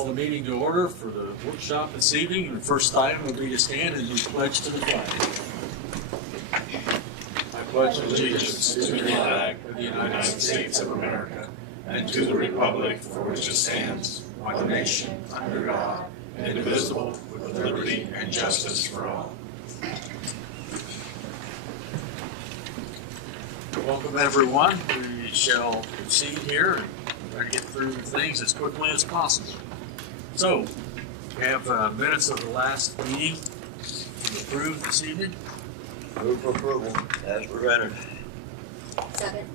Call the meeting to order for the workshop this evening. And the first item will be to stand and do pledge to the flag. I pledge allegiance to the flag of the United States of America and to the republic for which it stands, one nation, under God, indivisible, with liberty and justice for all. Welcome, everyone. We shall proceed here and try to get through things as quickly as possible. So, we have minutes of the last meeting approved this evening. Move for approval as presented. Second.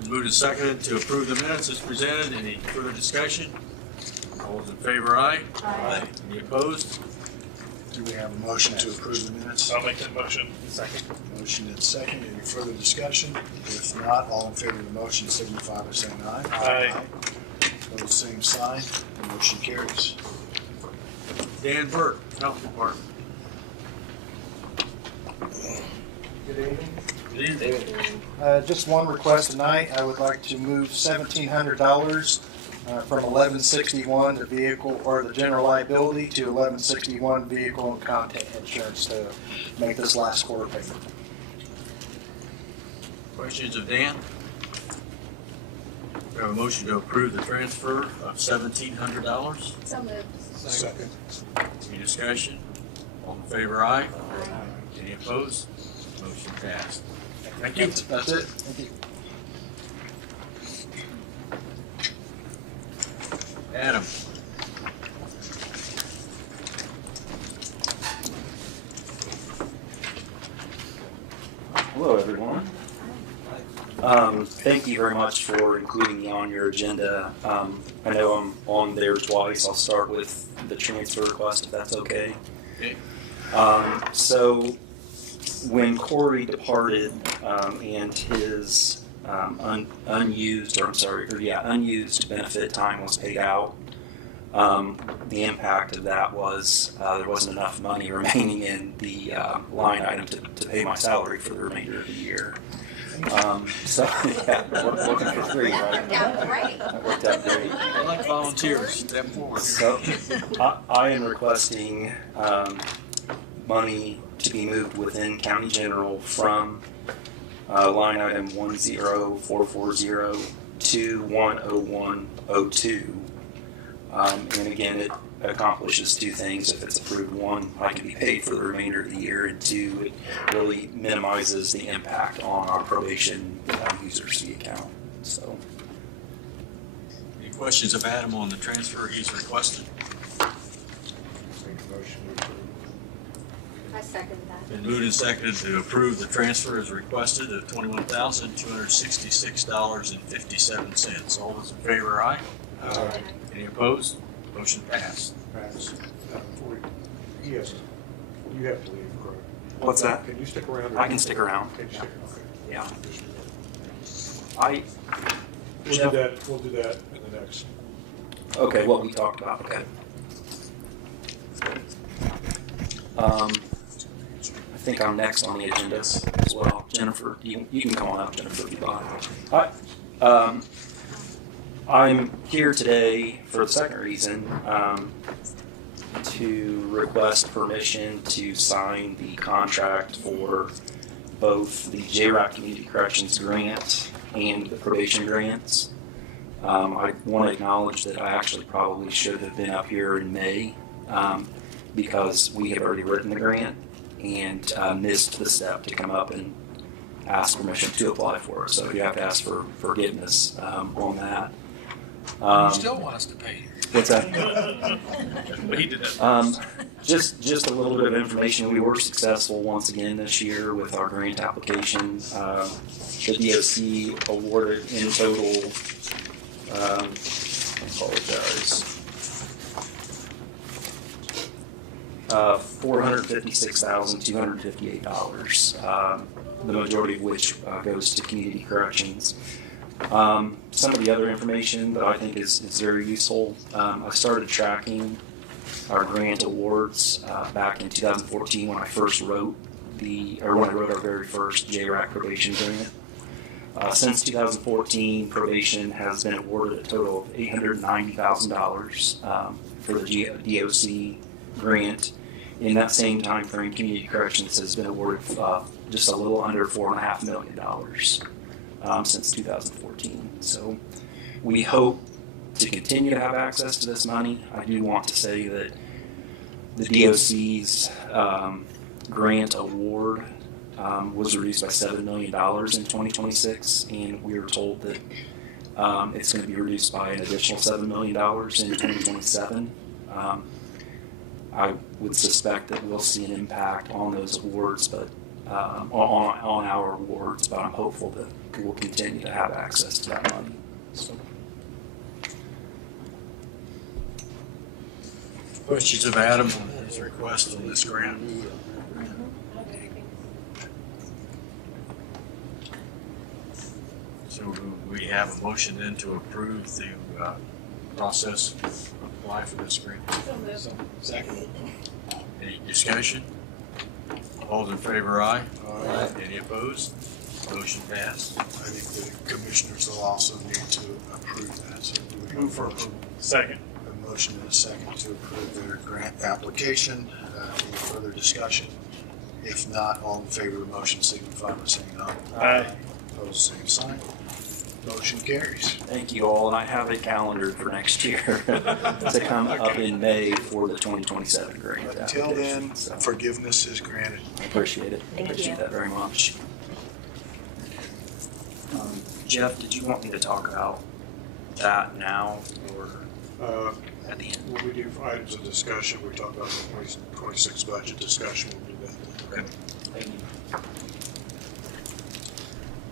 Been moved and seconded to approve the minutes as presented. Any further discussion? All those in favor, aye. Aye. Any opposed? Do we have a motion to approve the minutes? I'll make that motion. Second. Motion and second. Any further discussion? If not, all in favor of the motion signify by saying aye. Aye. Opposed, same sign. The motion carries. Dan Burke, Health Department. Good evening. Good evening. Just one request tonight. I would like to move $1,700 from 1161 the vehicle or the general liability to 1161 vehicle and content insurance to make this last quarter payment. Questions of Dan? We have a motion to approve the transfer of $1,700. So moved. Second. Any discussion? All in favor, aye. Aye. Any opposed? Motion passed. Thank you. That's it. Thank you. Adam. Hello, everyone. Thank you very much for including me on your agenda. I know I'm on there twice. I'll start with the transfer request, if that's okay. Okay. So when Corey departed and his unused benefit time was paid out, the impact of that was there wasn't enough money remaining in the line item to pay my salary for the remainder of the year. So yeah, working for free, right? That worked out great. That worked out great. I like volunteers. Step forward. So I am requesting money to be moved within County General from line item 10440 to 10102. And again, it accomplishes two things. If it's approved, one, I can be paid for the remainder of the year, and two, it really minimizes the impact on our probation users fee account. So, Any questions of Adam on the transfer he's requested? Make a motion to approve. I second that. Been moved and seconded to approve the transfer as requested of $21,266.57. All those in favor, aye. Aye. Any opposed? Motion passed. Travis, before you have to leave, correct? what's that? Can you stick around? I can stick around. Can you stick, okay. Yeah. We'll do that in the next. Okay, what we talked about, okay. I think I'm next on the agenda as well. Jennifer, you can come on up, Jennifer, if you'd like. I'm here today for the second reason, to request permission to sign the contract for both the JRAC Community Corrections Grant and the probation grants. I want to acknowledge that I actually probably should have been up here in May because we have already written the grant and missed the step to come up and ask permission to apply for it. So you have to ask for forgiveness on that. You still want us to pay you. What's that? But he did that. Just a little bit of information. We were successful once again this year with our grant application. The DOC awarded in total, $456,258. The majority of which goes to community corrections. Some of the other information that I think is very useful. I started tracking our grant awards back in 2014 when I first wrote our very first JRAC probation grant. Since 2014, probation has been awarded a total of $890,000 for the DOC grant. In that same time frame, Community Corrections has been awarded just a little under $4.5 million since 2014. So we hope to continue to have access to this money. I do want to say that the DOC's grant award was reduced by $7 million in 2026, and we were told that it's going to be reduced by an additional $7 million in 2027. I would suspect that we'll see an impact on those awards, but on our awards, but I'm hopeful that we'll continue to have access to that money. So. Questions of Adam on his request on this grant? So we have a motion then to approve the process to apply for this grant. Second. Any discussion? All in favor, aye. Aye. Any opposed? Motion passed. I think the commissioners will also need to approve that, so do we have Move for a motion? approval. Second. A motion and a second to approve their grant application. Any further discussion? If not, all in favor of the motion signify by saying aye. Aye. Opposed, same sign. Motion carries. Thank you all, and I have it calendared for next year to come up in May for the 2027 grant. Until then, application. So, forgiveness is granted. I appreciate it. Thank Appreciate you. that very much. Jeff, did you want me to talk about that now or at the end? When we do items of discussion, we talk about the 2026 budget discussion, we'll do that then. Okay. Thank you.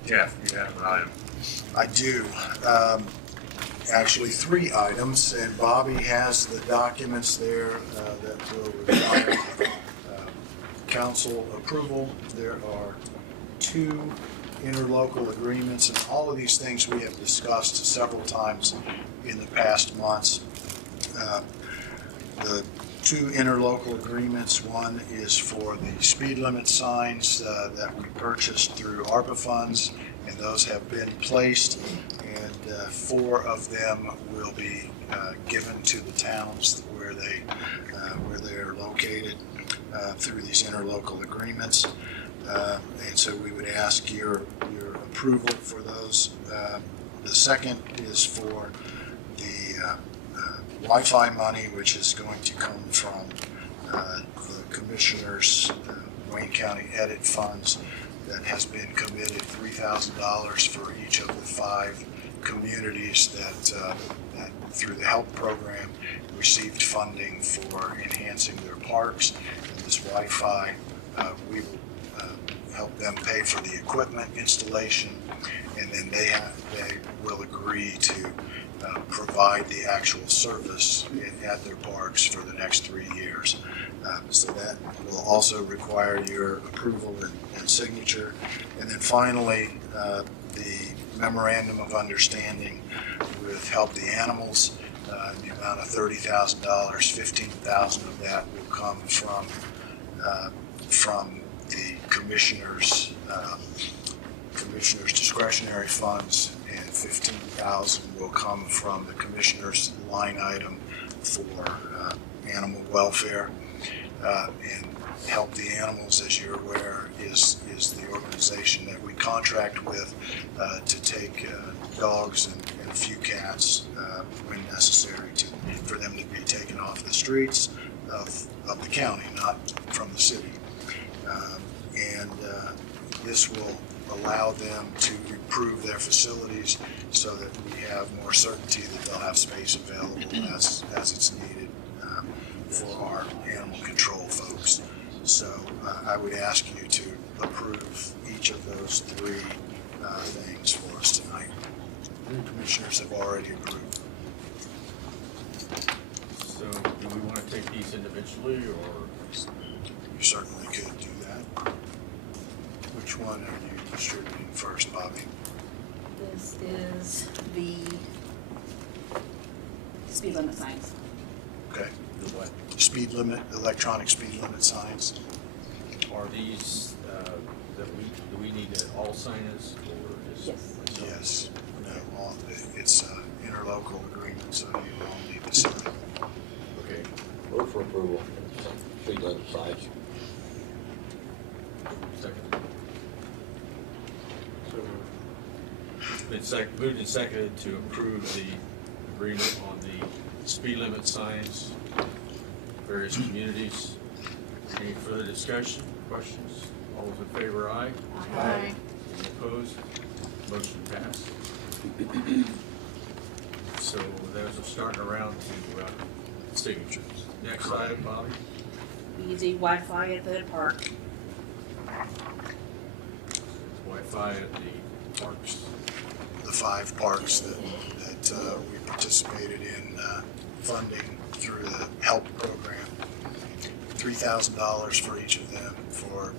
Jeff, you have an item. I do. Actually, 3 items, and Bobby has the documents there that will require council approval. There are 2 interlocal agreements, and all of these things we have discussed several times in the past months. The 2 interlocal agreements, one is for the speed limit signs that we purchased through ARPA funds, and those have been placed, and 4 of them will be given to the towns where they're located through these interlocal agreements. And so we would ask your approval for those. The second is for the Wi-Fi money, which is going to come from the commissioners' Wayne County Edit funds that has been committed $3,000 for each of the 5 communities that through the HELP program received funding for enhancing their parks. And this Wi-Fi, we will help them pay for the equipment installation, and then they will agree to provide the actual service at their parks for the next 3 years. So that will also require your approval and signature. And then finally, the memorandum of understanding with Help the Animals, in the amount of $30,000, $15,000 of that will come from the commissioners' discretionary funds, and $15,000 will come from the commissioner's line item for animal welfare. And Help the Animals, as you're aware, is the organization that we contract with to take dogs and a few cats when necessary for them to be taken off the streets of the county, not from the city. And this will allow them to improve their facilities so that we have more certainty that they'll have space available as it's needed for our animal control folks. So I would ask you to approve each of those 3 things for us tonight. The commissioners have already approved. So do we want to take these individually, or? You certainly could do that. Which one are you distributing first, Bobby? This is the speed limit signs. Okay. The what? Speed limit, electronic speed limit signs. Are these, do we need to all sign this, or this? Yes. Yes, no, it's an interlocal agreement, so you all need to sign. Okay. Move for approval. Speed limit signs. Second. So moved and seconded to approve the agreement on the speed limit signs, various communities. Any further discussion, questions? All those in favor, aye. Aye. Any opposed? Motion passed. So those are starting around to signatures. Next item, Bobby. Easy Wi-Fi at the park. Wi-Fi at the parks. The 5 parks that we participated in funding through the HELP program. $3,000 for each of them for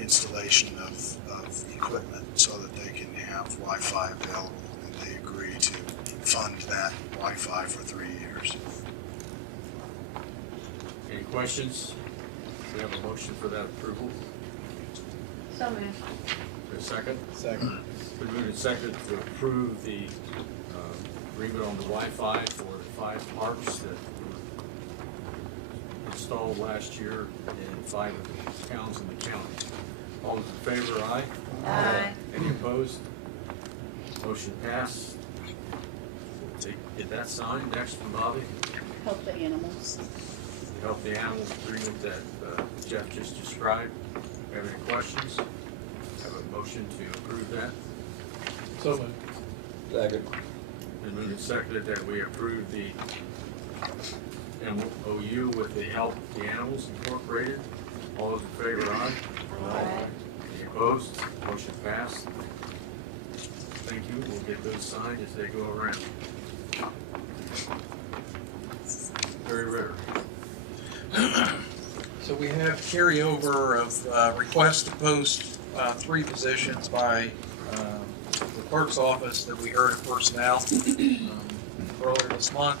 installation of equipment so that they can have Wi-Fi available, and they agree to fund that Wi-Fi for 3 years. Any questions? We have a motion for that approval. So moved. For a second? Second. Been moved and seconded to approve the agreement on the Wi-Fi for the 5 parks that were installed last year in 5 of the towns in the county. All those in favor, aye. Aye. Any opposed? Motion passed. Get that signed. Next from Bobby. Help the animals. Help the animals agreement that Jeff just described. Have any questions? Have a motion to approve that. So moved. Second. Been moved and seconded that we approve the MOU with the Help the Animals Incorporated. All those in favor, aye. Aye. Any opposed? Motion passed. Thank you. We'll get those signed as they go around. Very rare. So we have carryover of requests to post 3 positions by the clerk's office that we heard in personnel earlier this month.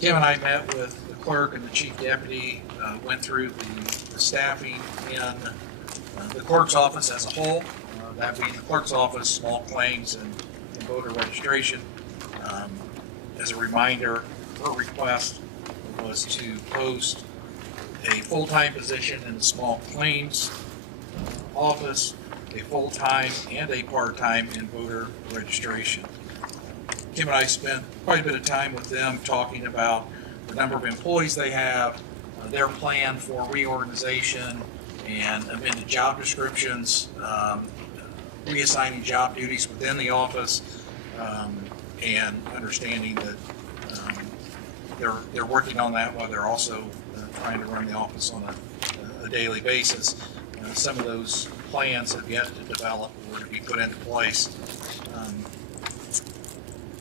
Kim and I met with the clerk and the chief deputy, went through the staffing in the clerk's office as a whole, that being the clerk's office, small claims, and voter registration. As a reminder, her request was to post a full-time position in the small claims office, a full-time and a part-time in voter registration. Kim and I spent quite a bit of time with them talking about the number of employees they have, their plan for reorganization and amended job descriptions, reassigning job duties within the office, and understanding that they're working on that while they're also trying to run the office on a daily basis. Some of those plans have yet to develop or to be put into place.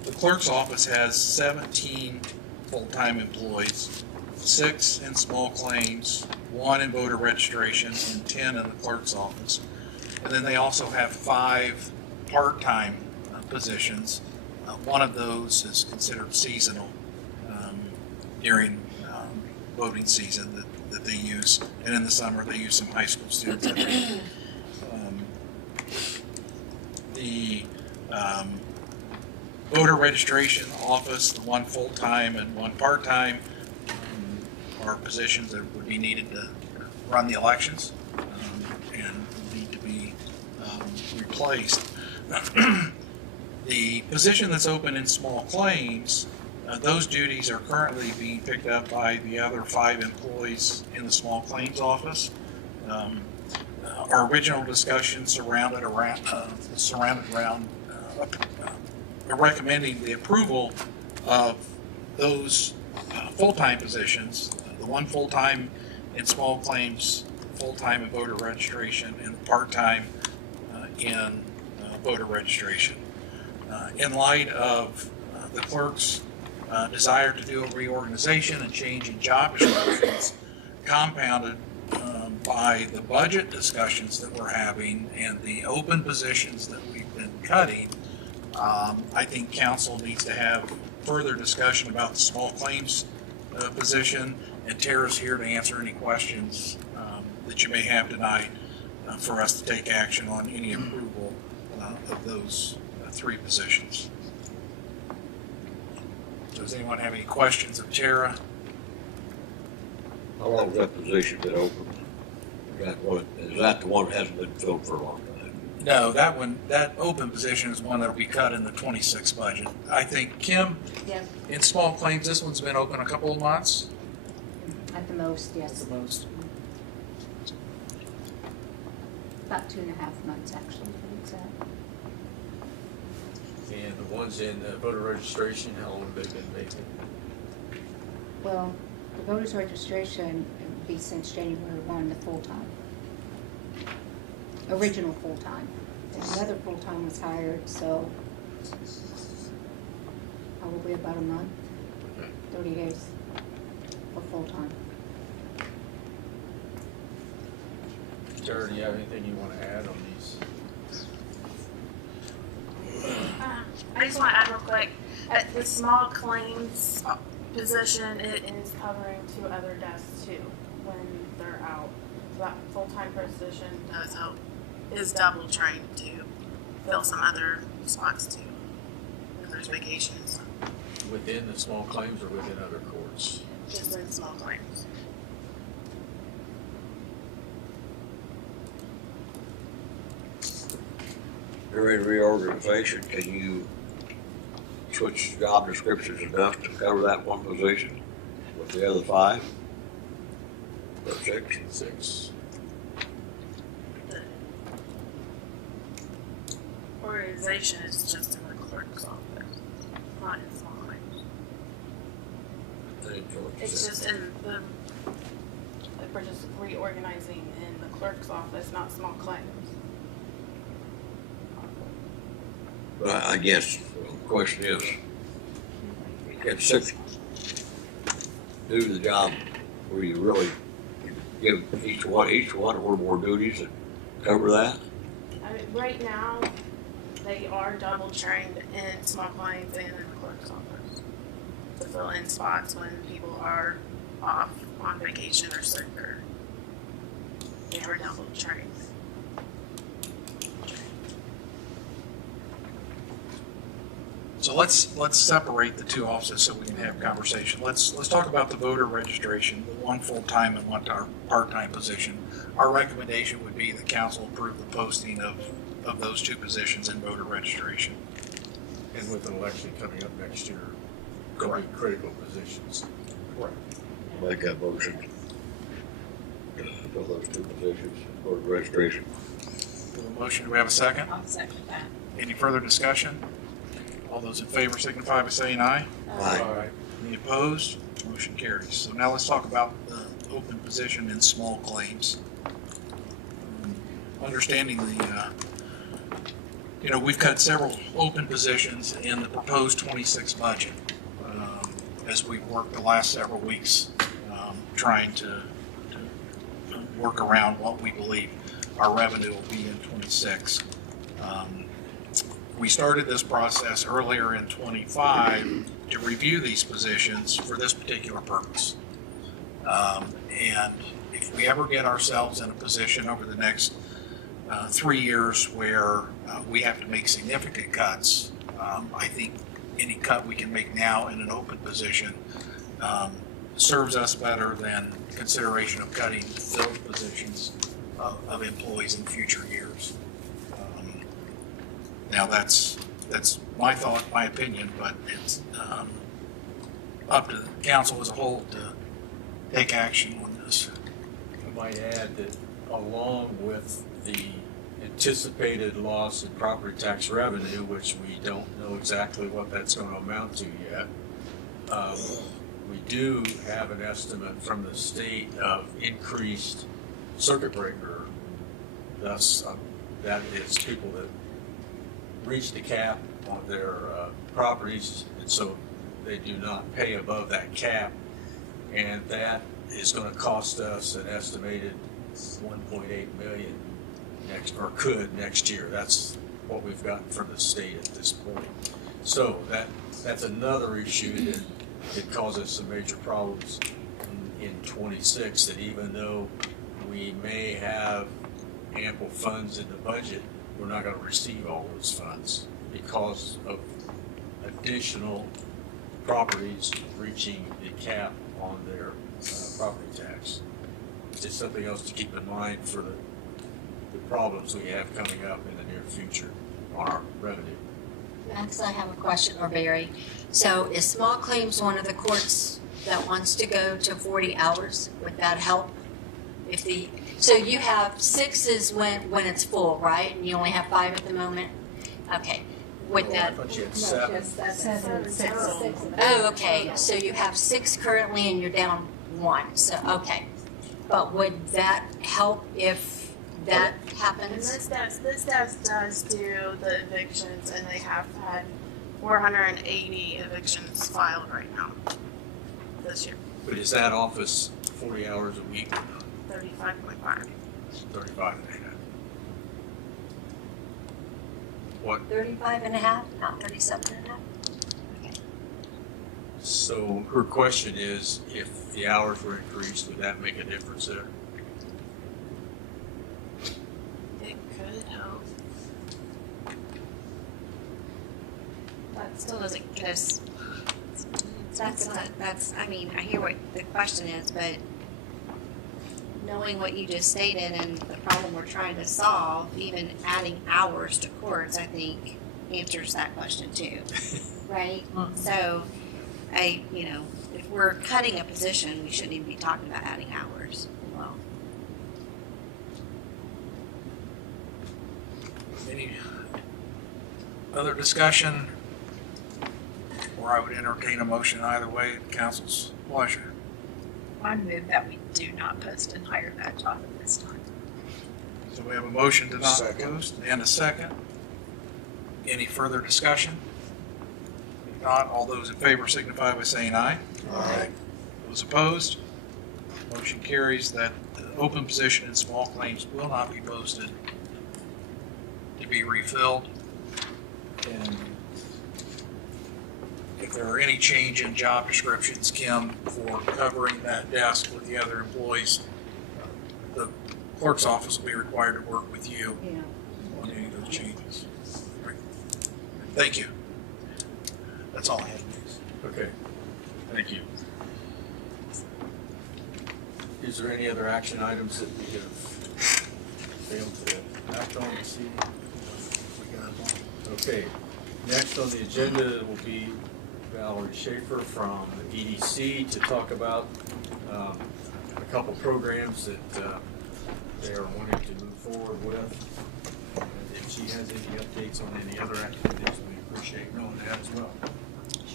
The clerk's office has 17 full-time employees, 6 in small claims, 1 in voter registration, and 10 in the clerk's office. And then they also have 5 part-time positions. One of those is considered seasonal during voting season that they use, and in the summer they use some high school students. The voter registration office, the 1 full-time and 1 part-time, are positions that would be needed to run the elections and need to be replaced. The position that's open in small claims, those duties are currently being picked up by the other 5 employees in the small claims office. Our original discussion surrounded around recommending the approval of those full-time positions, the 1 full-time in small claims, full-time in voter registration, and the part-time in voter registration. In light of the clerk's desire to do a reorganization and change in job descriptions, compounded by the budget discussions that we're having and the open positions that we've been cutting, I think council needs to have further discussion about the small claims position, and Tara's here to answer any questions that you may have tonight for us to take action on any approval of those three positions. Does anyone have any questions of Tara? How long has that position been open? Is that the one that hasn't been filled for a long time? No, that open position is one that'll be cut in the 26 budget. I think, Kim, Yes, in small claims, this one's been open a couple of months at the most, at yes. the most. About 2.5 months, actually, to be exact. And the ones in voter registration, how long have they been vacant? Well, the voters registration would be since January 1, the full-time. Original full-time. And another full-time was hired, so probably about a month, 30 days for full-time. Tara, do you have anything you want to add on these? I just want to add real quick, at the small claims position, it is covering 2 other desks too, when they're out. So that full-time position is double trained to fill some other spots too, if there's vacations, Within the small claims or within other courts? just in small claims. During reorganization, can you switch job descriptions enough to cover that one position with the other 5? Or 6? 6. Organization is just in the clerk's office, not in small claims. It's just in the, we're just reorganizing in the clerk's office, not small claims. But I guess the question is, can 6 do the job where you really give each one or more duties and cover that? I mean, right now, they are double trained in small claims and in the clerk's office to fill in spots when people are off on vacation or sick, or they are double trained. So let's separate the 2 offices so we can have conversation. Let's talk about the voter registration, the one full-time and one part-time position. Our recommendation would be the council approve the posting of those 2 positions in voter registration. And with an election coming up next year, going to be critical positions. Make that motion. Fill those 2 positions for registration. For the motion, do we have a second? I'll second that. Any further discussion? All those in favor signify by saying aye. Aye. Any opposed? Motion carries. So now let's talk about the open position in small claims. Understanding the, we've cut several open positions in the proposed 26 budget as we've worked the last several weeks trying to work around what we believe our revenue will be in 26. We started this process earlier in 25 to review these positions for this particular purpose. And if we ever get ourselves in a position over the next 3 years where we have to make significant cuts, I think any cut we can make now in an open position serves us better than consideration of cutting filled positions of employees in future years. Now that's my thought, my opinion, but it's up to the council as a whole to take action on this. I might add that along with the anticipated loss in property tax revenue, which we don't know exactly what that's going to amount to yet, we do have an estimate from the state of increased circuit breaker. Thus, that is people that reach the cap on their properties, and so they do not pay above that cap, and that is going to cost us an estimated 1.8 million next year. That's what we've gotten from the state at this point. So that's another issue that could cause us some major problems in 26, that even though we may have ample funds in the budget we're not gonna receive all those funds because of additional properties reaching the cap on their property tax. It's just something else to keep in mind for the problems we have coming up in the near future on our revenue. Max, I have a question, or Barry. So is small claims one of the courts that wants to go to 40 hours? Would that help? So you have 6 is when it's full, right? And you only have 5 at the moment? Okay. Would that, I thought you had 7. oh, okay. So you have 6 currently and you're down 1. So, okay. But would that help if that And happens? this desk does do the evictions, and they have had 480 evictions filed right now this year, But is that office 40 hours a week? 35.5. 35 and a half. What? 35 and a half, not 37 and a half? So her question is, if the hours were increased, would that make a difference there? It could help. That still doesn't get us, I mean, I hear what the question is, but knowing what you just stated and the problem we're trying to solve, even adding hours to courts, I think, answers that question too, right? So, if we're cutting a position, we shouldn't even be talking about adding hours. Well, Any other discussion? Or I would entertain a motion either way, at council's pleasure. I move that we do not post and hire that job at this time. So we have a motion to not Second. post and a second. Any further discussion? If not, all those in favor signify by saying aye. Aye. Those opposed? Motion carries that the open position in small claims will not be posted to be refilled. And if there are any change in job descriptions, Kim, for covering that desk with the other employees, the clerk's office will be required to work with you Yeah. on any of those changes. Right. Thank you. That's all I have. Okay, thank you. Is there any other action items that we have failed to act on this evening? We got it all. Okay, next on the agenda will be Valerie Schaefer from the EDC to talk about a couple programs that they are wanting to move forward with. And if she has any updates on any other activities, we appreciate knowing that as well.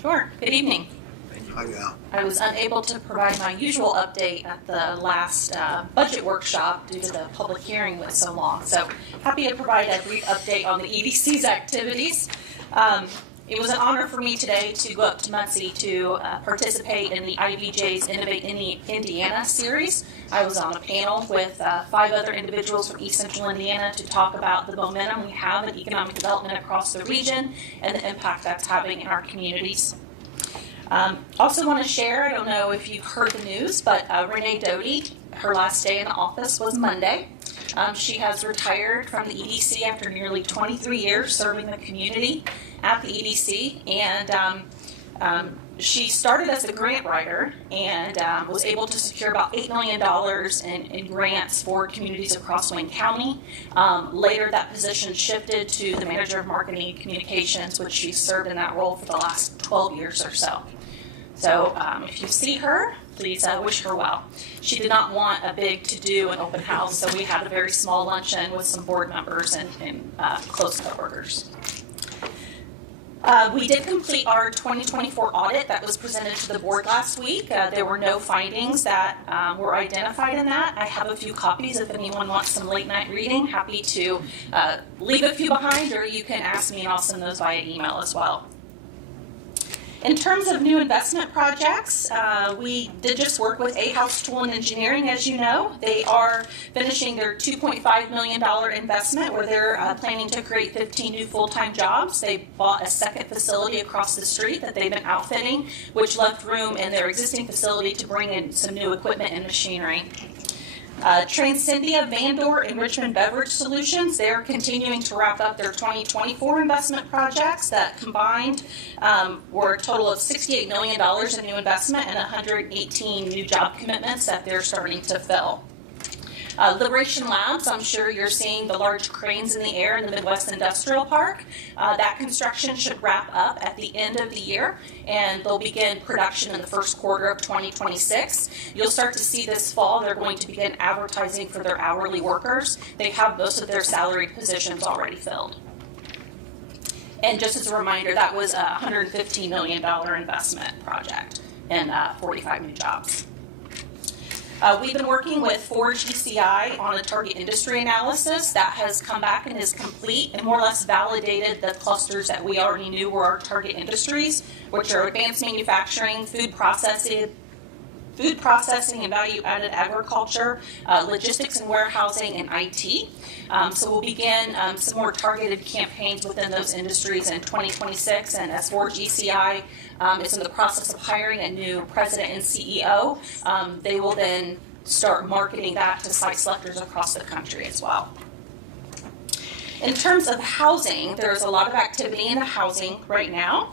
Sure. Good evening. Thank you. Hi, Val. I was unable to provide my usual update at the last budget workshop due to the public hearing was so long. So happy to provide a brief update on the EDC's activities. It was an honor for me today to go up to Muncie to participate in the IVJ's Innovate Indiana series. I was on a panel with 5 other individuals from East Central Indiana to talk about the momentum we have in economic development across the region and the impact that's having in our communities. Also want to share, I don't know if you've heard the news, but Renee Doty, her last day in office was Monday. She has retired from the EDC after nearly 23 years serving the community at the EDC, and she started as a grant writer and was able to secure about $8 million in grants for communities across Wayne County. Later, that position shifted to the Manager of Marketing and Communications, which she served in that role for the last 12 years or so. So if you see her, please wish her well. She did not want a big to-do and open house, so we had a very small luncheon with some board members and close coworkers. We did complete our 2024 audit that was presented to the board last week. There were no findings that were identified in that. I have a few copies if anyone wants some late night reading. Happy to leave a few behind, or you can ask me and I'll send those via email as well. In terms of new investment projects, we did just work with A House Tool and Engineering, as you know. They are finishing their $2.5 million investment where they're planning to create 15 new full-time jobs. They bought a second facility across the street that they've been outfitting, which left room in their existing facility to bring in some new equipment and machinery. Transcendia, Vandor, and Richmond Beverage Solutions, they're continuing to wrap up their 2024 investment projects that combined were a total of $68 million in new investment and 118 new job commitments that they're starting to fill. Liberation Labs, I'm sure you're seeing the large cranes in the air in the Midwest Industrial Park. That construction should wrap up at the end of the year, and they'll begin production in the first quarter of 2026. You'll start to see this fall, they're going to begin advertising for their hourly workers. They have most of their salaried positions already filled. And just as a reminder, that was a $115 million investment project and 45 new jobs. We've been working with Forge ECI on a target industry analysis that has come back and is complete and more or less validated the clusters that we already knew were our target industries, which are advanced manufacturing, food processing and value-added agriculture, logistics and warehousing, and IT. So we'll begin some more targeted campaigns within those industries in 2026, and as Forge ECI is in the process of hiring a new president and CEO, they will then start marketing that to site selectors across the country as well. In terms of housing, there's a lot of activity in the housing right now.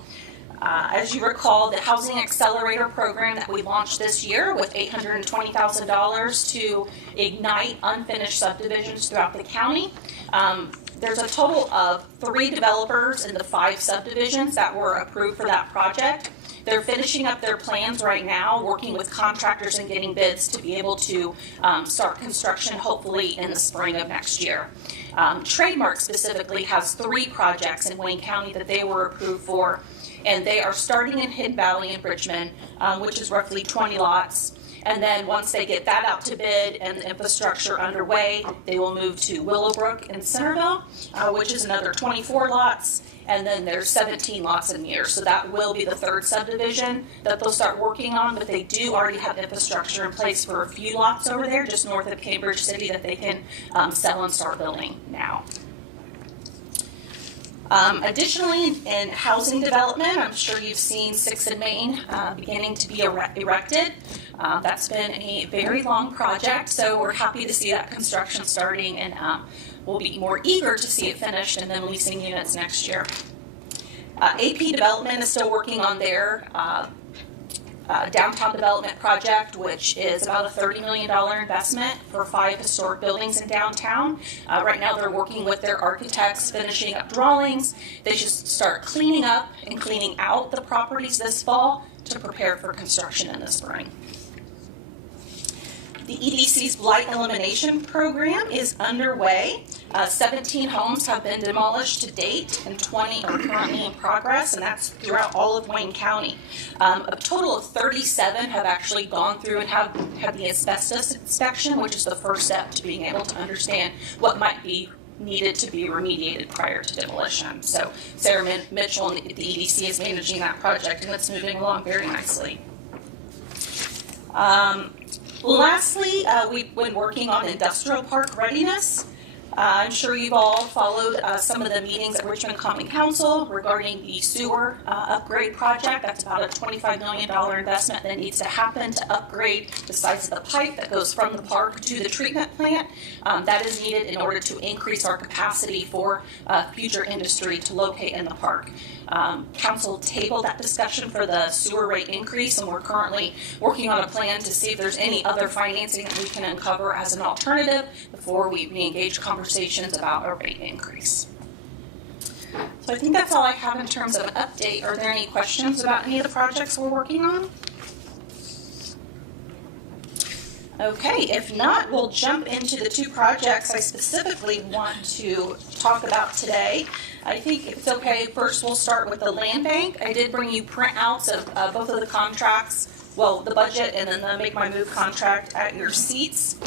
As you recall, the Housing Accelerator program that we launched this year with $820,000 to ignite unfinished subdivisions throughout the county. There's a total of 3 developers in the 5 subdivisions that were approved for that project. They're finishing up their plans right now, working with contractors and getting bids to be able to start construction hopefully in the spring of next year. Trademark specifically has 3 projects in Wayne County that they were approved for, and they are starting in Hidden Valley in Richmond, which is roughly 20 lots. And then once they get that out to bid and the infrastructure underway, they will move to Willowbrook in Centerville, which is another 24 lots. And then there's 17 lots in here. So that will be the 3rd subdivision that they'll start working on, but they do already have infrastructure in place for a few lots over there, just north of Cambridge City, that they can sell and start building now. Additionally, in housing development, I'm sure you've seen 6th and Main beginning to be erected. That's been a very long project, so we're happy to see that construction starting, and we'll be more eager to see it finished and then leasing units next year. AP Development is still working on their downtown development project, which is about a $30 million investment for 5 historic buildings in downtown. Right now they're working with their architects, finishing up drawings. They should start cleaning up and cleaning out the properties this fall to prepare for construction in the spring. The EDC's blight elimination program is underway. 17 homes have been demolished to date and 20 are currently in progress, and that's throughout all of Wayne County. A total of 37 have actually gone through and have had the asbestos inspection, which is the first step to being able to understand what might be needed to be remediated prior to demolition. So Sarah Mitchell and the EDC is managing that project, and it's moving along very nicely. Lastly, we've been working on industrial park readiness. I'm sure you've all followed some of the meetings at Richmond Common Council regarding the sewer upgrade project. That's about a $25 million investment that needs to happen to upgrade the size of the pipe that goes from the park to the treatment plant. That is needed in order to increase our capacity for future industry to locate in the park. Council tabled that discussion for the sewer rate increase, and we're currently working on a plan to see if there's any other financing that we can uncover as an alternative before we re-engage conversations about a rate increase. So I think that's all I have in terms of an update. Are there any questions about any of the projects we're working on? Okay, if not, we'll jump into the 2 projects I specifically want to talk about today. I think if it's okay, first we'll start with the land bank. I did bring you printouts of both of the contracts, well, the budget and then the Make My Move contract at your seats.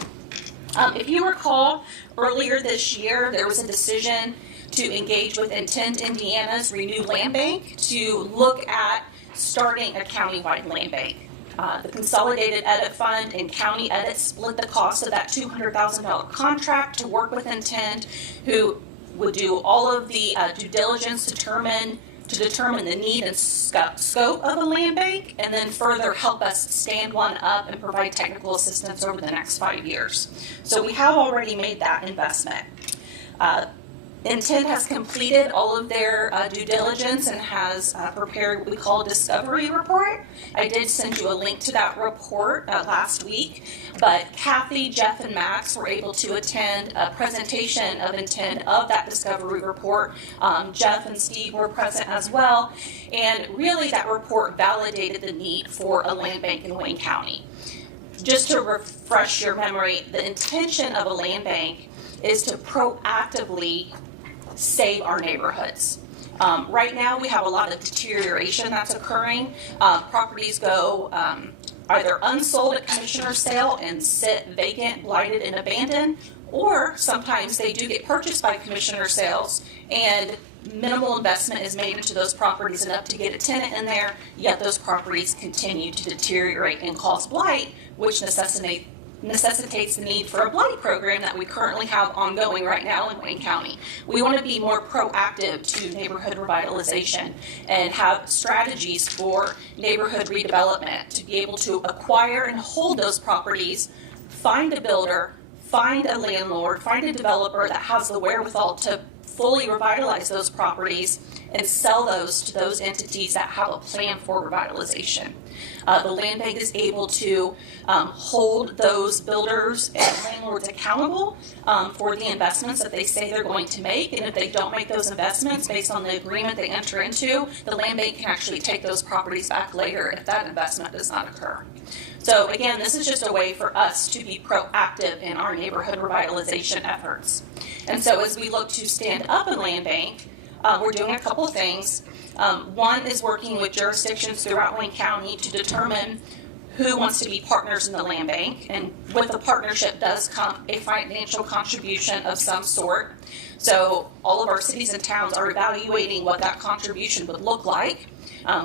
If you recall, earlier this year, there was a decision to engage with Intent Indiana's Renew Land Bank to look at starting a countywide land bank. The Consolidated Edit Fund and County Edit split the cost of that $200,000 contract to work with Intent, who would do all of the due diligence, determine to determine the need and scope of a land bank, and then further help us stand one up and provide technical assistance over the next 5 years. So we have already made that investment. Intent has completed all of their due diligence and has prepared what we call a discovery report. I did send you a link to that report last week, but Kathy, Jeff, and Max were able to attend a presentation of intent of that discovery report. Jeff and Steve were present as well, and really that report validated the need for a land bank in Wayne County. Just to refresh your memory, the intention of a land bank is to proactively save our neighborhoods. Right now, we have a lot of deterioration that's occurring. Properties go either unsold at commissioner's sale and sit vacant, blighted, and abandoned, or sometimes they do get purchased by commissioner sales and minimal investment is made into those properties enough to get a tenant in there, yet those properties continue to deteriorate and cause blight, which necessitates the need for a blight program that we currently have ongoing right now in Wayne County. We want to be more proactive to neighborhood revitalization and have strategies for neighborhood redevelopment to be able to acquire and hold those properties, find a builder, find a landlord, find a developer that has the wherewithal to fully revitalize those properties and sell those to those entities that have a plan for revitalization. The land bank is able to hold those builders and landlords accountable for the investments that they say they're going to make, and if they don't make those investments based on the agreement they enter into, the land bank can actually take those properties back later if that investment does not occur. So again, this is just a way for us to be proactive in our neighborhood revitalization efforts. And so as we look to stand up a land bank, we're doing a couple of things. One is working with jurisdictions throughout Wayne County to determine who wants to be partners in the land bank, and with the partnership does come a financial contribution of some sort. So all of our cities and towns are evaluating what that contribution would look like.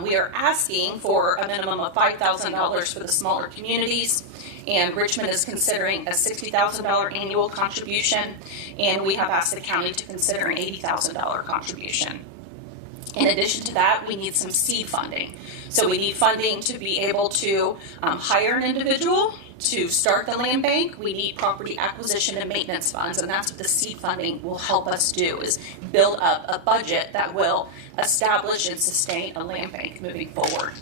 We are asking for a minimum of $5,000 for the smaller communities, and Richmond is considering a $60,000 annual contribution, and we have asked the county to consider an $80,000 contribution. In addition to that, we need some seed funding. So we need funding to be able to hire an individual to start the land bank. We need property acquisition and maintenance funds, and that's what the seed funding will help us do, is build up a budget that will establish and sustain a land bank moving forward.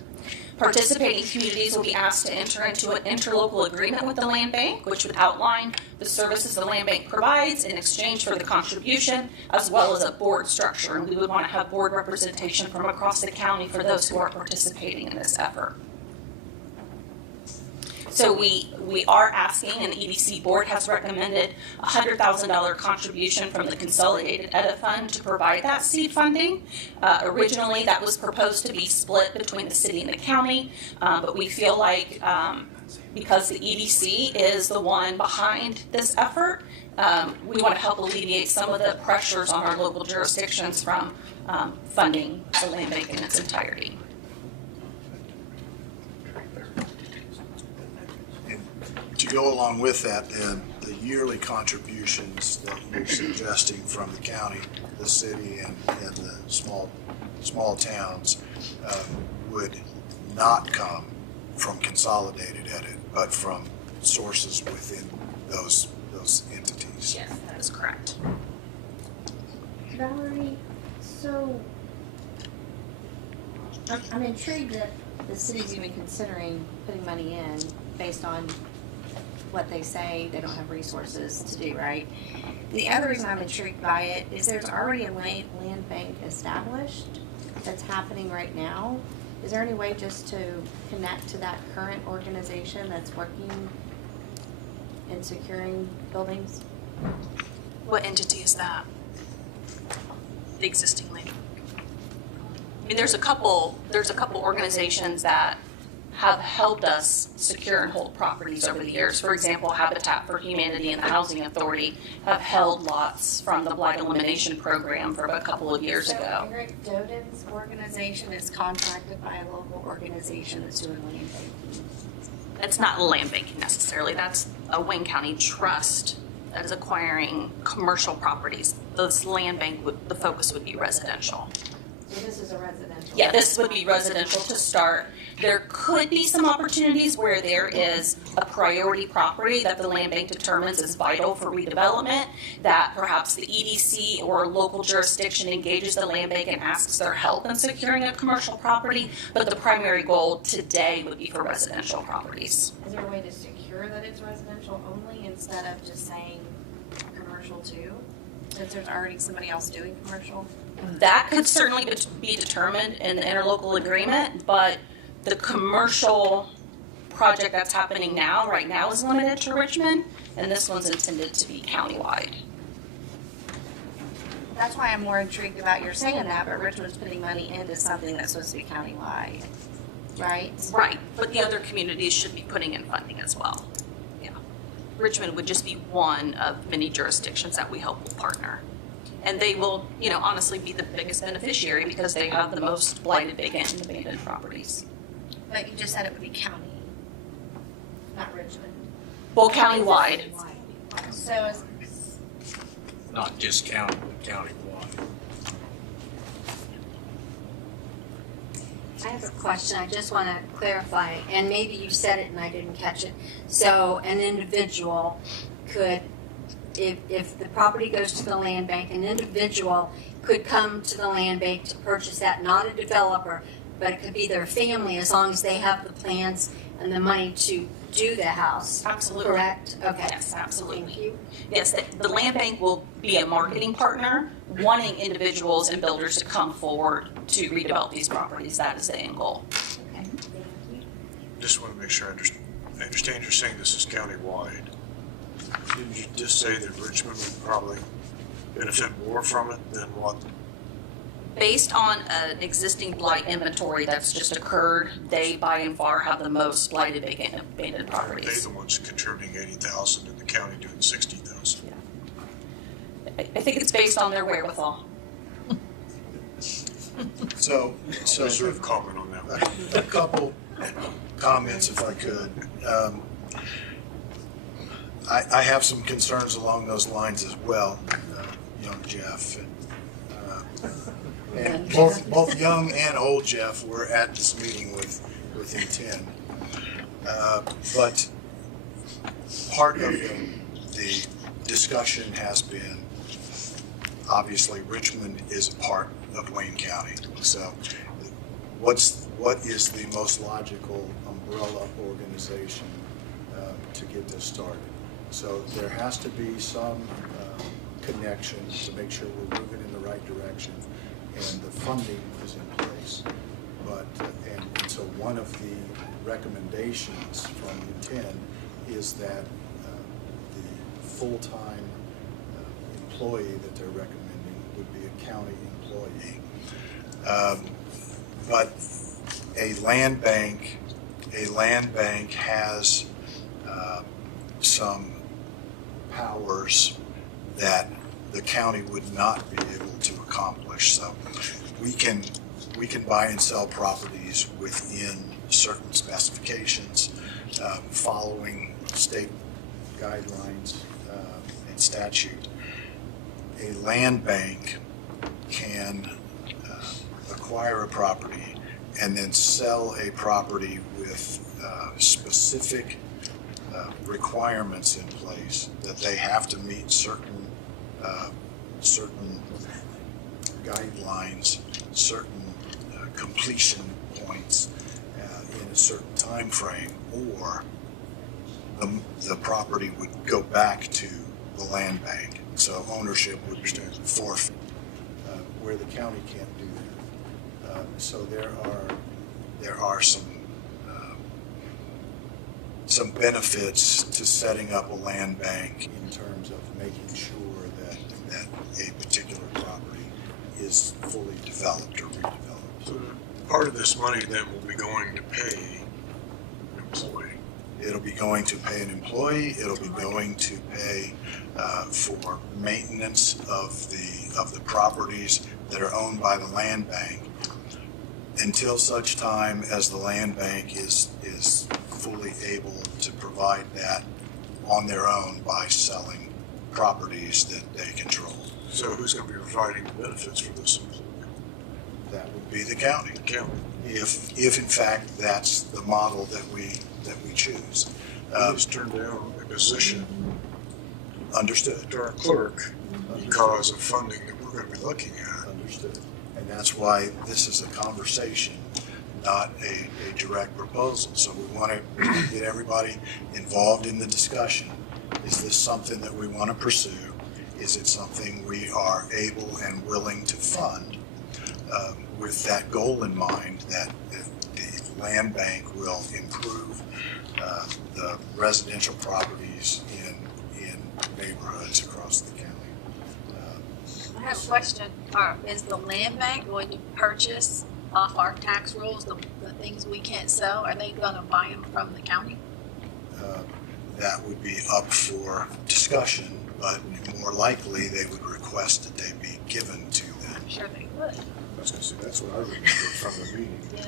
Participating communities will be asked to enter into an interlocal agreement with the land bank, which would outline the services the land bank provides in exchange for the contribution, as well as a board structure. And we would want to have board representation from across the county for those who are participating in this effort. So we are asking, and the EDC board has recommended a $100,000 contribution from the Consolidated Edit Fund to provide that seed funding. Originally, that was proposed to be split between the city and the county, but we feel like because the EDC is the one behind this effort, we want to help alleviate some of the pressures on our local jurisdictions from funding the land bank in its entirety. To go along with that, then, the yearly contributions that you're suggesting from the county, the city, and the small towns would not come from Consolidated Edit, but from sources within those entities. Yes, that is correct. Valerie, so I'm intrigued that the city's even considering putting money in based on what they say they don't have resources to do, right? The other reason I'm intrigued by it is there's already a land bank established that's happening right now. Is there any way just to connect to that current organization that's working in securing buildings? What entity is that? The existing land. I mean, there's a couple organizations that have helped us secure and hold properties over the years. For example, Habitat for Humanity and the Housing Authority have held lots from the Blight Elimination Program from a couple of years ago. Eric Doden's organization is contracted by a local organization that's doing land banking. It's not land banking necessarily. That's a Wayne County trust that is acquiring commercial properties. This land bank, the focus would be residential. So this is a residential. Yeah, this would be residential to start. There could be some opportunities where there is a priority property that the land bank determines is vital for redevelopment, that perhaps the EDC or local jurisdiction engages the land bank and asks their help in securing a commercial property, but the primary goal today would be for residential properties. Is there a way to secure that it's residential only instead of just saying commercial too? Since there's already somebody else doing commercial? That could certainly be determined in the interlocal agreement, but the commercial project that's happening now, right now, is limited to Richmond, and this one's intended to be countywide. That's why I'm more intrigued about your saying that, but Richmond's putting money into something that's supposed to be countywide, right? Right, but the other communities should be putting in funding as well. Yeah. Richmond would just be one of many jurisdictions that we hope will partner. And they will, honestly be the biggest beneficiary because they have the most blighted, vacant, and abandoned properties. But you just said it would be county, not Richmond. Well, countywide. So is, Not just county, but countywide. I have a question. I just want to clarify, and maybe you said it and I didn't catch it. So an individual could, if the property goes to the land bank, an individual could come to the land bank to purchase that, not a developer, but it could be their family as long as they have the plans and the money to do the house. Absolutely. Correct? Okay. Yes, absolutely. Thank you. Yes, the land bank will be a marketing partner, wanting individuals and builders to come forward to redevelop these properties. That is the end goal. Okay. Thank you. Just want to make sure I understand you're saying this is countywide. Didn't you just say that Richmond would probably benefit more from it than what? Based on an existing blight inventory that's just occurred, they by and far have the most blighted, vacant, and abandoned Are they properties. the ones contributing 80,000 and the county doing 60,000? I think it's based on their wherewithal. So Reserve comment on that one. a couple comments if I could. I have some concerns along those lines as well, young Jeff. And both young and old Jeff were at this meeting with intent. But part of the discussion has been, obviously, Richmond is a part of Wayne County. So what is the most logical umbrella organization to get this started? So there has to be some connection to make sure we're moving in the right direction and the funding is in place. But, and so one of the recommendations from intent is that the full-time employee that they're recommending would be a county employee. But a land bank has some powers that the county would not be able to accomplish. So we can buy and sell properties within certain specifications, following state guidelines and statute. A land bank can acquire a property and then sell a property with specific requirements in place that they have to meet certain guidelines, certain completion points in a certain time frame, or the property would go back to the land bank. So ownership would be forfeit, where the county can't do that. So there are some benefits to setting up a land bank in terms of making sure that a particular property is fully developed or redeveloped. So part of this money then will be going to pay an employee. It'll be going to pay an employee. It'll be going to pay for maintenance of the properties that are owned by the land bank until such time as the land bank is fully able to provide that on their own by selling properties that they control. So who's going to be providing the benefits for this employee? That would be the county. If in fact that's the model that we choose. We just turned down a position Understood. to our clerk because of funding that we're gonna be looking at. Understood. And that's why this is a conversation, not a direct proposal. So we want to get everybody involved in the discussion. Is this something that we want to pursue? Is it something we are able and willing to fund with that goal in mind that the land bank will improve the residential properties in neighborhoods across the county? I have a question. Is the land bank going to purchase off our tax rolls the things we can't sell? Are they going to buy them from the county? That would be up for discussion, but more likely they would request that they be given to them. I'm sure they would. I was gonna say, that's what I remember from the meeting. Yeah.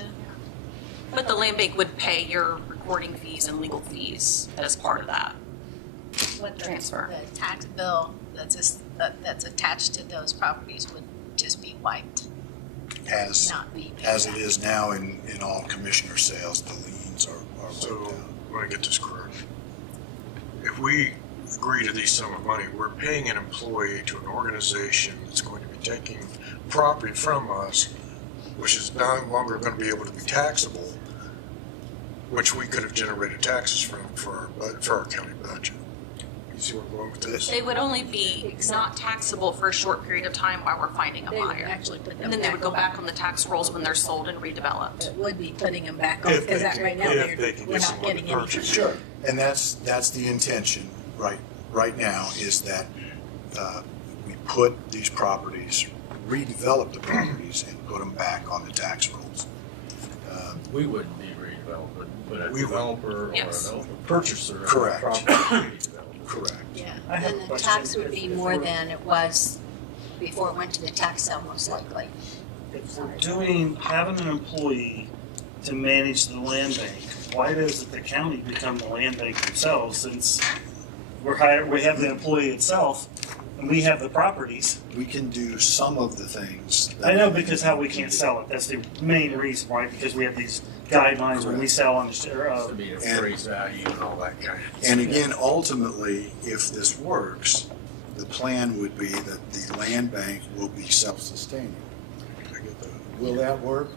But the land bank would pay your recording fees and legal fees as part of that. What the, Transfer. the tax bill that's attached to those properties would just be wiped, As not be paid As back. it is now in all commissioner sales, the liens are So, wiped out. I want to get this correct. If we agree to these sum of money, we're paying an employee to an organization that's going to be taking property from us, which is no longer going to be able to be taxable, which we could have generated taxes from for our county budget. You see where I'm going with this? They would only be not taxable for a short period of time while we're finding a They would buyer. actually put them And then they would go on. back on the tax rolls when they're sold and redeveloped. It would be putting them back on, If because they that can- right now, if they can we're get not someone to getting anything. purchase. Sure, and that's the intention right now, is that we put these properties, redevelop the properties and put them back on the tax rolls. We wouldn't be redeveloping, but a We would. developer or Yes. an purchaser of a Correct. property would be redeveloped. Correct. Yeah, I have then a the question. tax would be more than it was before it went to the tax sale, most likely. If we're having an employee to manage the land bank, why doesn't the county become the land bank themselves, since we have the employee itself and we have the properties? We can do some of the things. I know, because how we can't sell it, that's the main reason, right? Because we have these guidelines when we sell on To be appraised value and all that kind of. And again, ultimately, if this works, the plan would be that the land bank will be self-sustaining. Will that work?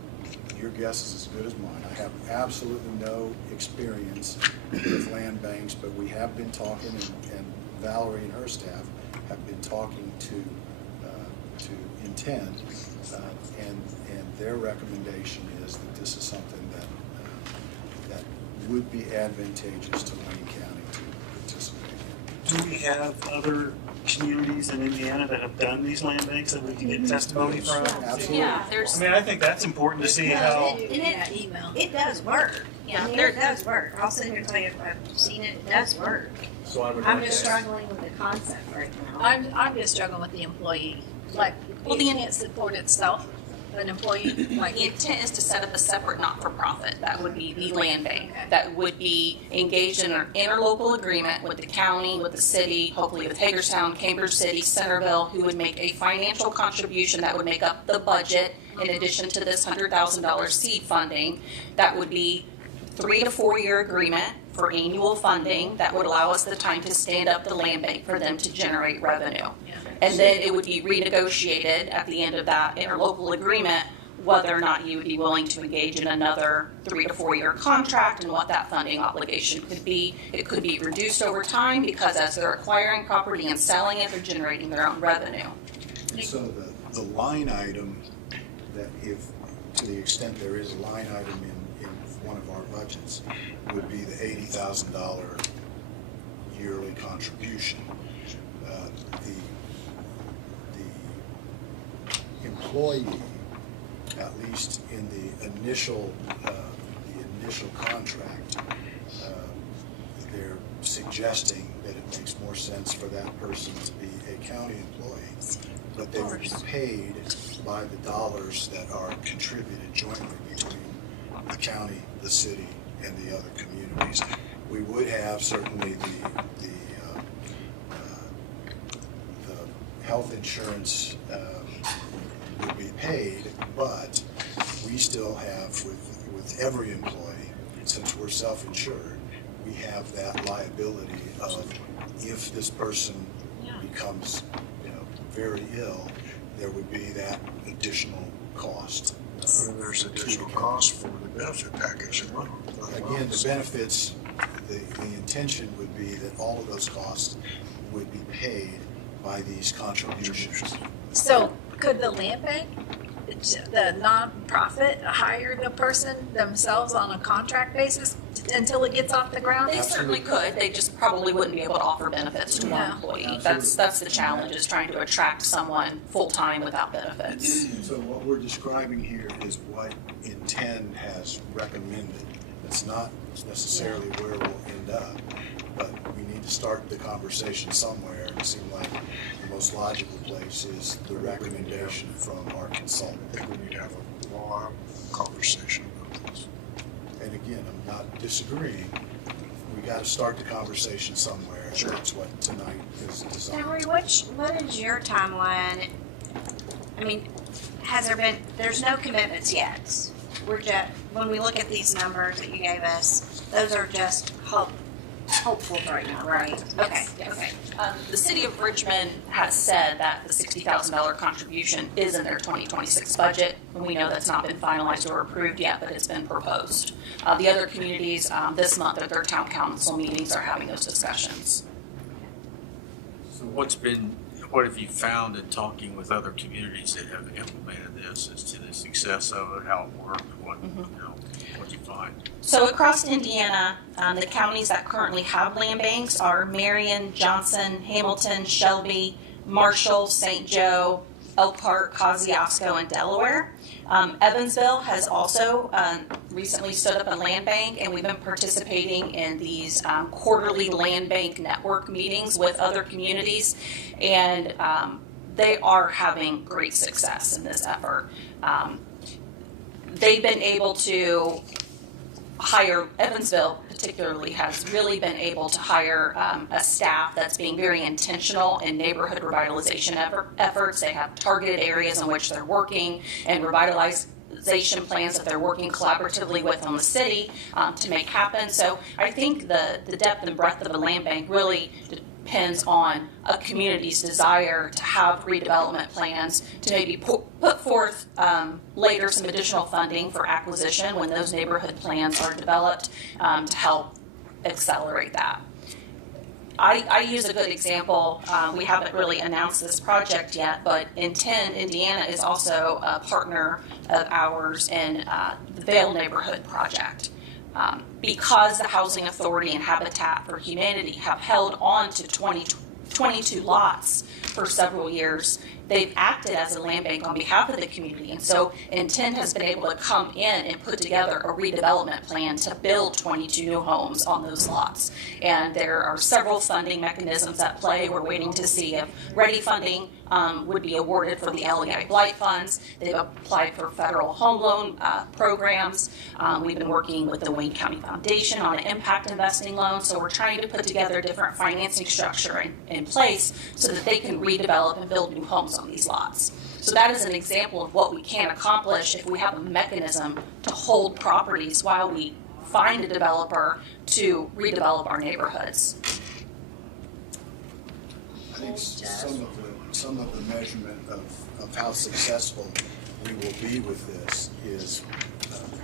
Your guess is as good as mine. I have absolutely no experience with land banks, but we have been talking, and Valerie and her staff have been talking to Intent, and their recommendation is that this is something that would be advantageous to Wayne County to participate in. Do we have other communities in Indiana that have done these land banks that we can get testimony from? Absolutely. Yeah, there's, I mean, I think that's important to see how. Email. It does work. Yeah, I mean, there- it does work. I'll sit here and tell you, I've seen it, it does work. So I would I'm like just to- struggling with the concept right now. I'm just struggling with the employee, like, Well, it can't support itself, an employee, like, the intent is to set up a separate not-for-profit, that would be the land bank, that would be engaged in an interlocal agreement with the county, with the city, hopefully with Hagerstown, Cambridge City, Centerville, who would make a financial contribution that would make up the budget in addition to this $100,000 seed funding. That would be 3 to 4 year agreement for annual funding that would allow us the time to stand up the land bank for them to generate revenue. And then it would be renegotiated at the end of that interlocal agreement, whether or not you would be willing to engage in another 3 to 4 year contract and what that funding obligation could be. It could be reduced over time because as they're acquiring property and selling it, they're generating their own revenue. So the line item, that if, to the extent there is a line item in one of our budgets, would be the $80,000 yearly contribution. The employee, at least in the initial contract, they're suggesting that it makes more sense for that person to be a county employee, but they would be paid by the dollars that are contributed jointly between the county, the city, and the other communities. We would have certainly the health insurance would be paid, but we still have with every employee, since we're self-insured, we have that liability of if this person becomes, very ill, there would be that additional cost. And there's additional cost for the benefit package as well. Again, the benefits, the intention would be that all of those costs would be paid by these contributions. So could the land bank, the nonprofit, hire the person themselves on a contract basis until it gets off the ground? They certainly could. They just probably wouldn't be able to offer benefits to one Yeah. employee. That's the challenge, is trying to attract someone full-time without benefits. So what we're describing here is what Inten has recommended. It's not necessarily where we'll end up, but we need to start the conversation somewhere. It seemed like the most logical place is the recommendation from our consultant. I think we need to have a long conversation about this. And again, I'm not disagreeing. We got to start the conversation somewhere. And that's what tonight is designed. Henry, what is your timeline? I mean, has there been, there's no commitments yet. We're just, when we look at these numbers that you gave us, those are just hopeful right now, right? Okay, okay. The city of Richmond has said that the $60,000 contribution is in their 2026 budget. And we know that's not been finalized or approved yet, but it's been proposed. The other communities this month at their town council meetings are having those discussions. So what have you found in talking with other communities that have implemented this as to the success of it, how it worked, what'd you find? So across Indiana, the counties that currently have land banks are Marion, Johnson, Hamilton, Shelby, Marshall, St. Joe, Elkhart, Kosciuszko, and Delaware. Evansville has also recently stood up a land bank, and we've been participating in these quarterly land bank network meetings with other communities, and they are having great success in this effort. They've been able to hire, Evansville particularly has really been able to hire a staff that's being very intentional in neighborhood revitalization efforts. They have targeted areas in which they're working and revitalization plans that they're working collaboratively with on the city to make happen. So I think the depth and breadth of the land bank really depends on a community's desire to have redevelopment plans, to maybe put forth later some additional funding for acquisition when those neighborhood plans are developed to help accelerate that. I use a good example. We haven't really announced this project yet, but Inten, Indiana is also a partner of ours in the Vale Neighborhood Project. Because the Housing Authority and Habitat for Humanity have held on to 22 lots for several years, they've acted as a land bank on behalf of the community. And so Inten has been able to come in and put together a redevelopment plan to build 22 new homes on those lots. And there are several funding mechanisms at play. We're waiting to see if ready funding would be awarded for the LEI Blight funds. They've applied for federal home loan programs. We've been working with the Wayne County Foundation on an impact investing loan. So we're trying to put together different financing structure in place so that they can redevelop and build new homes on these lots. So that is an example of what we can accomplish if we have a mechanism to hold properties while we find a developer to redevelop our neighborhoods. I think some of the measurement of how successful we will be with this is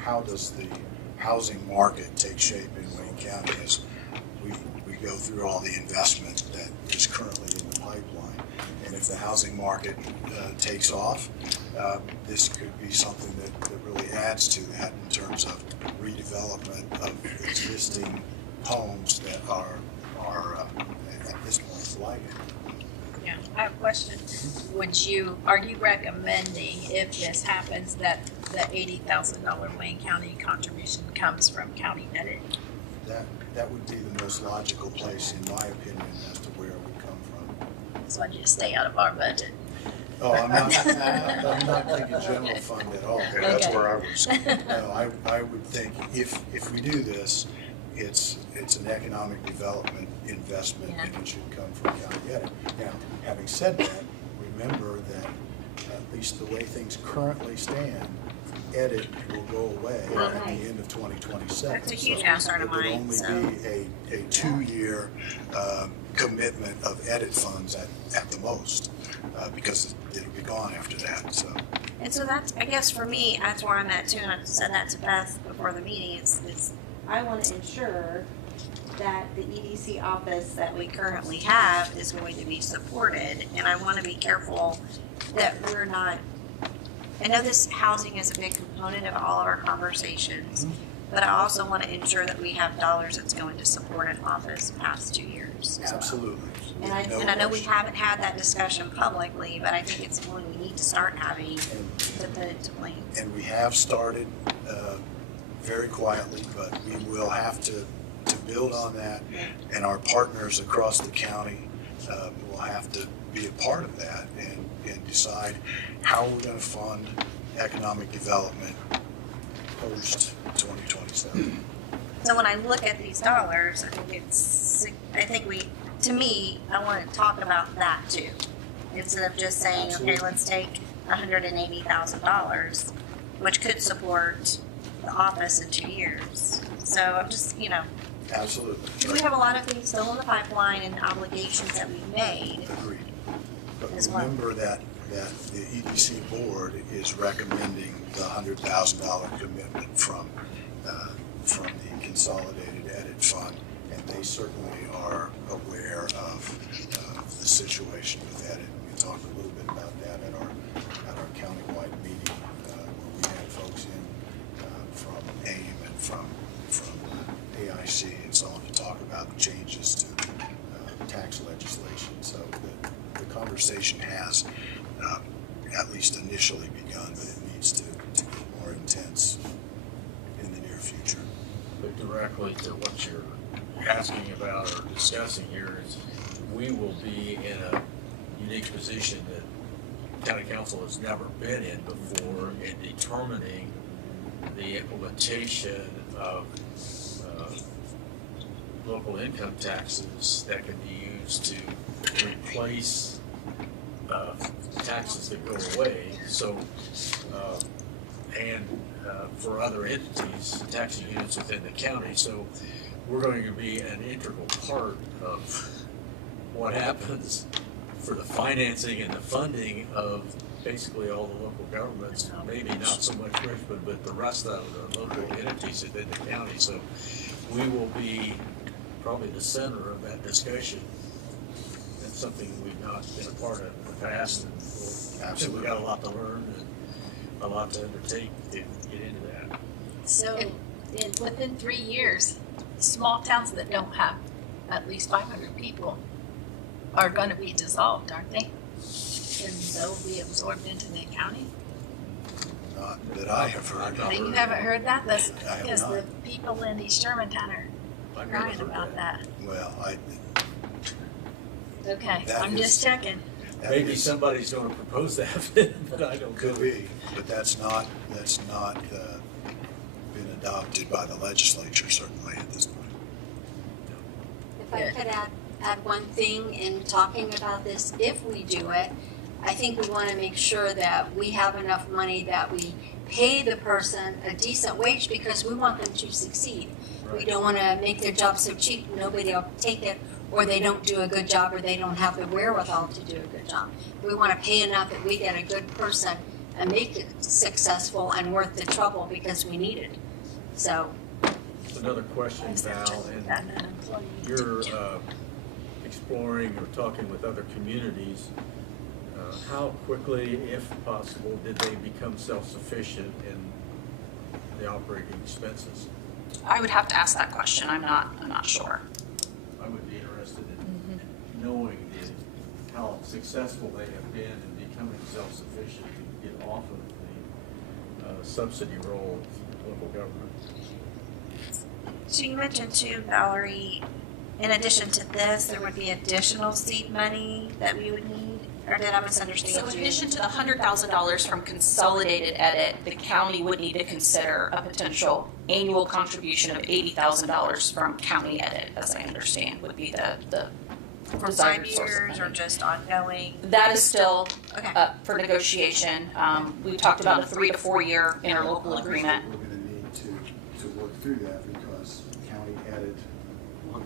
how does the housing market take shape in Wayne County as we go through all the investment that is currently in the pipeline. And if the housing market takes off, this could be something that really adds to that in terms of redevelopment of existing homes that are at this point flagging. Yeah, I have a question. Are you recommending, if this happens, that the $80,000 Wayne County contribution comes from County Medic? That would be the most logical place, in my opinion, as to where it would come from. So I just stay out of our budget. Oh, I'm not thinking general fund at all. Okay, that's where I was. No, I would think if we do this, it's an economic development investment, and it should come from County Edit. Now, having said that, remember that at least the way things currently stand, edit will go away at Right. the end of 2027. That's a huge So concern of it would mine, only so. be a 2-year commitment of edit funds at the most, because it'll be gone after that, so. And so that's, I guess for me, that's where I'm at too, and I said that to Beth before the meeting, it's I want to ensure that the EDC office that we currently have is going to be supported, and I want to be careful that we're not, I know this housing is a big component of all of our conversations, but I also want to ensure that we have dollars that's going to support an office past 2 years as well. Absolutely. And I know we haven't had that discussion publicly, but I think it's one we need to start having to put into plans. And we have started very quietly, but we will have to build on that. And our partners across the county will have to be a part of that and decide how we're going to fund economic development post 2027. So when I look at these dollars, I think to me, I want to talk about that too. Instead of just saying, okay, let's take $180,000, which could support the office in 2 years. So I'm just, Absolutely. we have a lot of things still in the pipeline and obligations that we've made. Agreed. But As well. remember that the EDC board is recommending the $100,000 commitment from the consolidated edit fund, and they certainly are aware of the situation with edit. We talked a little bit about that at our countywide meeting where we had folks in from AIM and from AIC and so on to talk about the changes to tax legislation. So the conversation has at least initially begun, but it needs to get more intense in the near future. But directly to what you're asking about or discussing here is, we will be in a unique position that county council has never been in before in determining the implementation of local income taxes that can be used to replace taxes that go away. So, for other entities, taxing units within the county. So we're going to be an integral part of what happens for the financing and the funding of basically all the local governments, maybe not so much Richmond, but the rest of the local entities within the county. So we will be probably the center of that discussion. That's something we've not been a part of in the past, and we've got a lot to learn and a lot to undertake to get into that. So, within 3 years, small towns that don't have at least 500 people are going to be dissolved, aren't they? And they'll be absorbed into the county? Not that I have heard. You haven't heard that? That's I have because not. the people in East Germantown are I've never crying heard about that. Well, Okay, That I'm is- just checking. that Maybe is- somebody's going to propose that, but I don't. Could be, but that's not been adopted by the legislature certainly at this point. If I could add one thing in talking about this, if we do it, I think we want to make sure that we have enough money that we pay the person a decent wage because we want them to succeed. We don't want to make their job so cheap nobody will take it, or they don't do a good job, or they don't have the wherewithal to do a good job. We want to pay enough that we get a good person and make it successful and worth the trouble because we need it. So Another question, Val, and you're exploring or talking with other communities. How quickly, if possible, did they become self-sufficient in the operating expenses? I would have to ask that question. I'm not sure. I would be interested in knowing how successful they have been in becoming self-sufficient to get off of the subsidy role of local government. So you mentioned too, Valerie, in addition to this, there would be additional seed money that we would need, or did I misunderstand you? So in addition to the $100,000 from Consolidated Edit, the county would need to consider a potential annual contribution of $80,000 from County Edit, as I understand, would be the For For design 5 resource years or funding. just ongoing? That is still Okay. up for negotiation. We talked about a 3 to 4 year interlocal agreement. We're gonna need to work through that because county edit,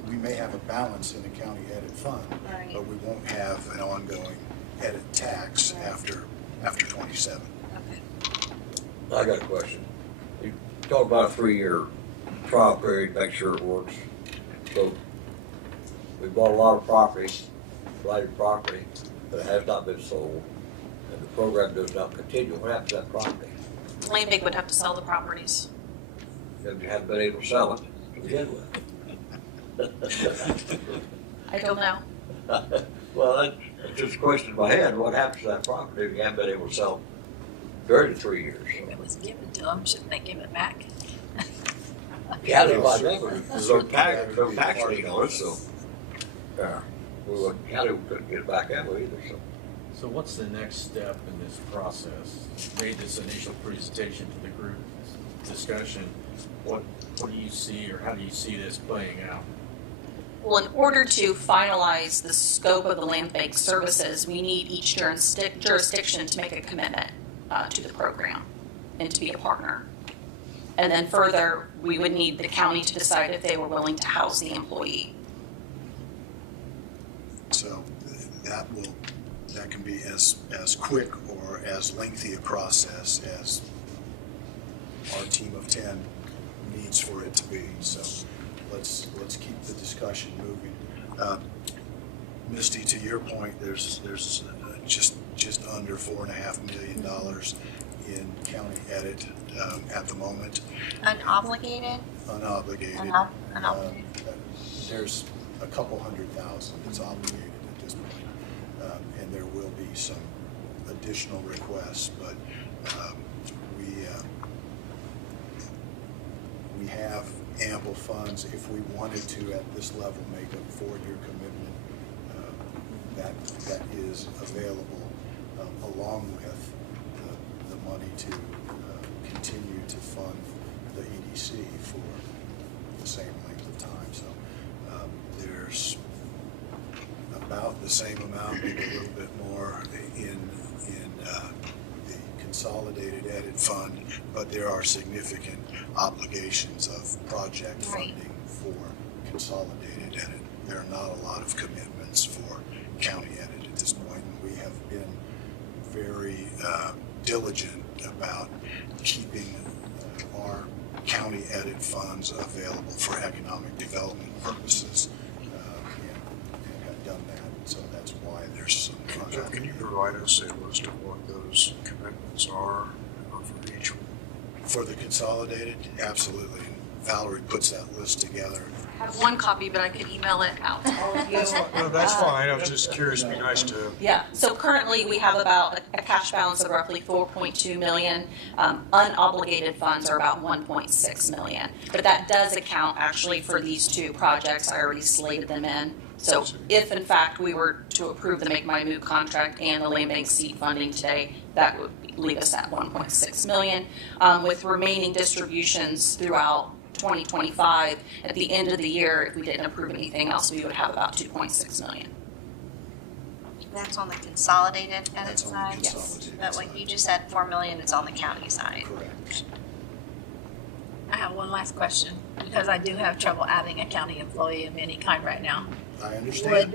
we may have a balance in the county edit fund, Right. but we won't have an ongoing edit tax after 27. I got a question. You talk about a 3-year trial period, make sure it works. So we bought a lot of property, blighted property, but it has not been sold, and the program does not continue. What happens to that property? Land Bank would have to sell the properties. If you haven't been able to sell it to begin with. I don't know. Well, that's just a question in my head. What happens to that property if you haven't been able to sell it during the 3 years? If it was given to them, shouldn't they give it back? County by neighborhood, there's no tax lien on it, so. Yeah, well, the county couldn't get it back that way either, so. So what's the next step in this process? You made this initial presentation to the group discussion. What do you see, or how do you see this playing out? Well, in order to finalize the scope of the land bank services, we need each jurisdiction to make a commitment to the program and to be a partner. And then further, we would need the county to decide if they were willing to house the employee. So that can be as quick or as lengthy a process as our team of 10 needs for it to be. So let's keep the discussion moving. Misty, to your point, there's just under $4.5 million in county edit at the moment, Unobligated? unobligated. Unobligated. There's a couple $100,000 that's obligated at this point, and there will be some additional requests, but we have ample funds if we wanted to at this level make a 4-year commitment. That is available along with the money to continue to fund the EDC for the same length of time. So there's about the same amount, maybe a little bit more in the consolidated edit fund, but there are significant obligations of project funding for consolidated edit. There are not a lot of commitments for county edit at this point, and we have been very diligent about keeping our county edit funds available for economic development purposes, and have done that. So that's why there's some funds. Jeff, can you provide us a list of what those commitments are for each one? For the consolidated, absolutely. Valerie puts that list together. I have one copy, but I could email it out to all of you. No, that's fine. I was just curious. It'd be nice to. Yeah, so currently we have about a cash balance of roughly 4.2 million. Unobligated funds are about 1.6 million. But that does account actually for these 2 projects. I already slated them in. So if in fact we were to approve the Make My Move contract and the land bank seed funding today, that would leave us at 1.6 million. With remaining distributions throughout 2025, at the end of the year, if we didn't approve anything else, we would have about 2.6 million. That's on the consolidated edit That's on the side? consolidated But like you just said, 4 million is on the county side. Correct. I have one last question, because I do have trouble adding a county employee of any kind right now. I understand.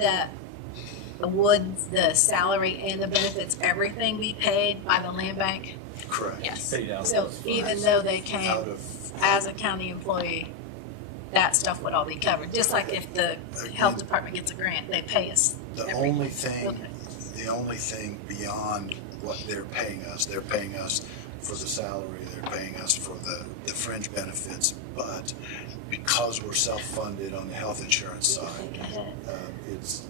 Would the salary and the benefits, everything be paid by the land bank? Correct. Yes. Paid out of So those even funds. though they came Out of, as a county employee, that stuff would all be covered, just like if the health department gets a grant, they pay us. the every- only thing, Okay. the only thing beyond what they're paying us for the salary, they're paying us for the fringe benefits, but because we're self-funded on the health insurance side, it's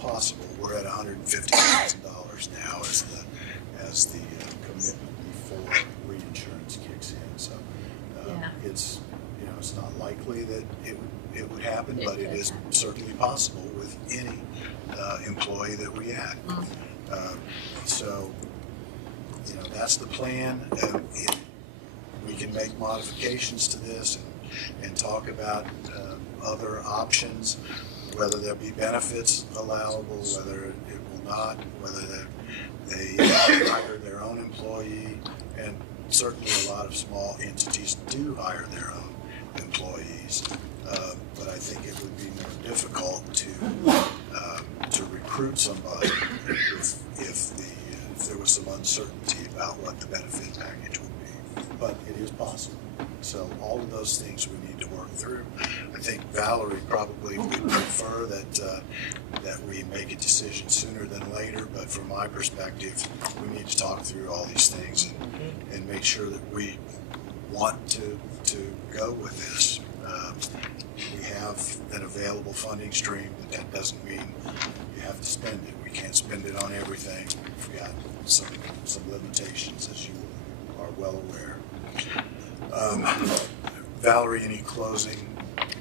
possible. We're at $150,000 now as the commitment before reinsurance kicks in. So Yeah. it's it's not likely that it would happen, It but it could is happen. certainly possible with any employee that we add. So that's the plan. We can make modifications to this and talk about other options. whether there'll be benefits allowable, whether it will not, whether they hire their own employee, and certainly a lot of small entities do hire their own employees. But I think it would be more difficult to recruit somebody if there was some uncertainty about what the benefit package would be. But it is possible. So all of those things we need to work through. I think Valerie probably would prefer that we make a decision sooner than later, but from my perspective, we need to talk through all these things and make sure that we want to go with this. We have an available funding stream, but that doesn't mean you have to spend it. We can't spend it on everything. We've got some limitations, as you are well aware. Valerie, any closing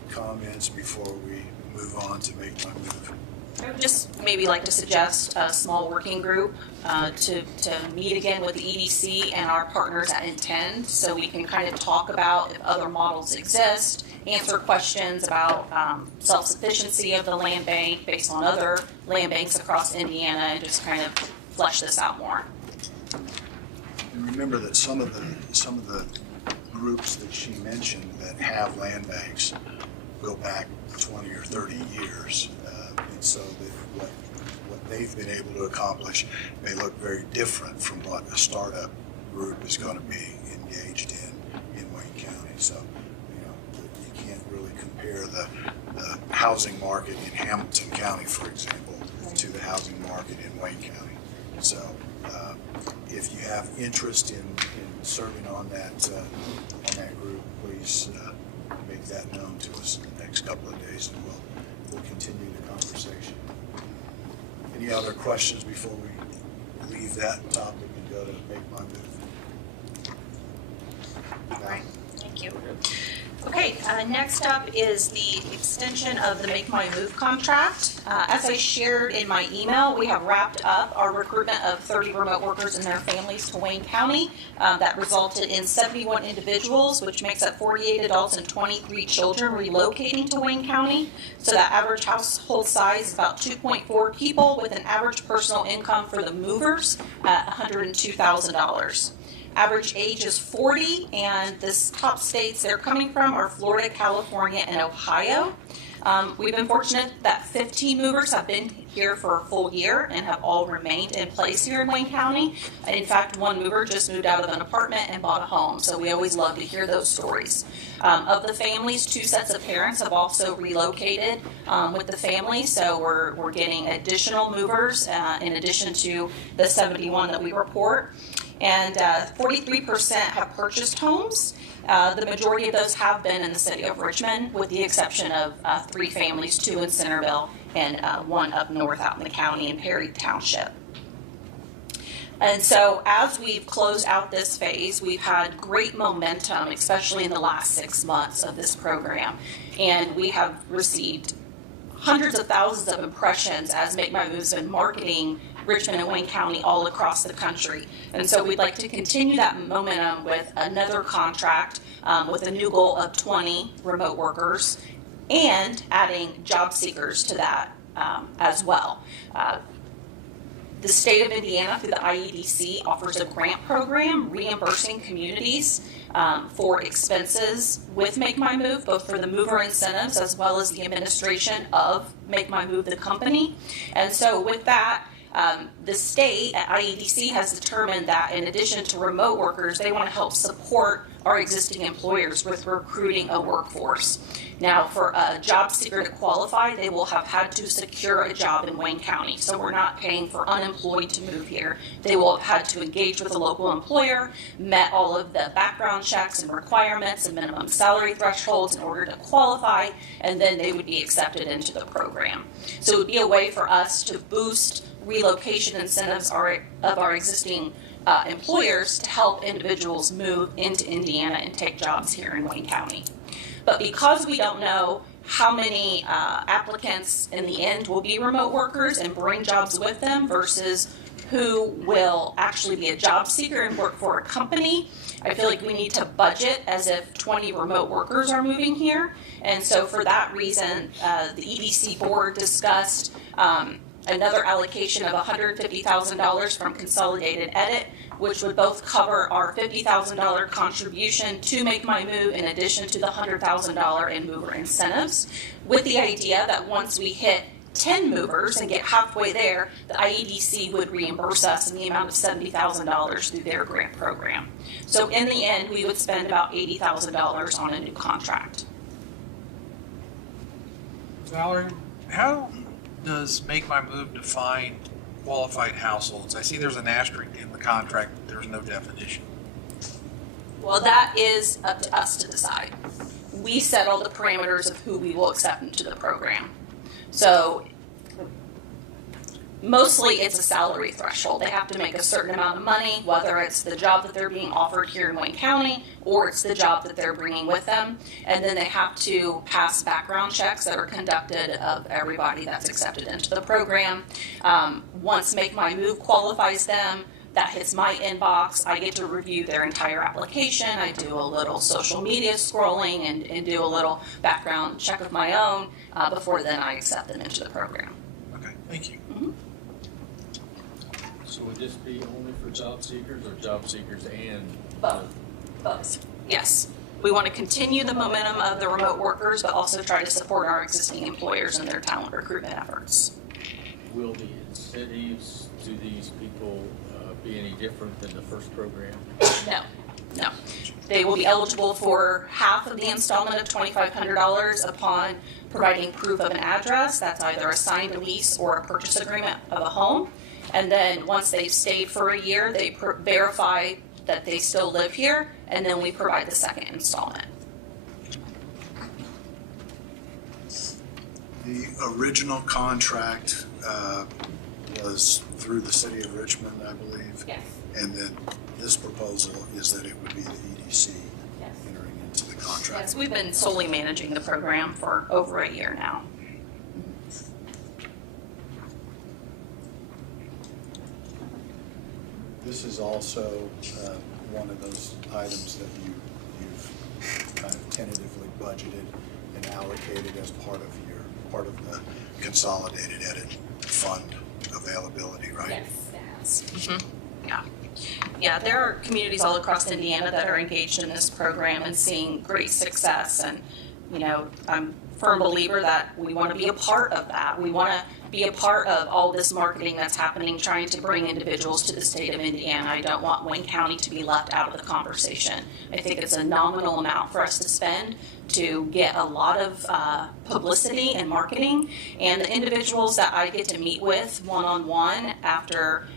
comments before we move on to Make My Move? I would just maybe like to suggest a small working group to meet again with the EDC and our partners at Intend, so we can kind of talk about if other models exist, answer questions about self-sufficiency of the land bank based on other land banks across Indiana, and just kind of flesh this out more. And remember that some of the groups that she mentioned that have land banks go back 20 or 30 years. And so that what they've been able to accomplish may look very different from what a startup group is going to be engaged in Wayne County. So, you can't really compare the housing market in Hamilton County, for example, to the housing market in Wayne County. So, if you have interest in serving on that group, please make that known to us in the next couple of days, and we'll continue the conversation. Any other questions before we leave that topic and go to Make My Move? All right, thank you. Okay, next up is the extension of the Make My Move contract. As I shared in my email, we have wrapped up our recruitment of 30 remote workers and their families to Wayne County. That resulted in 71 individuals, which makes up 48 adults and 23 children relocating to Wayne County. So that average household size is about 2.4 people, with an average personal income for the movers at $102,000. Average age is 40, and the top states they're coming from are Florida, California, and Ohio. We've been fortunate that 15 movers have been here for a full year and have all remained in place here in Wayne County. And in fact, one mover just moved out of an apartment and bought a home, so we always love to hear those stories. Of the families, 2 sets of parents have also relocated with the family, so we're getting additional movers in addition to the 71 that we report. And 43% have purchased homes. The majority of those have been in the city of Richmond, with the exception of 3 families, 2 in Centerville and 1 up north out in the county in Perry Township. And so as we've closed out this phase, we've had great momentum, especially in the last 6 months of this program. And we have received hundreds of thousands of impressions as Make My Move's been marketing Richmond and Wayne County all across the country. And so we'd like to continue that momentum with another contract with a new goal of 20 remote workers and adding job seekers to that as well. The state of Indiana, through the IEDC, offers a grant program reimbursing communities for expenses with Make My Move, both for the mover incentives as well as the administration of Make My Move, the company. And so with that, the state at IEDC has determined that in addition to remote workers, they want to help support our existing employers with recruiting a workforce. Now, for a job seeker to qualify, they will have had to secure a job in Wayne County. So we're not paying for unemployed to move here. They will have had to engage with a local employer, met all of the background checks and requirements and minimum salary thresholds in order to qualify, and then they would be accepted into the program. So it would be a way for us to boost relocation incentives of our existing employers to help individuals move into Indiana and take jobs here in Wayne County. But because we don't know how many applicants in the end will be remote workers and bring jobs with them versus who will actually be a job seeker and work for a company, I feel like we need to budget as if 20 remote workers are moving here. And so for that reason, the EDC board discussed another allocation of $150,000 from Consolidated Edit, which would both cover our $50,000 contribution to Make My Move in addition to the $100,000 in mover incentives, with the idea that once we hit 10 movers and get halfway there, the IEDC would reimburse us in the amount of $70,000 through their grant program. So in the end, we would spend about $80,000 on a new contract. Valerie, how does Make My Move define qualified households? I see there's an asterisk in the contract, but there's no definition. Well, that is up to us to decide. We set all the parameters of who we will accept into the program. So mostly it's a salary threshold. They have to make a certain amount of money, whether it's the job that they're being offered here in Wayne County or it's the job that they're bringing with them. And then they have to pass background checks that are conducted of everybody that's accepted into the program. Once Make My Move qualifies them, that hits my inbox. I get to review their entire application. I do a little social media scrolling and do a little background check of my own before then I accept them into the program. Okay, thank you. Mm-hmm. So would this be only for job seekers or job seekers and? Both. Yes. We want to continue the momentum of the remote workers, but also try to support our existing employers in their talent recruitment efforts. Will the incentives to these people be any different than the first program? No. They will be eligible for half of the installment of $2,500 upon providing proof of an address. That's either a signed lease or a purchase agreement of a home. And then once they've stayed for a year, they verify that they still live here, and then we provide the second installment. The original contract was through the city of Richmond, I believe. Yes. And then this proposal is that it would be the EDC entering into the contract. Yes, we've been solely managing the program for over a year now. This is also one of those items that you've kind of tentatively budgeted and allocated as part of the Consolidated Edit Fund availability, right? Yes, it has. Mm-hmm. Yeah. Yeah, there are communities all across Indiana that are engaged in this program and seeing great success. And, you know, I'm a firm believer that we want to be a part of that. We want to be a part of all this marketing that's happening, trying to bring individuals to the state of Indiana. I don't want Wayne County to be left out of the conversation. I think it's a nominal amount for us to spend to get a lot of publicity and marketing. And the individuals that I get to meet with one-on-one after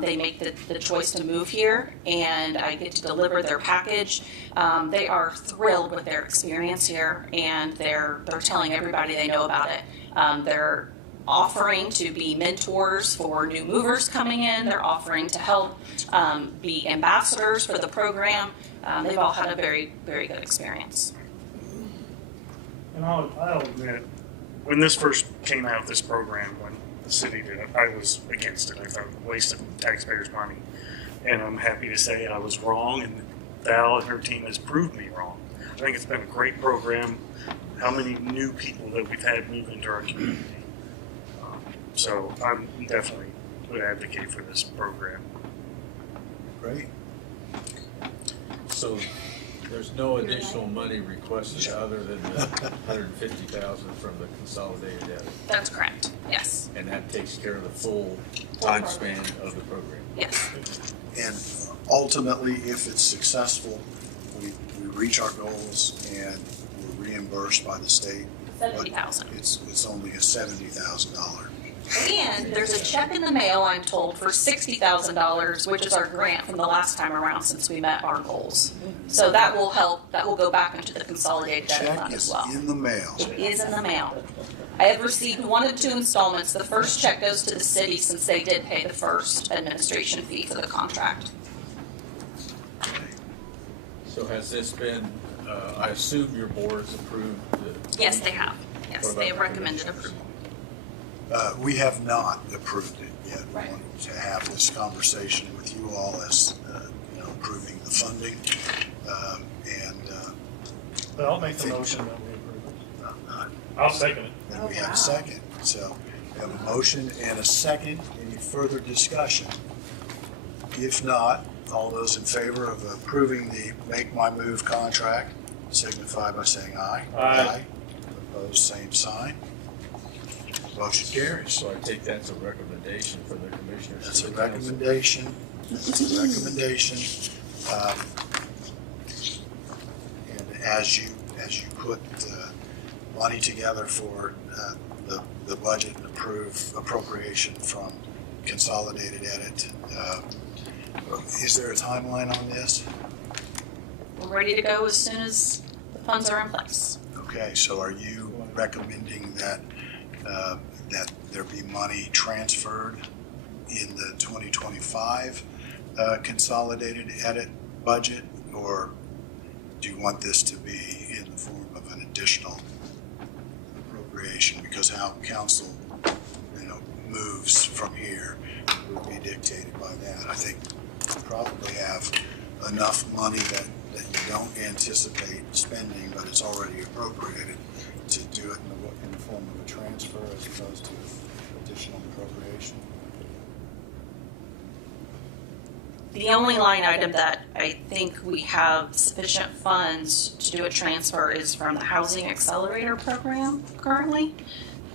they make the choice to move here and I get to deliver their package, they are thrilled with their experience here, and they're telling everybody they know about it. They're offering to be mentors for new movers coming in. They're offering to help be ambassadors for the program. They've all had a very, very good experience. And I'll admit, when this first came out, this program, when the city did it, I was against it. I thought it was a waste of taxpayers' money. And I'm happy to say I was wrong, and Val and her team has proved me wrong. I think it's been a great program. How many new people that we've had move into our community. So I'm definitely would advocate for this program. Great. So there's no additional money requested other than the $150,000 from the Consolidated Edit? That's correct, yes. And that takes care of the full time span of the program? Yes. And ultimately, if it's successful, we reach our goals and we're reimbursed by the state. $70,000. It's only a $70,000. And there's a check in the mail, I'm told, for $60,000, which is our grant from the last time around since we met our goals. So that will help, that will go back into the Consolidated Edit Fund as well. Check is in the mail. It is in the mail. I have received 1 of 2 installments. The first check goes to the city since they did pay the first administration fee for the contract. So has this been, I assume your board's approved the? Yes, they have. Yes, they have recommended approval. We have not approved it yet. Right. We want to have this conversation with you all as approving the funding. But I'll make the motion that we approve it. I'll second it. And we have a second. So we have a motion and a second. Any further discussion? If not, all those in favor of approving the Make My Move contract signify by saying aye. Aye. Opposed, same sign. Motion carries. So I take that's a recommendation for the commissioners. That's to a the council. recommendation. That's a recommendation. And as you put money together for the budget and approve appropriation from Consolidated Edit, is there a timeline on this? We're ready to go as soon as the funds are in place. Okay, so are you recommending that that there be money transferred in the 2025 Consolidated Edit budget, or do you want this to be in the form of an additional appropriation? Because how council, moves from here will be dictated by that. I think you probably have enough money that you don't anticipate spending, but it's already appropriated, to do it in the form of a transfer as opposed to additional appropriation. The only line item that I think we have sufficient funds to do a transfer is from the Housing Accelerator Program currently.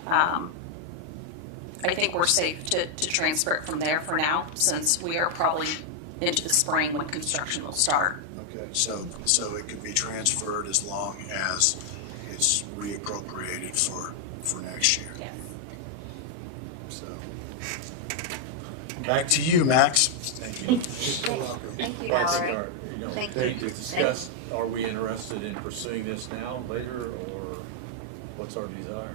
I think we're safe to transfer it from there for now, since we are probably into the spring when construction will start. Okay, so it could be transferred as long as it's reappropriated for next year. Yes. So, back to you, Max. Thank you. You're welcome. Thank you, Vice Valerie. Mayor, Thank they you. discussed, are we interested in pursuing this now, later, or what's our desire?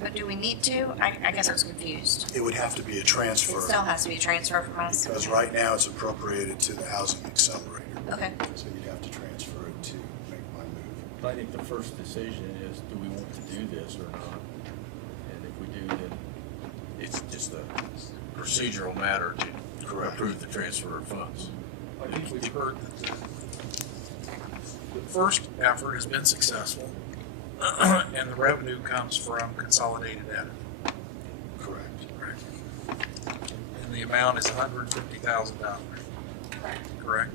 But do we need to? I guess I was confused. It would have to be a It transfer, still has to be a transfer from us? because right now it's appropriated to the Housing Accelerator. Okay. So you'd have to transfer it to Make My Move. I think the first decision is, do we want to do this or not? And if we do, then it's just a procedural matter to approve the transfer of funds. I think we've heard that the first effort has been successful, and the revenue comes from Consolidated Edit. Correct. And the amount is $150,000. Correct.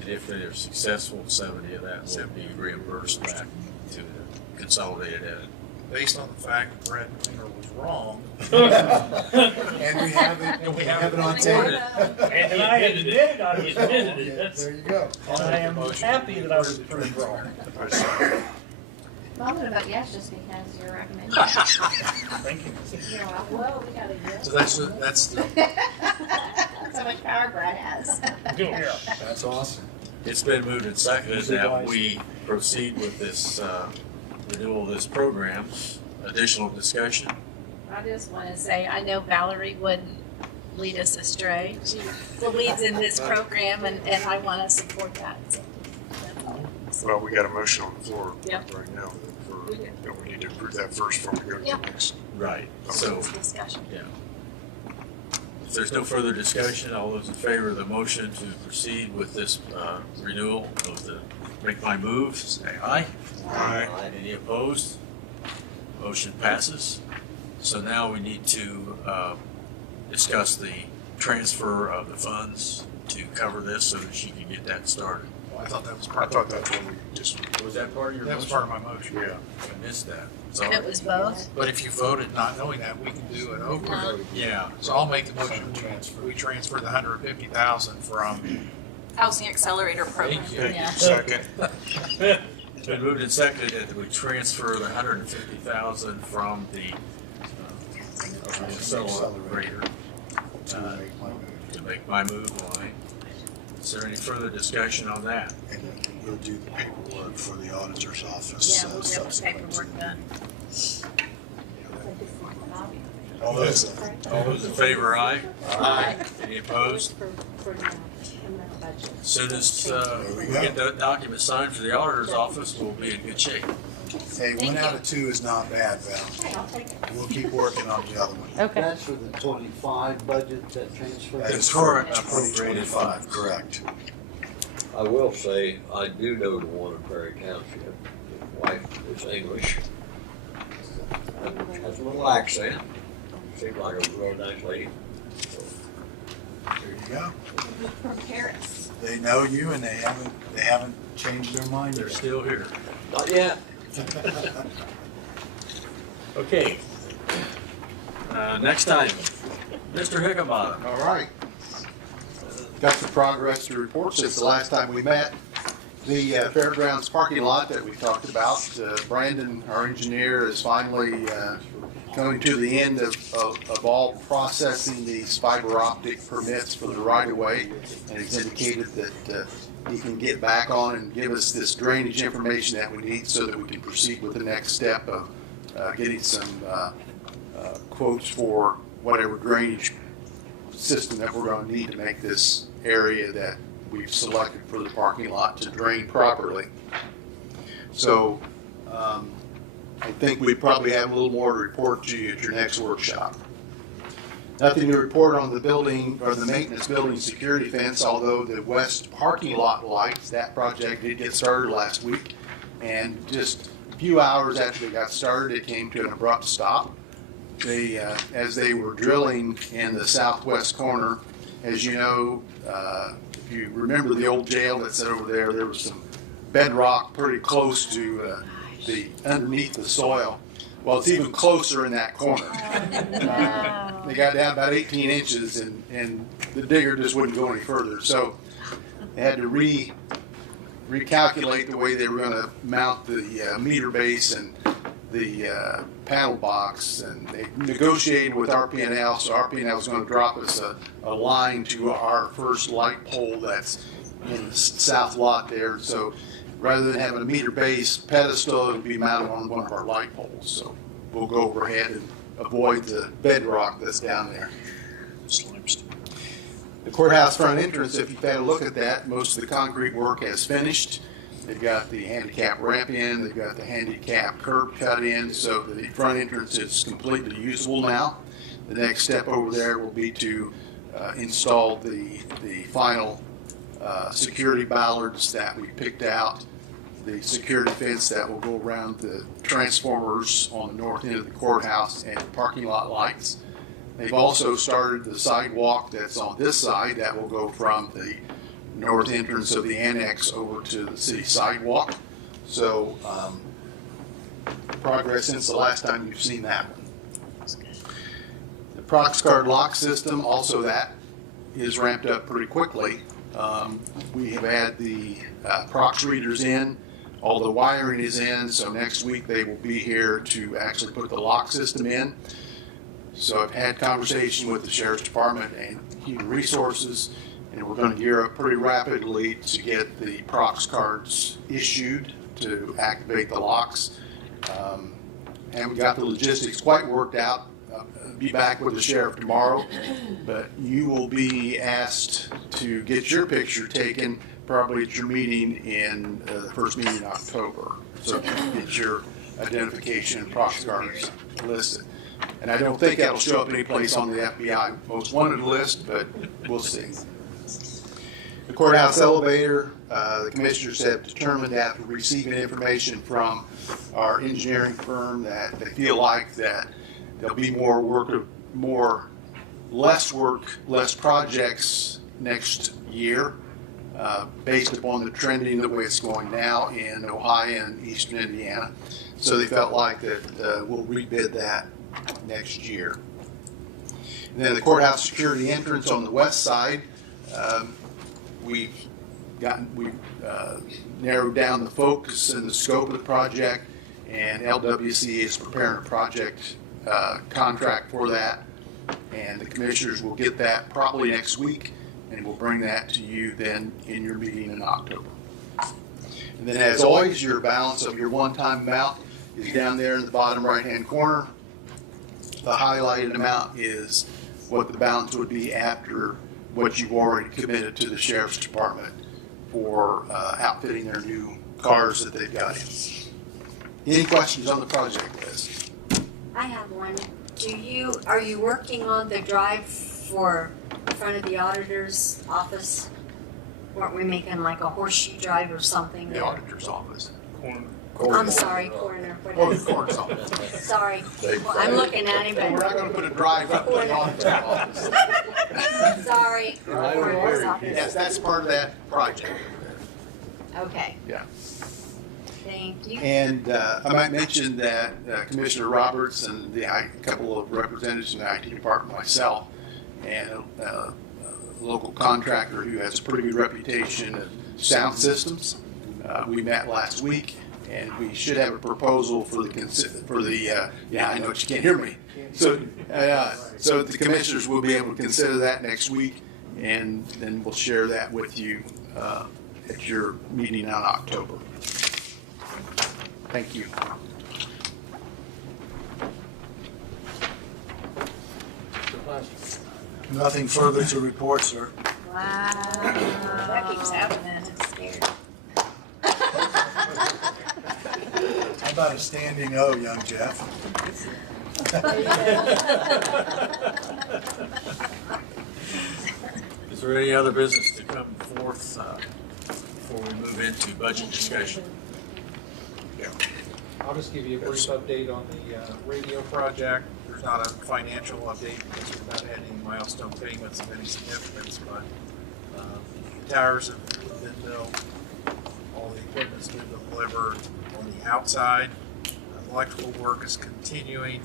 And if they're successful, 70 of that will be reimbursed back to the Consolidated Edit. Based on the fact that Brad Klinger was wrong. And we have it on tape. And I admitted I was wrong. Yeah, there you go. And I am happy that I was proved wrong. Well, I'm gonna vote yes just because you're recommending. Thank you. You're welcome. Well, we got a yes. So that's the That's how much power Brad has. Yeah. That's awesome. It's been moved and seconded that we proceed with this renewal of this program. Additional discussion? I just want to say, I know Valerie wouldn't lead us astray. She believes in this program, and I want to support that. So, that's all. Well, we got a motion on the floor Yep. right now. We do. We need to approve that first before we go to Yep. the next. Right. So, Discussion. if there's no further discussion, all those in favor of the motion to proceed with this renewal of the Make My Move, say aye. Aye. Any opposed? Motion passes. So now we need to discuss the transfer of the funds to cover this so that she can get that started. I thought that was I part thought that's when we just, Was that part of your that motion? was part of my motion. yeah. I missed that. So, And it was both? But if you voted not knowing that, we can do it over. yeah, So I'll make the motion. We transfer the $150,000 from. Housing Accelerator Program. thank you. Yeah. Second. It's been moved and seconded that we transfer the $150,000 from the accelerator To Make My Move. to Make My Move line. Is there any further discussion on that? And then we'll do the paperwork for the auditor's office. Yeah, we'll get the subsequent to paperwork the done. meeting. All those in favor, aye? Aye. Any opposed? As soon as we get that document signed for the auditor's office, we'll be in good shape. Hey, 1 out of 2 is not bad, Val. We'll keep working on the other one. Okay. That's for the 25 budget, that transfer? That is for 2025, correct. I will say, I do know the one in Perry Township. His wife is English. Has a little accent. Seems like a real nice lady. There you go. From Paris. They know you and they haven't changed their mind. They're still here. Not yet. Okay. Next item, Mr. Hickenbottom. All right. Got some progress to report since the last time we met. The fairgrounds parking lot that we talked about, Brandon, our engineer, is finally coming to the end of all processing these fiber optic permits for the right-of-way, and he's indicated that he can get back on and give us this drainage information that we need so that we can proceed with the next step of getting some quotes for whatever drainage system that we're going to need to make this area that we've selected for the parking lot to drain properly. So I think we probably have a little more to report to you at your next workshop. Nothing to report on the building or the maintenance building security fence, although the west parking lot lights, that project did get started last week. And just a few hours after they got started, it came to an abrupt stop. They, as they were drilling in the southwest corner, as you know, if you remember the old jail that's over there, there was some bedrock pretty close to the underneath the soil. Well, it's even closer in that corner. They got down about 18 inches, and the digger just wouldn't go any further. So they had to recalculate the way they were going to mount the meter base and the panel box, and they negotiated with RP&L, so RP&L was going to drop us a line to our first light pole that's in the south lot there. So rather than having a meter base pedestal, it would be mounted on one of our light poles. So we'll go overhead and avoid the bedrock that's down there. The courthouse front entrance, if you've had a look at that, most of the concrete work has finished. They've got the handicap ramp in, they've got the handicap curb cut in, so the front entrance is completely usable now. The next step over there will be to install the final security bollards that we picked out, the security fence that will go around the transformers on the north end of the courthouse, and parking lot lights. They've also started the sidewalk that's on this side that will go from the north entrance of the annex over to the city sidewalk. So progress since the last time you've seen that one. The Proxguard lock system, also that is ramped up pretty quickly. We have had the Prox readers in, all the wiring is in, so next week they will be here to actually put the lock system in. So I've had conversation with the Sheriff's Department and Human Resources, and we're going to gear up pretty rapidly to get the Prox cards issued to activate the locks. And we got the logistics quite worked out. I'll be back with the sheriff tomorrow, but you will be asked to get your picture taken probably at your meeting in the first meeting in October. So get your identification and Prox cards listed. And I don't think that'll show up any place on the FBI most wanted list, but we'll see. The courthouse elevator, the commissioners have determined after receiving information from our engineering firm that they feel like that there'll be more work, less projects next year, based upon the trending the way it's going now in Ohio and Eastern Indiana. So they felt like that we'll rebid that next year. And then the courthouse security entrance on the west side, we've narrowed down the focus and the scope of the project, and LWC is preparing a project contract for that, and the commissioners will get that probably next week, and we'll bring that to you then in your meeting in October. And then as always, your balance of your one-time amount is down there in the bottom right-hand corner. the highlighted amount is what the balance would be after what you've already committed to the sheriff's department for outfitting their new cars that they've got in. Any questions on the project list? I have one. Are you working on the drive for in front of the auditor's office? Weren't we making like a horseshoe drive or something The there? auditor's office. I'm sorry, coroner. Or the court's office. Sorry. Well, I'm looking at him, We're not gonna put a drive up to the auditor's office. but sorry. Coroner's office. Yes, that's part of that project. Okay. Yeah. Thank you. And I might mention that Commissioner Roberts and a couple of representatives in the IT department, myself, and a local contractor who has a pretty good reputation of sound systems. We met last week, and we should have a proposal for the yeah, I know you can't hear me. So the commissioners will be able to consider that next week, and then we'll share that with you at your meeting in October. Thank you. Nothing further to report, sir. Wow. That keeps happening. I'm scared. How about a standing O, young Jeff? Is there any other business to come forth before we move into budget discussion? I'll just give you a brief update on the radio project. There's not a financial update because we've not had any milestone payments of any significance, but the towers have been built, all the equipment's been delivered on the outside. Electrical work is continuing.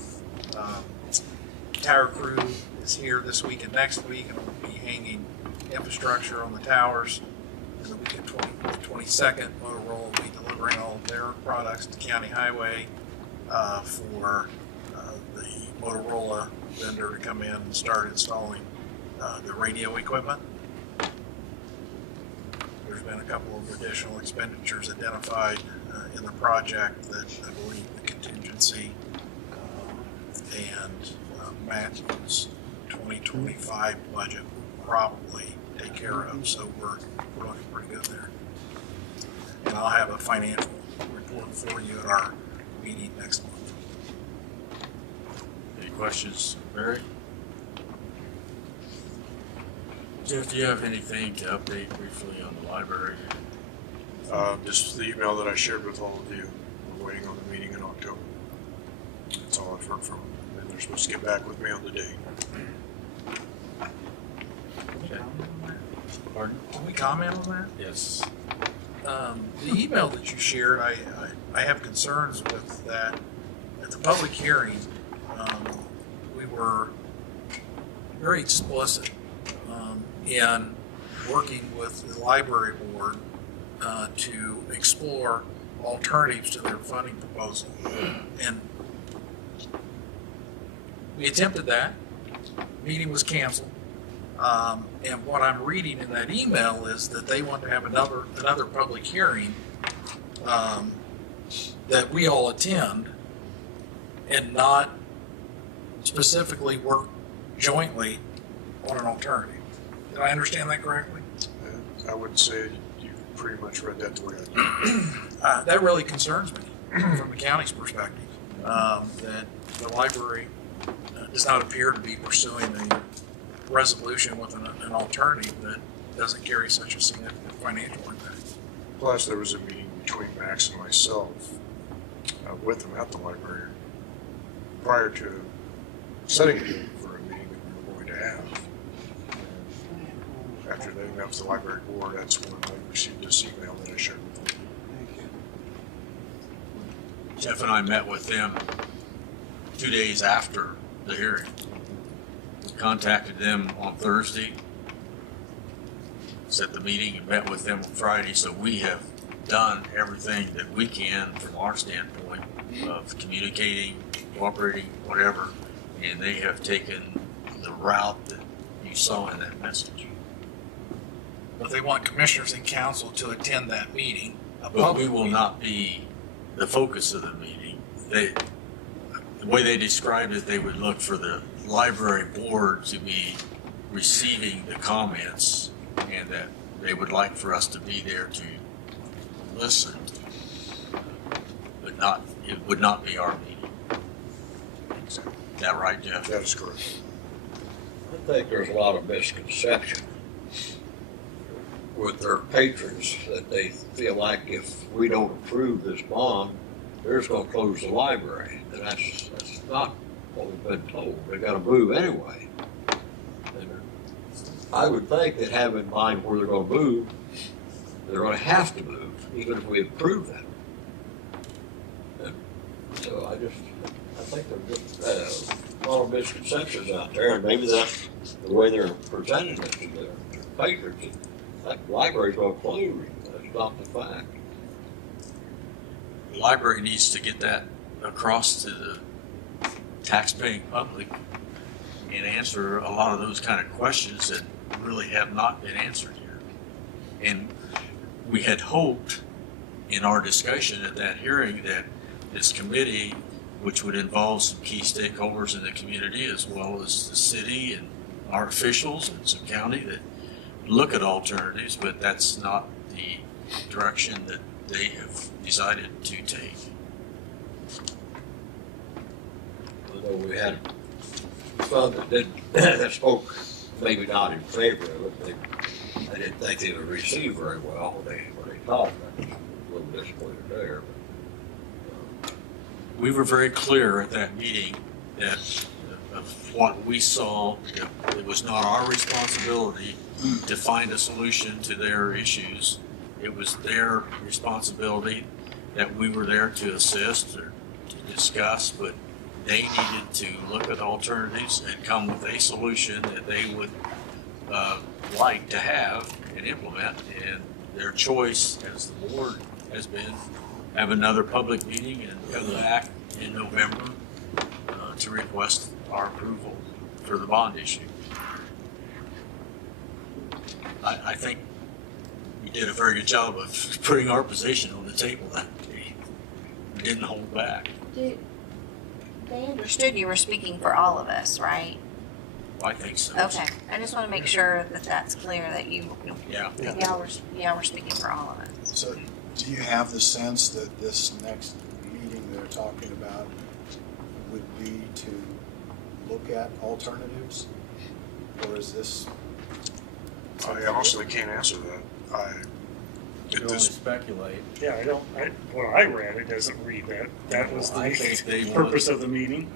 Tower crew is here this week and next week, and will be hanging infrastructure on the towers. And the week of the 22nd, Motorola will be delivering all of their products to County Highway for the Motorola vendor to come in and start installing the radio equipment. There's been a couple of additional expenditures identified in the project that I believe the contingency and Matthew's 2025 budget will probably take care of, so we're looking pretty good there. And I'll have a financial report for you at our meeting next month. Any questions, Barry? Jeff, do you have anything to update briefly on the library? Just the email that I shared with all of you. We're waiting on the meeting in October. That's all I've heard from them. And they're supposed to get back with me on the date. Okay. Pardon? Can we comment on that? Yes. The email that you shared, I have concerns with that. At the public hearing, we were very explicit in working with the library board to explore alternatives to their funding proposal. And we attempted that. Meeting was canceled. And what I'm reading in that email is that they want to have another public hearing that we all attend and not specifically work jointly on an alternative. Did I understand that correctly? I would say you pretty much read that the way I did. That really concerns me from the county's perspective, that the library does not appear to be pursuing a resolution with an alternative that doesn't carry such a significant financial impact. Plus, there was a meeting between Max and myself with them at the library prior to setting a date for a meeting that we were going to have. After they met with the library board, that's when I received this email that I shared with them. Jeff and I met with them 2 days after the hearing. Contacted them on Thursday, set the meeting and met with them on Friday, so we have done everything that we can from our standpoint of communicating, cooperating, whatever, and they have taken the route that you saw in that message. But they want commissioners and council to attend that meeting. But we will not be the focus of the meeting. The the way they described it, they would look for the library board to be receiving the comments, and that they would like for us to be there to listen, but not, it would not be our meeting. Is that right, Jeff? That is correct. I think there's a lot of misconception with their patrons that they feel like if we don't approve this bond, they're just gonna close the library. And that's not what we've been told. They gotta move anyway. And I would think that have in mind where they're gonna move, they're gonna have to move, even if we approve them. And so I think there's just a lot of misconceptions out there, and maybe that's the way they're presenting it to their patrons. That library's gonna close. That's not the fact. The library needs to get that across to the taxpaying public and answer a lot of those kind of questions that really have not been answered here. And we had hoped in our discussion at that hearing that this committee, which would involve some key stakeholders in the community as well as the city and our officials and some county, that look at alternatives, but that's not the direction that they have decided to take. Although we had some that spoke maybe not in favor of it, I didn't think they would receive very well when they talked. I was a little disappointed there. We were very clear at that meeting that of what we saw, it was not our responsibility to find a solution to their issues. It was their responsibility, that we were there to assist or to discuss, but they needed to look at alternatives and come with a solution that they would like to have and implement. And their choice as the board has been have another public meeting and come back in November to request our approval for the bond issue. I think we did a very good job of putting our position on the table that day. We didn't hold back. They understood you were speaking for all of us, right? I think so. Okay, I just want to make sure that that's clear, that Yeah. y'all were speaking for all of us. So do you have the sense that this next meeting they're talking about would be to look at alternatives? Or is this? I honestly can't answer that. You can only speculate. Yeah, what I read, it doesn't read that. That was I think they the purpose of the meeting.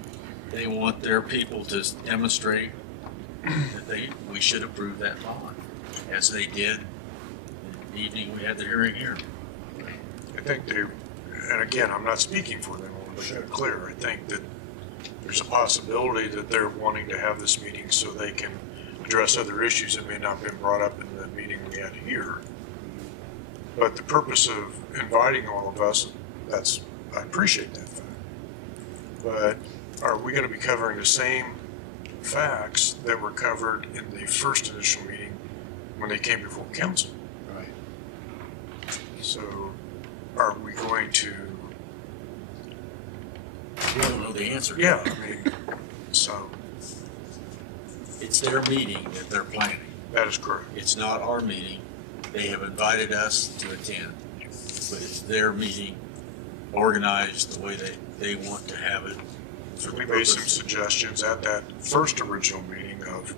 They want their people to demonstrate that we should approve that bond, as they did the evening we had the hearing here. I think they, and again, I'm not speaking for them, I want to make that clear. I think that there's a possibility that they're wanting to have this meeting so they can address other issues that may not have been brought up in the meeting we had here. But the purpose of inviting all of us, I appreciate that fact. But are we going to be covering the same facts that were covered in the first initial meeting when they came before council? Right. So are we going to? We don't know the answer. Yeah, I mean, so. It's their meeting that they're planning. That is correct. It's not our meeting. They have invited us to attend, but it's their meeting, organized the way they want to have it. So we made some suggestions at that first original meeting of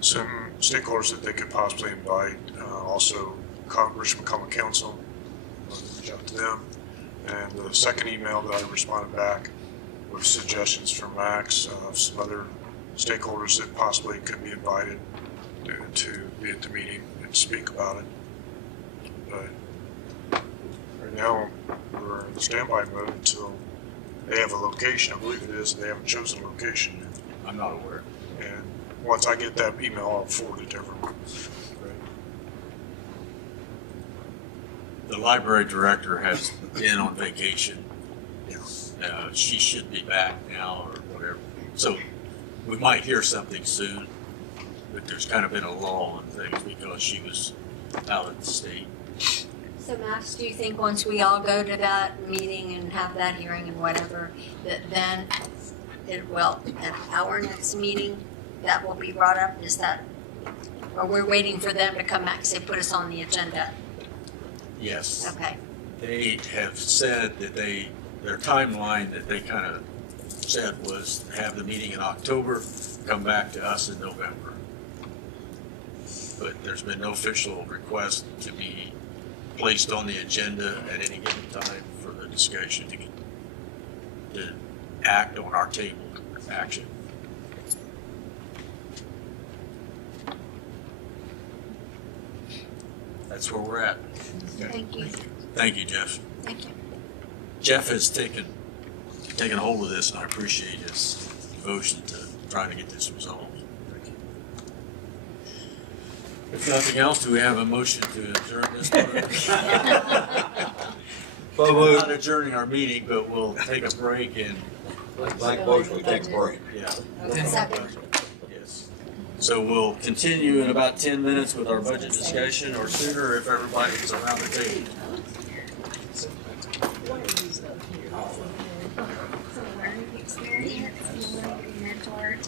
some stakeholders that they could possibly invite, also Congressman, common council, reach out to them. And the second email that I responded back with suggestions from Max of some other stakeholders that possibly could be invited to be at the meeting and speak about it. But right now, we're in standby mode until they have a location. I believe it is. They haven't chosen a location yet. I'm not aware. And once I get that email, I'll forward it to everyone. The library director has been on vacation. She should be back now or whatever. So we might hear something soon, but there's kind of been a lull on things because she was out of the state. So Max, do you think once we all go to that meeting and have that hearing and whatever, that then at our next meeting, that will be brought up? Is that, or we're waiting for them to come back and say, put us on the agenda? Yes. Okay. They have said that their timeline that they kind of said was have the meeting in October, come back to us in November. But there's been no official request to be placed on the agenda at any given time for the discussion to act on our table action. That's where we're at. Okay. Thank you. Thank you, Jeff. Thank you. Jeff has taken hold of this, and I appreciate his devotion to trying to get this resolved. If nothing else, do we have a motion to adjourn this part? We're not adjourning our meeting, but we'll take a break and. Like motion, we take a break. Yeah. Second. Yes. So we'll continue in about 10 minutes with our budget discussion, or sooner if everybody's around the table. Learning experience, you want to be mentored.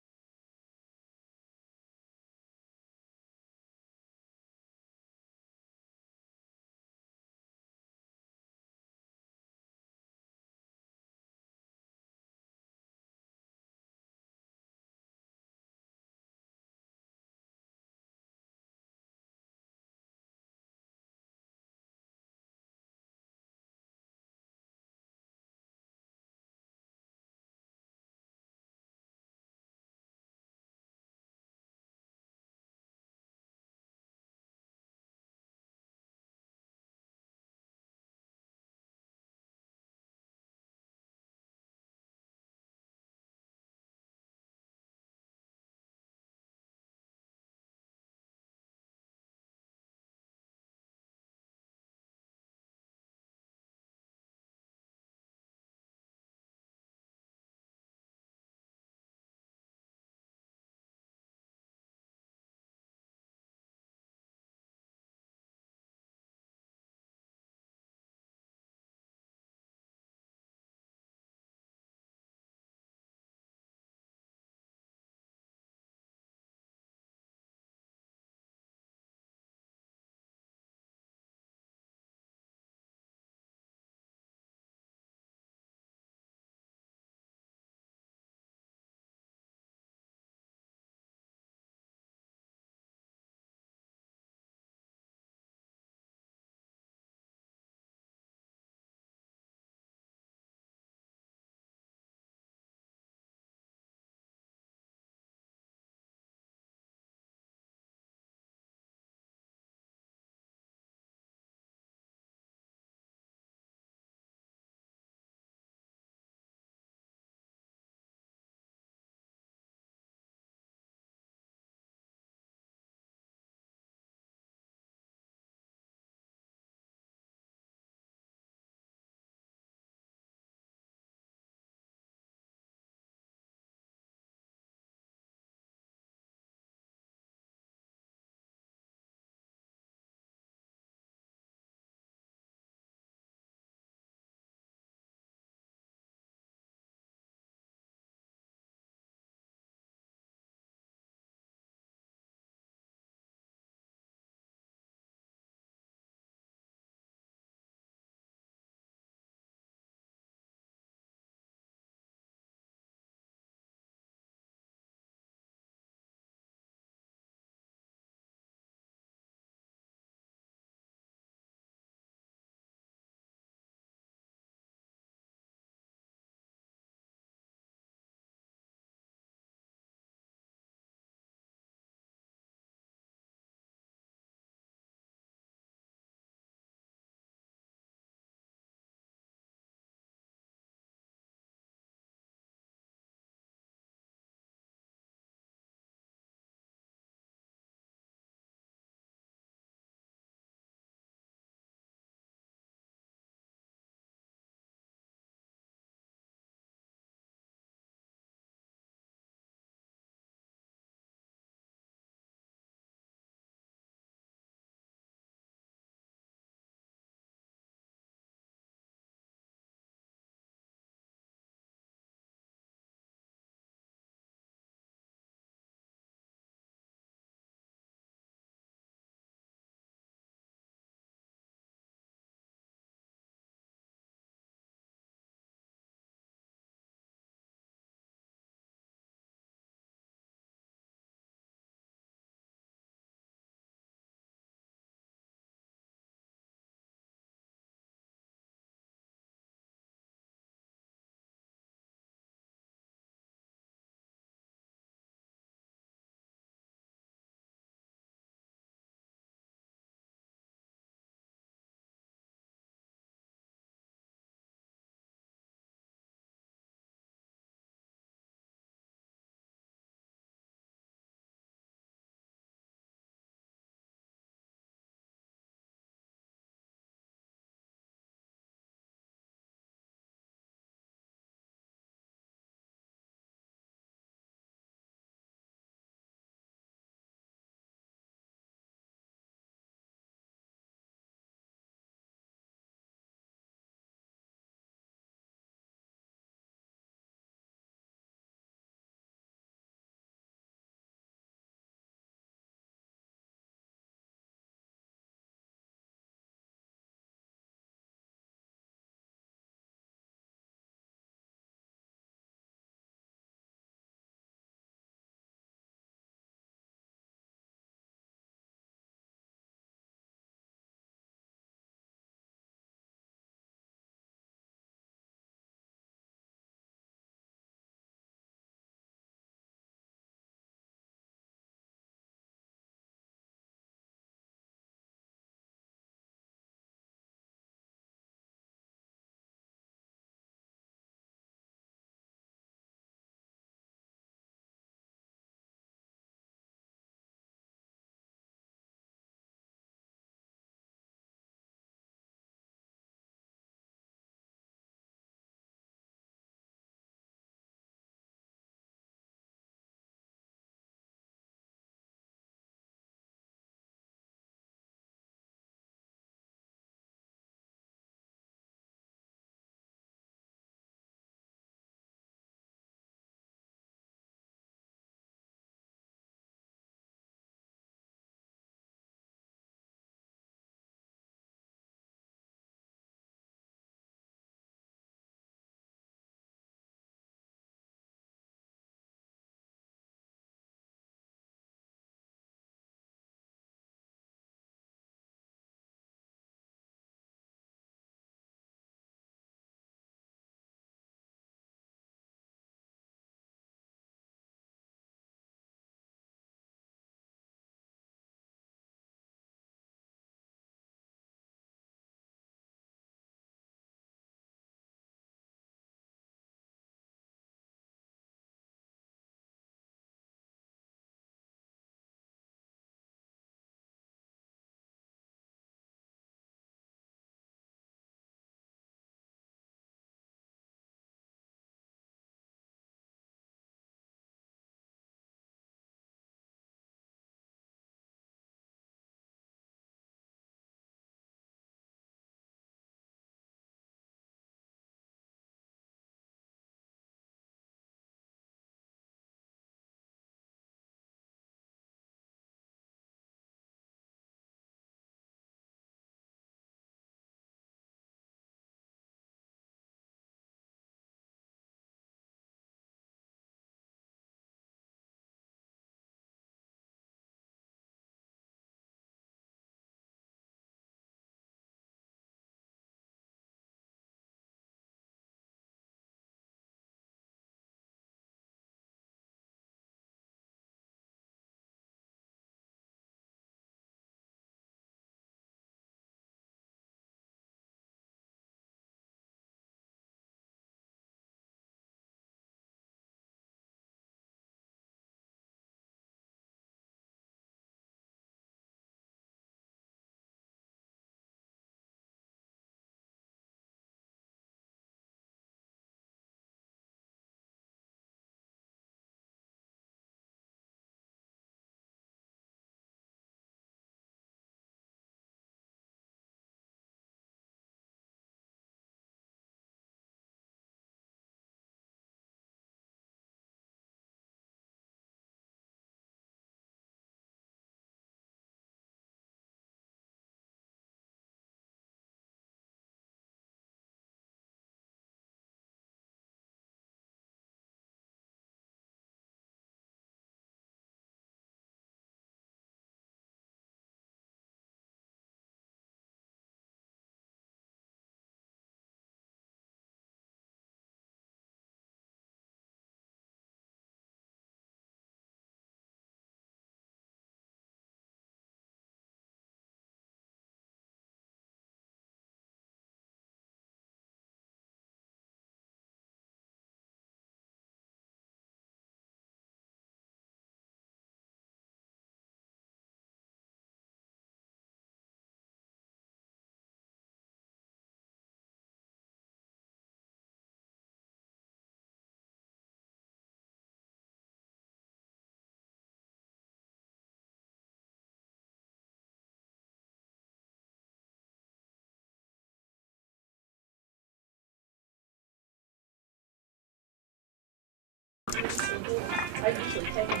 I usually take them.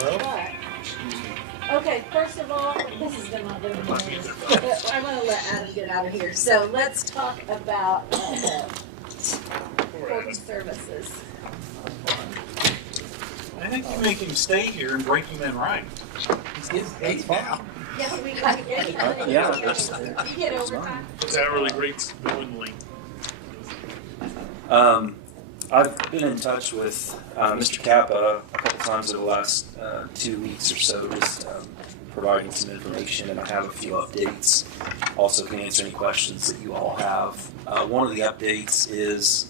Well, But, okay, first of all, this is gonna be but I'm gonna let Adam get out of here. So let's talk about court services. I think you make him stay here and break him in right. He's getting paid now. Yeah, we gotta get it. Yeah, that's- You get overtime. What's hourly rates going? I've been in touch with Mr. Kappa a couple times over the last 2 weeks or so, just providing some information, and I have a few updates. Also can answer any questions that you all have. One of the updates is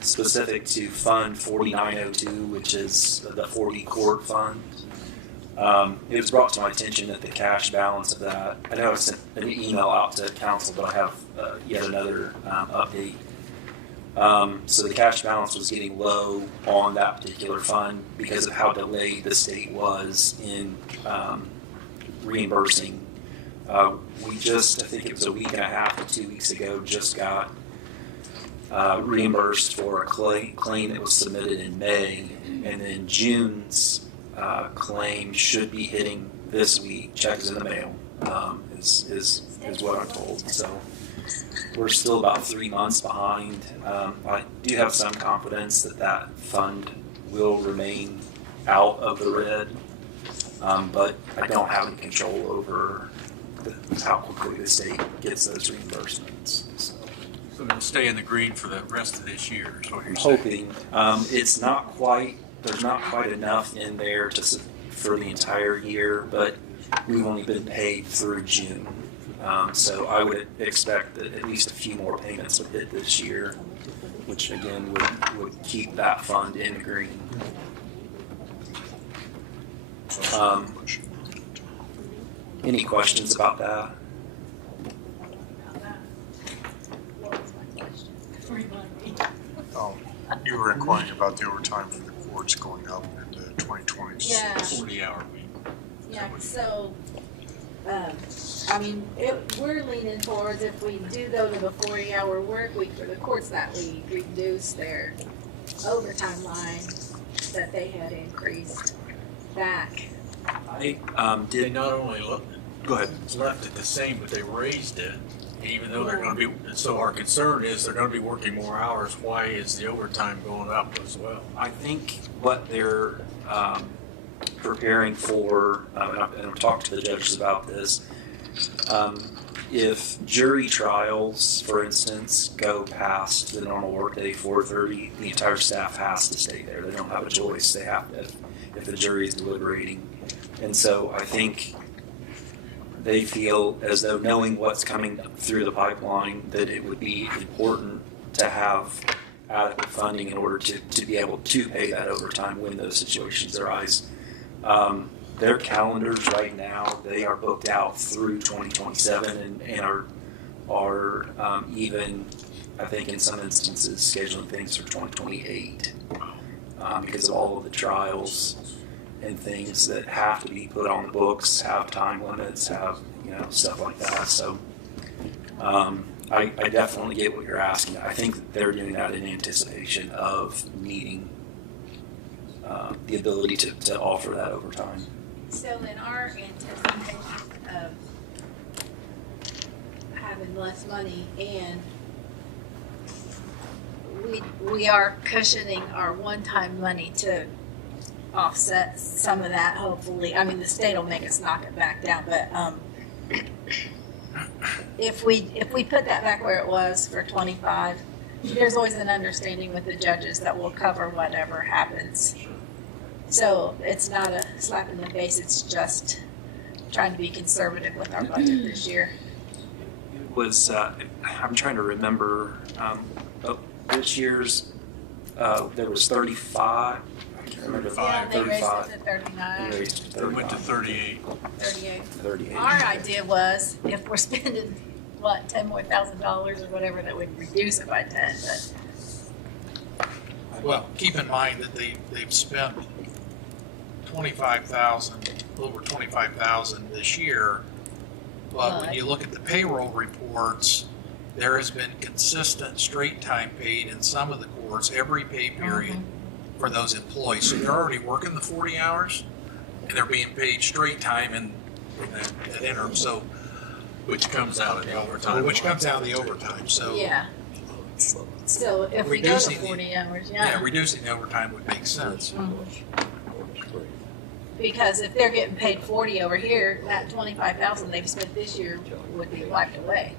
specific to Fund 4902, which is the 40 court fund. It was brought to my attention that the cash balance of that, I know I sent an email out to council, but I have yet another update. So the cash balance was getting low on that particular fund because of how delayed the state was in reimbursing. We just, I think it was a week and a half to 2 weeks ago, just got reimbursed for a claim that was submitted in May, and then June's claim should be hitting this week. Check is in the mail, is what I'm told. So we're still about 3 months behind. I do have some confidence that that fund will remain out of the red, but I don't have any control over how quickly the state gets those reimbursements. So it'll stay in the green for the rest of this year, is what I'm you're saying? hoping. It's not quite, there's not quite enough in there for the entire year, but we've only been paid through June. So I would expect that at least a few more payments would hit this year, which again would keep that fund in the green. Any questions about that? You were inquiring about the overtime for the courts going up in the 2020s. Yeah. 40-hour week. Yeah, so, I mean, we're leaning towards if we do go to the 40-hour work week for the courts, that we reduce their overtime line that they had increased back. I They did. not only Go ahead. left it the same, but they raised it. Even though they're gonna be, so our concern is they're gonna be working more hours, why is the overtime going up as well? I think what they're preparing for, and I've talked to the judges about this, if jury trials, for instance, go past the normal workday 4:30, the entire staff has to stay there. They don't have a choice. They have to, if the jury is deliberating. And so I think they feel as though knowing what's coming through the pipeline, that it would be important to have adequate funding in order to be able to pay that overtime when those situations arise. Their calendars right now, they are booked out through 2027 and are even, I think in some instances, scheduling things for 2028 because of all of the trials and things that have to be put on the books, have time limits, have, stuff like that. So I definitely get what you're asking. I think that they're doing that in anticipation of needing the ability to offer that overtime. So in our anticipation of having less money, and we are cushioning our one-time money to offset some of that, hopefully. I mean, the state will make us knock it back down, but if we put that back where it was for 25, there's always an understanding with the judges that we'll cover whatever happens. So it's not a slap in the face, it's just trying to be conservative with our budget this year. It was, I'm trying to remember, this year's, there was 35, I can't remember. Yeah, they raised 35. it to 39, They raised it to They went to 38. 38. 38. Our idea was, if we're spending, $10,000 more or whatever, that would reduce it by 10, but. Well, keep in mind that they've spent over 25,000 this year. But when you look at the payroll reports, there has been consistent straight time paid in some of the courts every pay period for those employees. So they're already working the 40 hours and they're being paid straight time in that interim, so, Which comes out of the overtime. which comes out of the overtime, so. Yeah. Still, if we go to Reducing the- 40 hours, Yeah, reducing the overtime would make sense. Because if they're getting paid 40 over here, that 25,000 they've spent this year would be wiped away.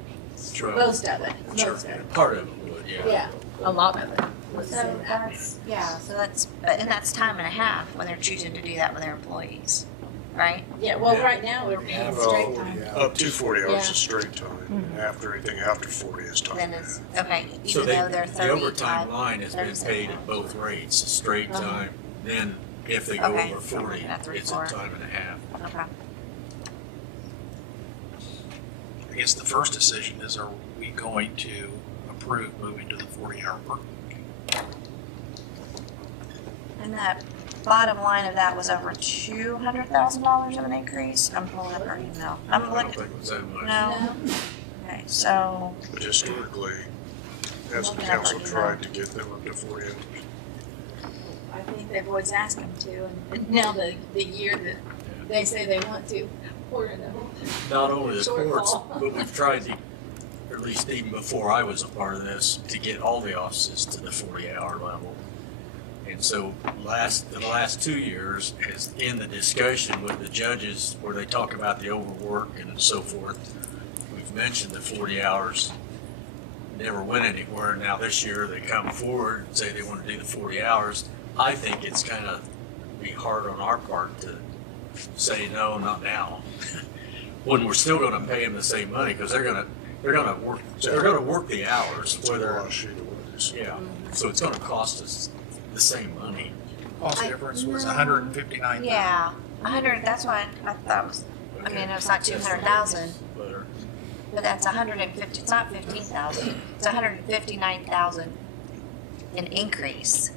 True. Most of it, Sure. most of it. Part of it would, yeah. Yeah, a lot of it. was So in that. that's, yeah, so that's, but, and that's time and a half when they're choosing to do that with their employees, right? Yeah, well, Yeah. right now, we're paying straight time. Up to 40 hours Yeah. is straight time. And after anything after 40 is time. Then it's, okay, So even though they're the overtime 35. line has been paid at both rates, straight Uh-huh. time, then if they go Okay, over so we're 40, looking at it's a 3/4. time and a half. Okay. I guess the first decision is, are we going to approve moving to the 40-hour work? And that bottom line of that was over $200,000 of an increase. I'm pulling up her email. I I'm don't looking, think it was that much. no. Okay, so, But historically, has the Looking at council our tried to get them up to 40 hours? I think they've always asked them to, and now the year that they say they want to, we're in a Not only the courts, shortfall. but we've tried to, or at least even before I was a part of this, to get all the offices to the 40-hour level. And so the last 2 years is in the discussion with the judges where they talk about the overwork and so forth. We've mentioned the 40 hours, never went anywhere. Now this year they come forward and say they want to do the 40 hours. I think it's kind of be hard on our part to say no, not now. When we're still going to pay them the same money because they're going to work the hours, whether yeah. So it's going to cost us the same money. Cost difference was 159,000. yeah, 100, that's why I thought it was, I mean, it's not 200,000, Better. but that's 150, it's not 15,000. It's 159,000 an increase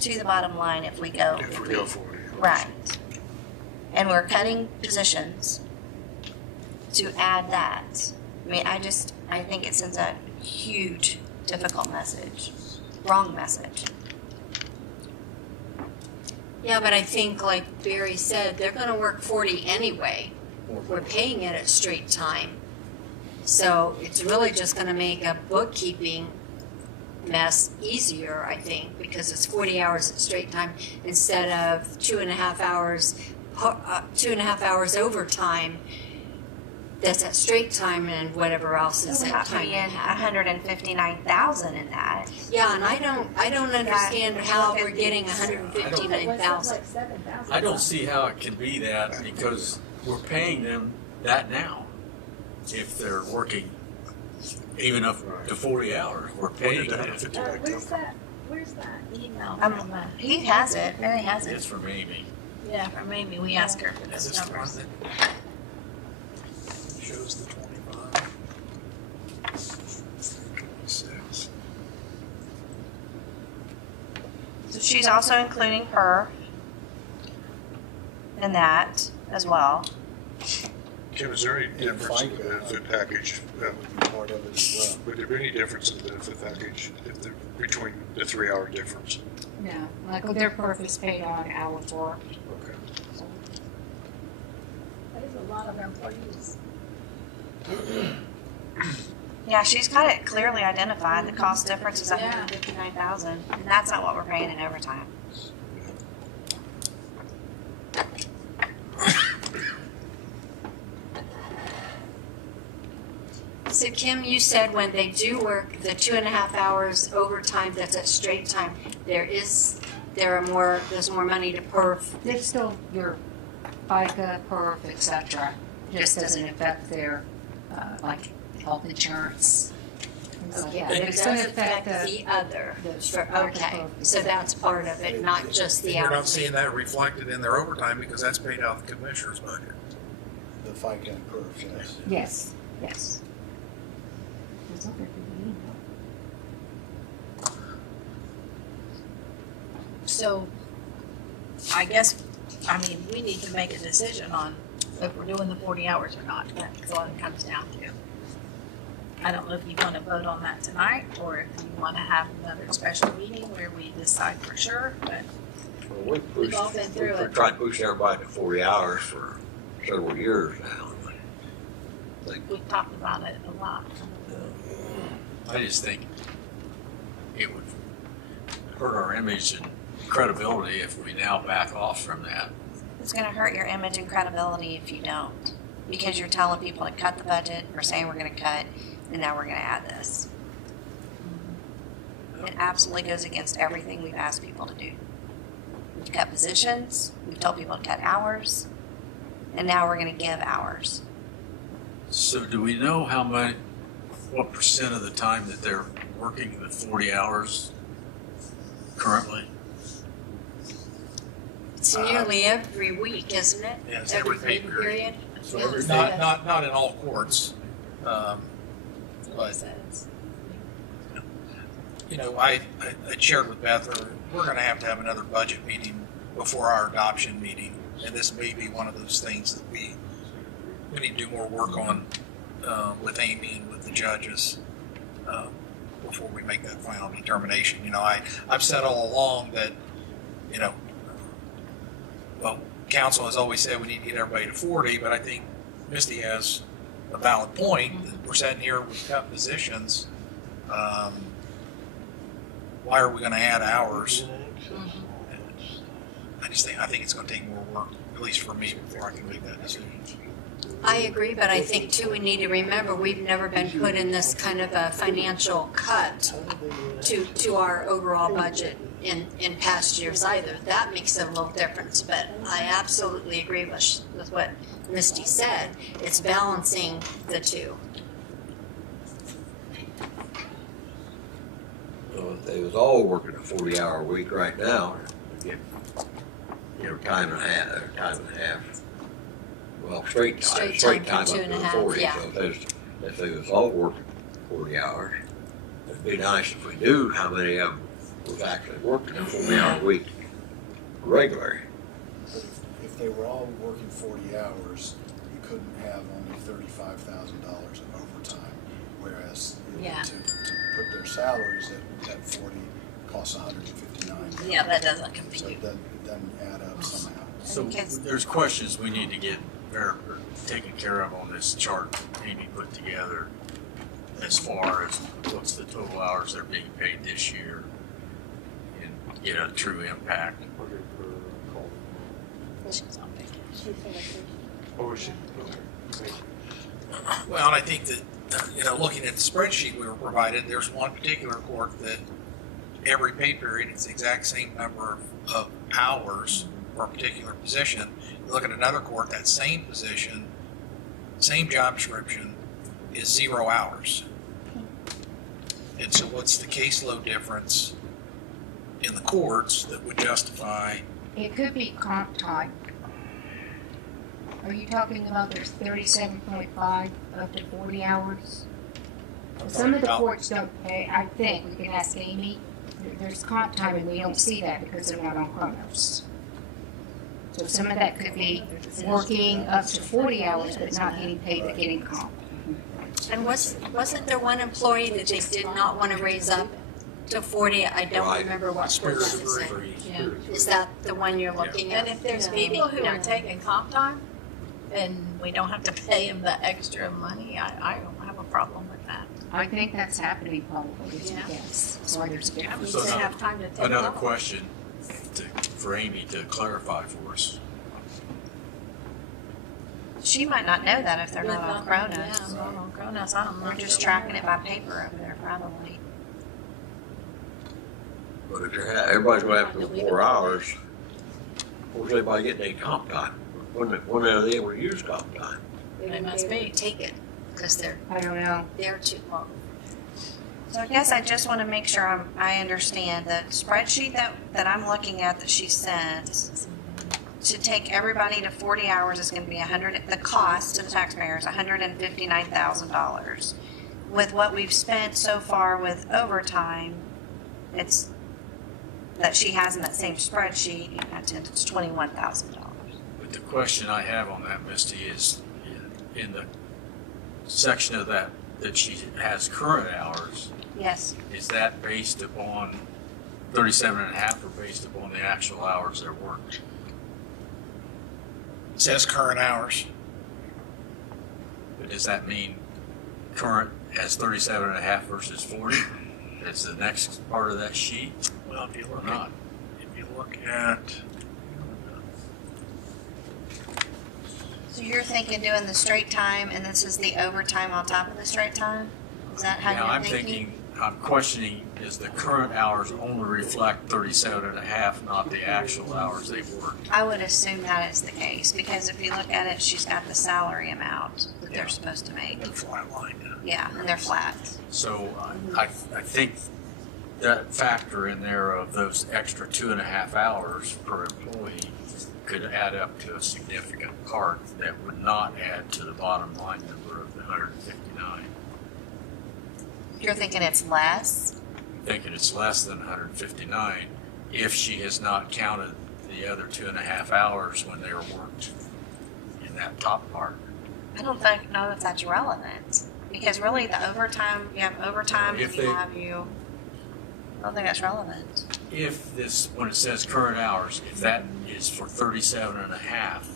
to the bottom line if we go. If we go 40 hours. Right. And we're cutting positions to add that. I mean, I think it sends a huge, difficult message, wrong message. Yeah, but I think like Barry said, they're gonna work 40 anyway. We're paying it at straight time. So it's really just gonna make a bookkeeping mess easier, I think, because it's 40 hours at straight time instead of 2.5 hours, 2.5 hours overtime. That's at straight time and whatever else is We're at not time paying and a half. 159,000 in that. Yeah, and I don't understand how we're getting 159,000. I don't see how it can be that because we're paying them that now. If they're working even up to 40 hours, we're paying them. Where's that email Um, from? He has it, Barry has it. It's from Amy. Yeah, from Amy, we asked her for Is those this the one numbers. that shows the 25? 26. So she's also including her in that as well. Kim, is there any difference in the benefit package? Part of it as well. Would there be any difference in the benefit package between the 3-hour difference? No, like their perf is paid on hours worked. Okay. That is a lot of employees. Yeah, she's got it clearly identified. The cost difference is 159,000, and that's not what we're paying in overtime. So Kim, you said when they do work the 2.5 hours overtime, that's at straight time, there's more money to perf. There's still your FICA, perf, et cetera. Just doesn't affect their, like, health insurance. So, yeah, But it it's does gonna affect affect the other, the okay, so that's part of it, not just the We're hourly. not seeing that reflected in their overtime because that's paid out of the commissioner's budget. The FICA and perf, yes. Yes, yes. There's other people. So, I guess, we need to make a decision on if we're doing the 40 hours or not. That's what it comes down to. I don't know if you want to vote on that tonight, or if you want to have another special meeting where we decide for sure, but Well, we've all been through we've it. tried to push everybody to 40 hours for several years now. We've talked about it a lot. I just think it would hurt our image and credibility if we now back off from that. It's gonna hurt your image and credibility if you don't, because you're telling people to cut the budget, or saying we're gonna cut, and now we're gonna add this. It absolutely goes against everything we've asked people to do. We've cut positions, we've told people to cut hours, and now we're gonna give hours. So do we know what percent of the time that they're working the 40 hours currently? It's nearly every week, isn't it? Yeah, it's Every every pay pay period. period? Not, not in all courts. But, you know, I shared with Beth, we're gonna have to have another budget meeting before our adoption meeting. And this may be one of those things that we need to do more work on, with Amy and with the judges, before we make that final determination. You know, I've said all along that, you know, well, council has always said we need to get everybody to 40, but I think Misty has a valid point. That we're sitting here with cut positions. Why are we gonna add hours? I think it's gonna take more work, at least for me, before I can make that decision. I agree, but I think too, we need to remember, we've never been put in this kind of a financial cut to our overall budget in past years either. That makes a little difference, but I absolutely agree with what Misty said. It's balancing the two. So if they was all working a 40-hour week right now, time and a half. Well, straight time up for 2.5, to 40. yeah. So if they was all working 40 hours, it'd be nice if we knew how many of them was actually working a 40-hour week regularly. If they were all working 40 hours, you couldn't have only $35,000 of overtime, whereas Yeah. to put their salaries at 40 costs $159. Yeah, that doesn't So compute. it doesn't add up somehow. So there's questions we need to get taken care of on this chart Amy put together, as far as what's the total hours they're being paid this year, and get a true impact. Well, and I think that, you know, looking at the spreadsheet we were provided, there's one particular court that every pay period, it's the exact same number of hours for a particular position. You look at another court, that same position, same job description, is 0 hours. And so what's the caseload difference in the courts that would justify? It could be comp time. Are you talking about there's 37.5 up to 40 hours? Some of the courts don't pay, I think, we can ask Amy, there's comp time and we don't see that because they're not on Chronos. So some of that could be working up to 40 hours but not getting paid but getting comp. And wasn't there one employee that they did not want to raise up to 40? I don't remember what court that is in. Yeah. Is that the one you're looking at? And if there's people who are taking comp time, and we don't have to pay them the extra money, I don't have a problem with that. I think that's happening probably, Yeah. yes. That's why there's a difference. So They have time to take another off. question for Amy to clarify for us. She might not know that if they're not on Chronos. Yeah, not on Chronos, I don't know. We're just tracking it by paper over there, probably. But if everybody's gonna have to go 4 hours, where's everybody getting any comp time? When are they able to use comp time? They must be take it because they're I don't know. there too long. So I guess I just want to make sure I understand the spreadsheet that I'm looking at that she sent. To take everybody to 40 hours is going to be the cost to the taxpayer is $159,000. With what we've spent so far with overtime, it's that she has in that same spreadsheet, it's $21,000. But the question I have on that, Misty, is in the section of that that she has current hours, Yes. is that based upon 37 and a half or based upon the actual hours that are worked? It says current hours. But does that mean current as 37 and a half versus 40? That's the next part of that sheet Well, if you or look not? if you look at, So you're thinking doing the straight time and this is the overtime on top of the straight time? Is that how Now, you're I'm thinking? thinking, I'm questioning, is the current hours only reflect 37 and a half, not the actual hours they've worked? I would assume that is the case, because if you look at it, she's got the salary amount that Yeah. they're supposed to make. they're flatlined. Yeah, and they're flat. So I think that factor in there of those extra 2.5 hours per employee could add up to a significant part that would not add to the bottom line number of the 159. You're thinking it's less? Thinking it's less than 159 if she has not counted the other 2.5 hours when they were worked in that top part. I don't know if that's relevant, because really the overtime, you have overtime, If and they- I don't think that's relevant. If this, when it says current hours, if that is for 37 and a half,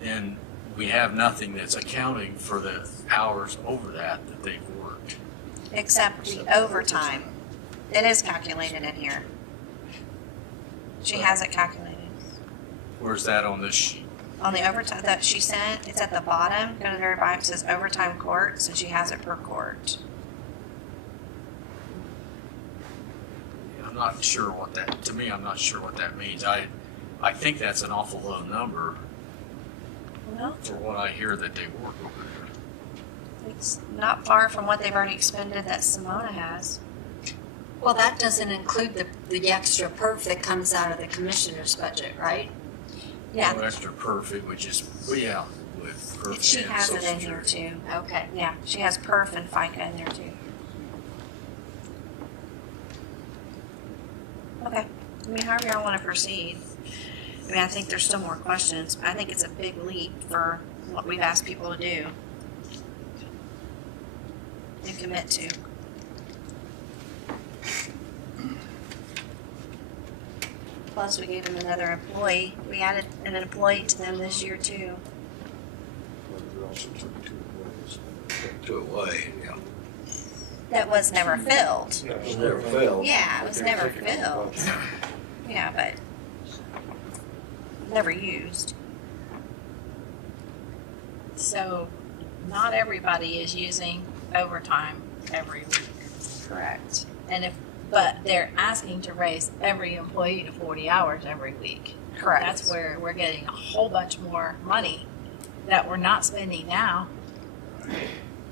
then we have nothing that's accounting for the hours over that they've worked. Except the overtime. It is calculated in here. She has it calculated. Where's that on this sheet? On the overtime that she sent, it's at the bottom, go to the very bottom, it says overtime courts, and she has it per court. I'm not sure what that, to me, I'm not sure what that means. I think that's an awful low number Well, for what I hear that they work over there. it's not far from what they've already expended that Simona has. Well, that doesn't include the extra perf that comes out of the commissioner's budget, right? Yeah. No extra perfect, which is, well, yeah, with perfect. She and has it Social in here Security. too. Okay. Yeah, she has perf and FICA in there too. Okay. I mean, however y'all want to proceed. I mean, I think there's still more questions. I think it's a big leap for what we've asked people to do and commit to. Plus, we gave them another employee. We added an employee to them this year too. Took away, yeah. That was never filled. It was never filled. Yeah, it was never filled. Yeah, but never used. So not everybody is using overtime every week. Correct. But they're asking to raise every employee to 40 hours every week. Correct. That's where we're getting a whole bunch more money that we're not spending now.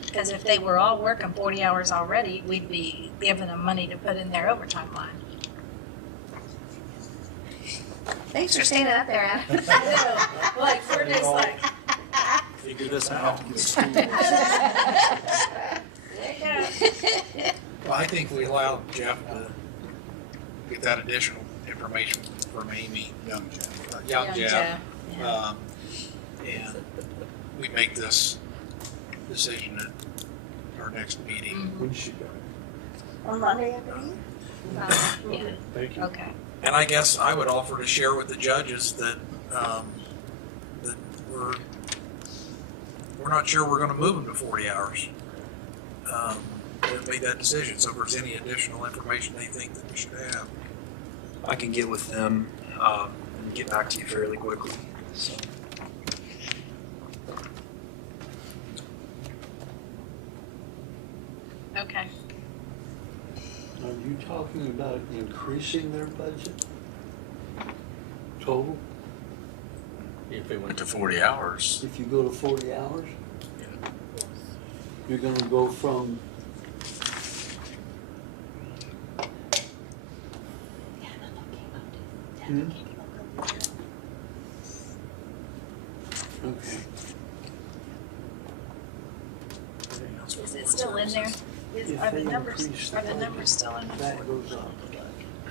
Because if they were all working 40 hours already, we'd be giving them money to put in their overtime line. Thanks for standing up there, Adam. Like, we're just like, Figure this out. Well, I think we allow Jeff to get that additional information from Amy. Young Jeff. And we make this decision at our next meeting. When's she go? On Monday, I believe. yeah. Thank you. Okay. And I guess I would offer to share with the judges that, that we're not sure we're gonna move them to 40 hours. We haven't made that decision, so if there's any additional information they think that we should have. I can get with them and get back to you fairly quickly. So. Okay. Are you talking about increasing their budget? Total? If it went to 40 hours, If you go to 40 hours? You're gonna go from, okay. Is it still in there? If Are the they numbers, increase the are the budget, numbers still in there? That goes up.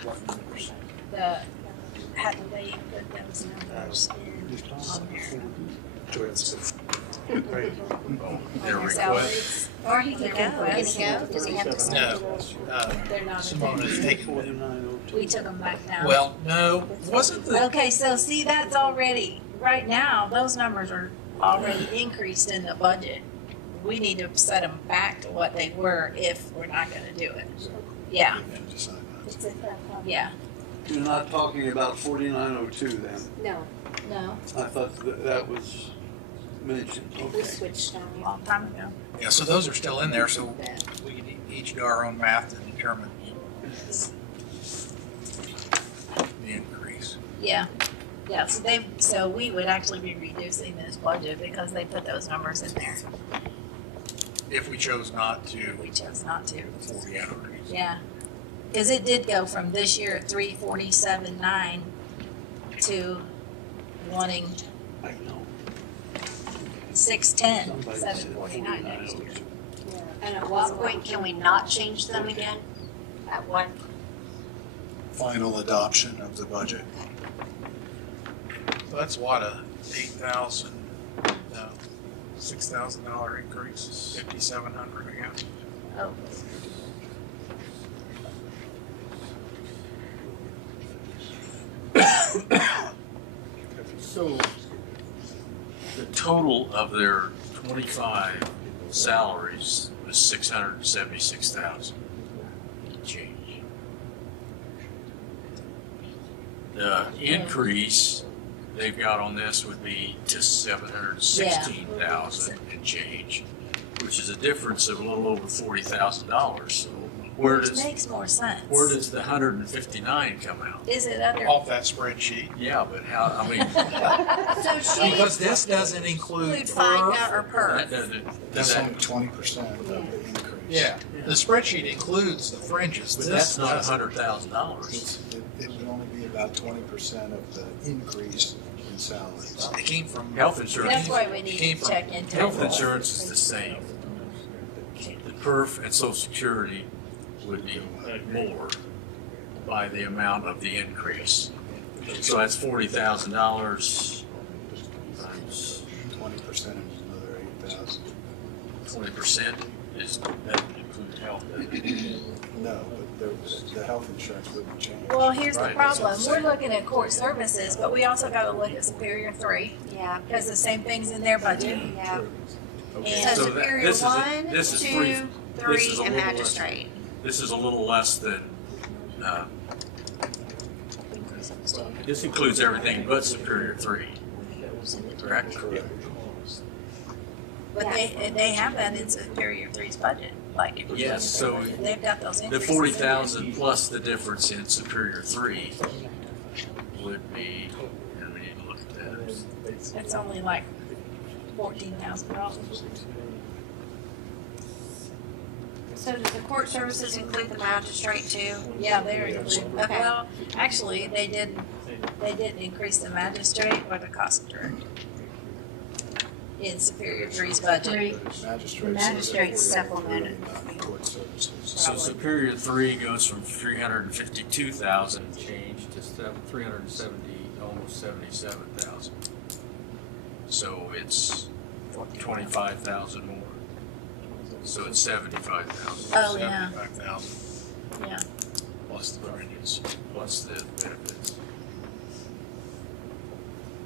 What numbers? Hadn't they put those numbers in You're talking on about there? 40. Their request. Salaries? Or he could go. Can he go? Does he have to stay? No, They're not. Simona's taking it. We took them back down. Well, no, wasn't the, Okay, so see, that's already, right now, those numbers are already increased in the budget. We need to set them back to what they were if we're not gonna do it. Yeah, yeah. You're not talking about 4902 then? No, No, I thought that was mentioned. we Okay. switched on a you. long time ago. yeah, so those are still in there, so we can each do our own math to determine the increase. Yeah, yeah, so we would actually be reducing this budget because they put those numbers in there. If we chose not to, We chose not to. 40 hours. Yeah, because it did go from this year at 347.9 to wanting I know. 610, 749 next year. And at what point can we not change them again? At what, Final adoption of the budget. So that's what, a $6,000 increase, 5,700 again. Oh, So the total of their 25 salaries was 676,000 change. The increase they've got on this would be just 716,000 and change, which is a difference of a little over $40,000. So where which does makes more sense. the 159 come out? Is it under? Off that spreadsheet. Yeah, but how, I mean, So she, Because this doesn't include Include perf. FICA or perf. that doesn't, That's that, only 20% of the increase. Yeah, the spreadsheet includes the fringes. but This that's not doesn't. $100,000. It would only be about 20% of the increase in salaries. It came from. Health insurance. That's why we It need came to from check into Health it. insurance is the same. The perf and social security would be more by the amount of the increase. So that's $40,000 times 20% is another 8,000. 20% is, that would include health, doesn't it? No, but the health insurance wouldn't change. Well, here's the Right. problem. We're looking at court services, but we also gotta look at Superior 3, yeah, because the same thing's in their budget. yeah. Okay, And So so that, Superior this is, 1, this is 2, this is 3, a and little less. magistrate. This is a little less than, this includes everything but Superior 3, correct? Correct. But they have that in Superior 3's budget, like if you Yes, so they've got those the increases. 40,000 plus the difference in Superior 3 would be, and we need to look at that. It's only like $14,000. So does the court services include the magistrate too? Yeah, they're included. Okay. Well, actually, they didn't increase the magistrate or the cost director in Superior 3's budget. Magistrate supplemented. Court services. So Superior 3 goes from 352,000 change to 370, almost 77,000. So it's 25,000 more. So it's 75,000. Oh, yeah. 75,000 Yeah. plus the fringes, plus the benefits.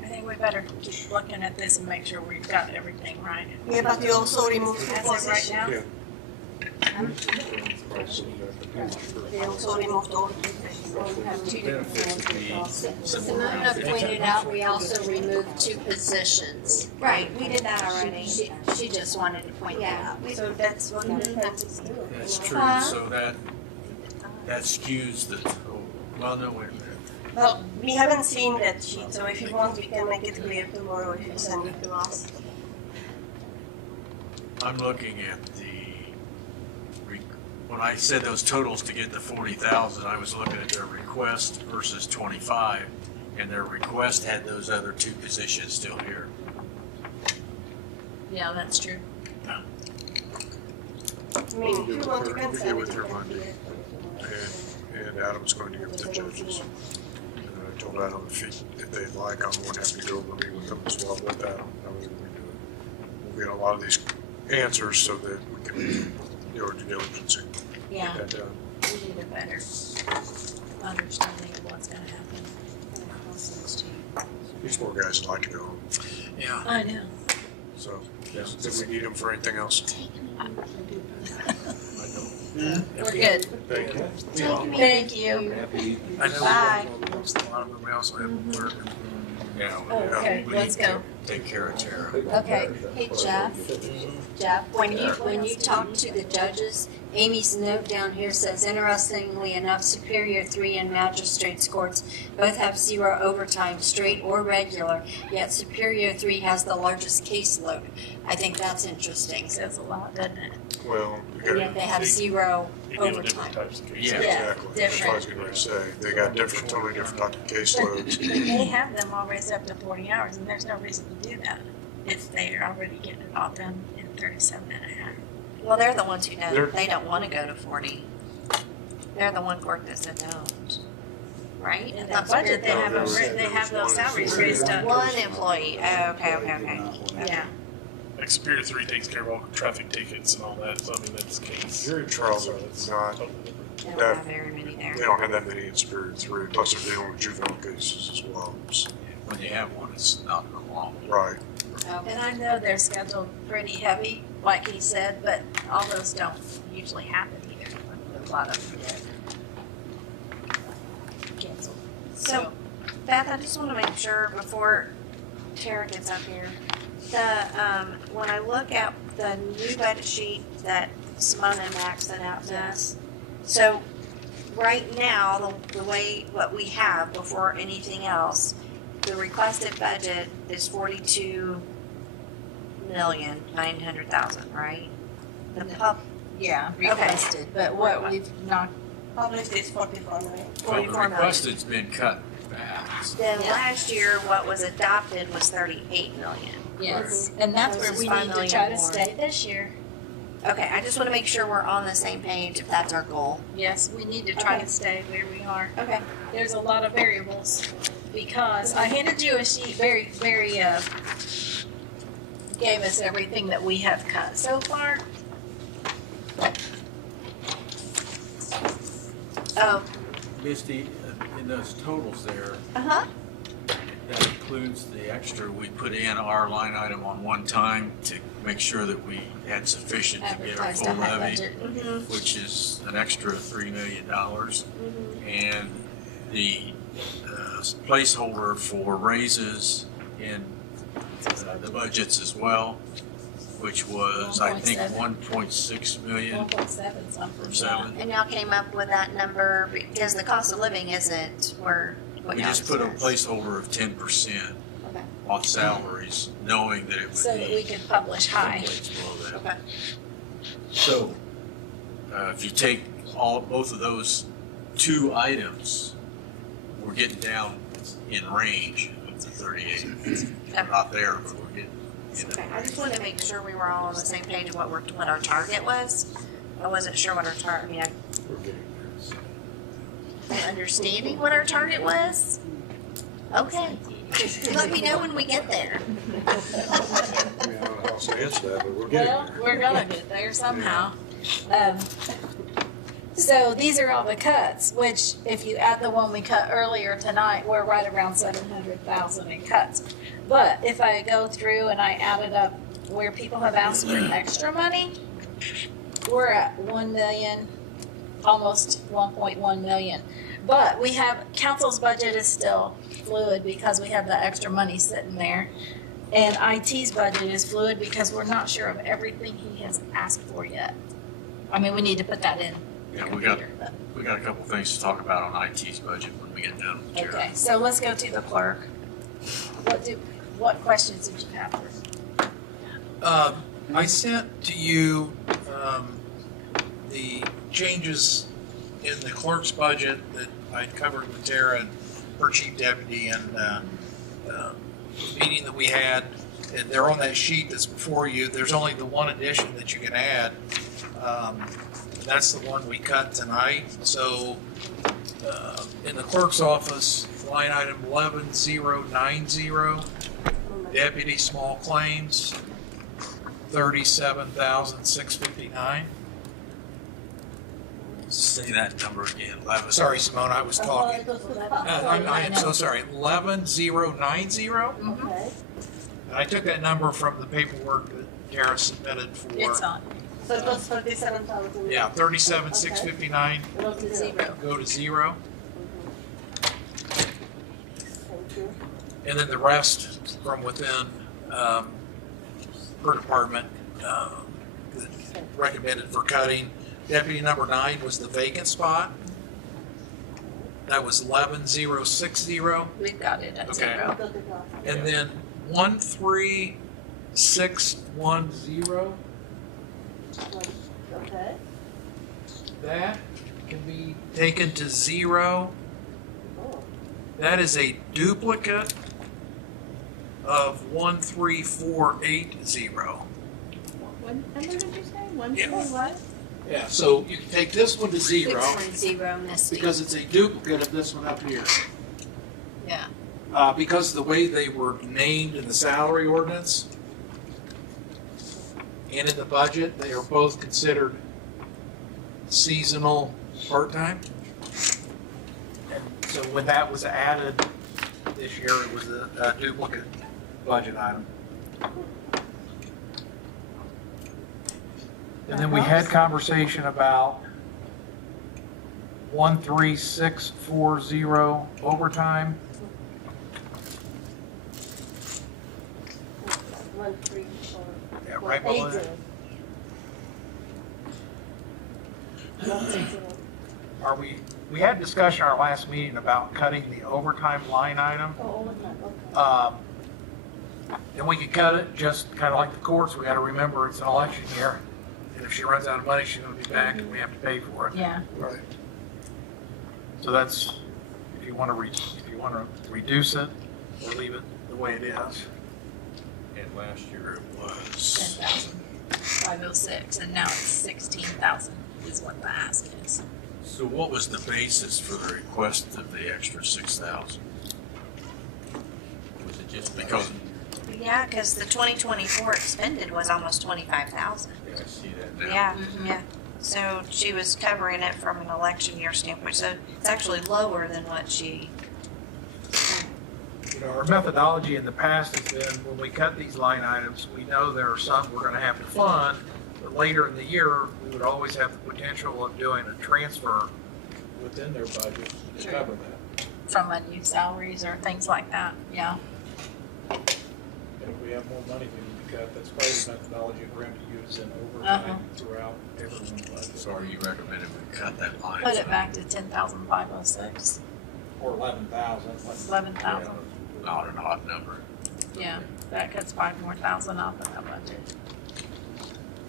I think we better keep looking at this and make sure we've got everything right. Yeah, but you also remove two As of right positions. now, They also removed all the Simona pointed out we also removed 2 positions. Right, we did that already. She just wanted to point that Yeah, out. we, So that's what we have to do. That's true, so that skews the total. Well, no, wait a minute. Well, we haven't seen that sheet, so if you want, we can make it clear tomorrow if you send it to us. I'm looking at when I said those totals to get the 40,000, I was looking at their request versus 25, and their request had those other 2 positions still here. yeah, that's true. I mean, if you want, you can We send get it. with her Monday, and Adam's going to give it to the judges. And I told Adam if they'd like, I'm more than happy to go over and meet with them as well with Adam. That was when we do it. we get a lot of these answers so that we can do our due diligence and Yeah, get that done. we need a better understanding of what's gonna happen in the process too. These poor guys would like to go home, Yeah. I know. so do we need them for anything else? We're good. Thank you. Thank you. I know Bye. most of a lot of them, we also have work. Yeah. Okay, let's go. Take care of Tara. Okay, hey Jeff, when you talk to the judges, Amy's note down here says, interestingly enough, Superior 3 and Magistrates Courts both have 0 overtime, straight or regular, yet Superior 3 has the largest caseload. I think that's interesting. Says a lot, doesn't it? Well, And yet they have 0 You deal with overtime. different types of cases. Yeah, Exactly. That's what I was different. getting ready to say. They got different, totally different type of caseloads. They have them all raised up to 40 hours, and there's no reason to do that if they're already getting it all done in 37 and a half. Well, they're the ones who They're- don't, they don't wanna go to 40. They're the one court that said don't, right? In I their thought budget, they Superior- have those salaries raised up. One employee, oh, okay. Yeah. Like Superior 3 takes care of all traffic tickets and all that, so I mean, that's the case. You're in Charles, So it's not, totally different. They don't have very many there. they don't have that many in Superior 3, plus they're dealing with juvenile cases as well. So, When you have one, it's not long. right. And I know they're scheduled pretty heavy, like he said, but all those don't usually happen either. A lot of them get canceled. So, Beth, I just wanna make sure before Tara gets up here, when I look at the new budget sheet that Simone and Max sent out to us, so right now, the way, what we have before anything else, the requested budget is 42,900,000, right? The Yeah, Okay. requested, but what we've not, Published is 44 million. Well, the 44 million. requested's been cut back. Then Yeah. last year, what was adopted was 38 million. yes, and that's So where this we is 5 need to million try to more. stay this year. Okay, I just wanna make sure we're on the same page if that's our goal. Yes, we need to try Okay. to stay where we are. Okay. There's a lot of variables because I handed you a sheet very, gave us everything that we have cut so far. Oh, Misty, in those totals there, uh-huh. that includes the extra we put in our line item on one time to make sure that we had sufficient to get our Advertised full on that levy, budget. Mhm. which is an extra $3 million. And the placeholder for raises in the budgets as well, which was, I think, 1.6 million 1.7 something. or 7. And y'all came up with that number because the cost of living isn't where, what We y'all just put a discussed. placeholder of 10% Okay. on salaries, knowing that it would So that we be can publish high. someplace below that. Okay. So, if you take both of those two items, we're getting down in range of the 38. We're not there, but we're getting in Okay, that I just range. wanted to make sure we were all on the same page of what our target was. I wasn't sure what our target, I mean, We're getting I'm understanding what our target was. Okay. Let me know when we get there. there. I mean, I don't know how else to answer that, but we're getting Well, there. we're gonna get there somehow. So these are all the cuts, which if you add the one we cut earlier tonight, we're right around 700,000 in cuts. But if I go through and I added up where people have asked for extra money, we're at 1 million, almost 1.1 million. But we have, council's budget is still fluid because we have the extra money sitting there. And IT's budget is fluid because we're not sure of everything he has asked for yet. I mean, we need to put that in. Yeah, we got a couple things to talk about on IT's budget when we get done with Jared. Okay, so let's go to the clerk. What questions did you have for me? I sent to you the changes in the clerk's budget that I covered with Tara and her chief deputy and the meeting that we had. And they're on that sheet that's before you. There's only the one addition that you can add. That's the one we cut tonight. So in the clerk's office, line item 11090, deputy small claims. 37,659. Say that number again. 11. Sorry, Simone, I was talking. I am so sorry. 11090. Okay. And I took that number from the paperwork that Tara submitted for. It's on. So it was 37,000. Yeah, 37,659. Go to zero. Go to zero. Thank you. And then the rest from within, per department, recommended for cutting. Deputy number 9 was the vacant spot. That was 11,060. We've got it at Okay. zero. And then 13610, Okay. that can be taken to zero. That is a duplicate of 13480. What number did you say? One Yeah. four what? Yeah, so you can take this one to zero 610, Misty. because it's a duplicate of this one up here. Yeah. Because of the way they were named in the salary ordinance and in the budget, they are both considered seasonal part-time. And so when that was added this year, it was a duplicate budget item. And then we had conversation about 13640 overtime. 134. Yeah, right below that. 180. We had discussion at our last meeting about cutting the overtime line item. Oh, okay. And we could cut it just kind of like the courts. We got to remember it's an election year. And if she runs out of money, she's going to be back and we have to pay for it. Yeah. Right. So that's, if you want to reduce it or leave it the way it is. And last year it was 10,506, and now it's 16,000 is what the ask is. So what was the basis for the request of the extra 6,000? Was it just because? Yeah, because the 2024 expended was almost 25,000. Yeah, I see that now. Yeah, yeah. So she was covering it from an election year standpoint, so it's actually lower than what she. You know, our methodology in the past has been when we cut these line items, we know there are some we're going to have to fund, but later in the year, we would always have the potential of doing a transfer within their budget to Sure. cover that. From unused salaries or things like that, yeah. And if we have more money we need to cut, that's probably the methodology we're going to use in overtime throughout everyone's budget. So are you recommending we cut that line? Put it back to 10,506, Or 11,000. 11,000. Not an odd number. Yeah, that cuts 5 more thousand off of that budget.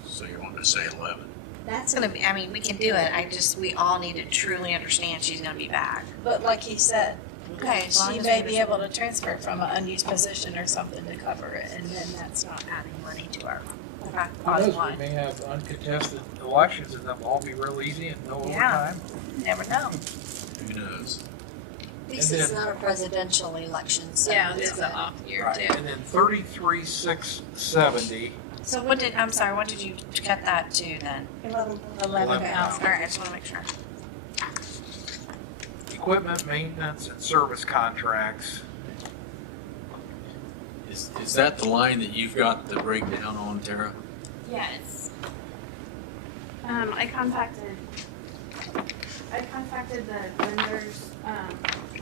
So you want to say 11? That's gonna be, I mean, we can do it, we all need to truly understand she's gonna be back. But like he said, Okay, as long she as may we be able to transfer from an unused position or something to cover it, and then that's not adding money to our Okay. Who bottom knows, we line. may have uncontested elections and they'll all be real easy and no Yeah. overtime. Never know. Who knows? This And is then- not a presidential election, so. Yeah, it's an off year Right. too. And then 33,670. So what did you cut that to then? 11,000. All right, I just wanna make sure. Equipment maintenance and service contracts. Is that the line that you've got the breakdown on, Tara? Yeah, it's, I contacted the vendors,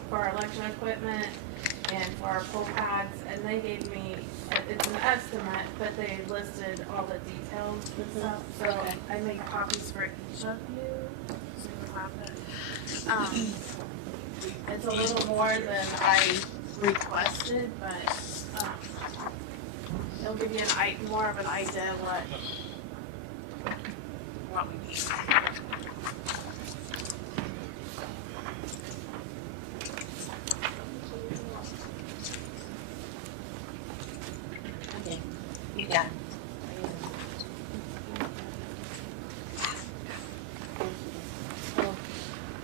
for our election equipment and for our poll pads, and they gave me, it's an estimate, but they listed all the details and stuff, so Okay. I made copies for each of you, so you have it. It's a little more than I requested, but, it'll give you more of an idea of what we need. Okay, you got it.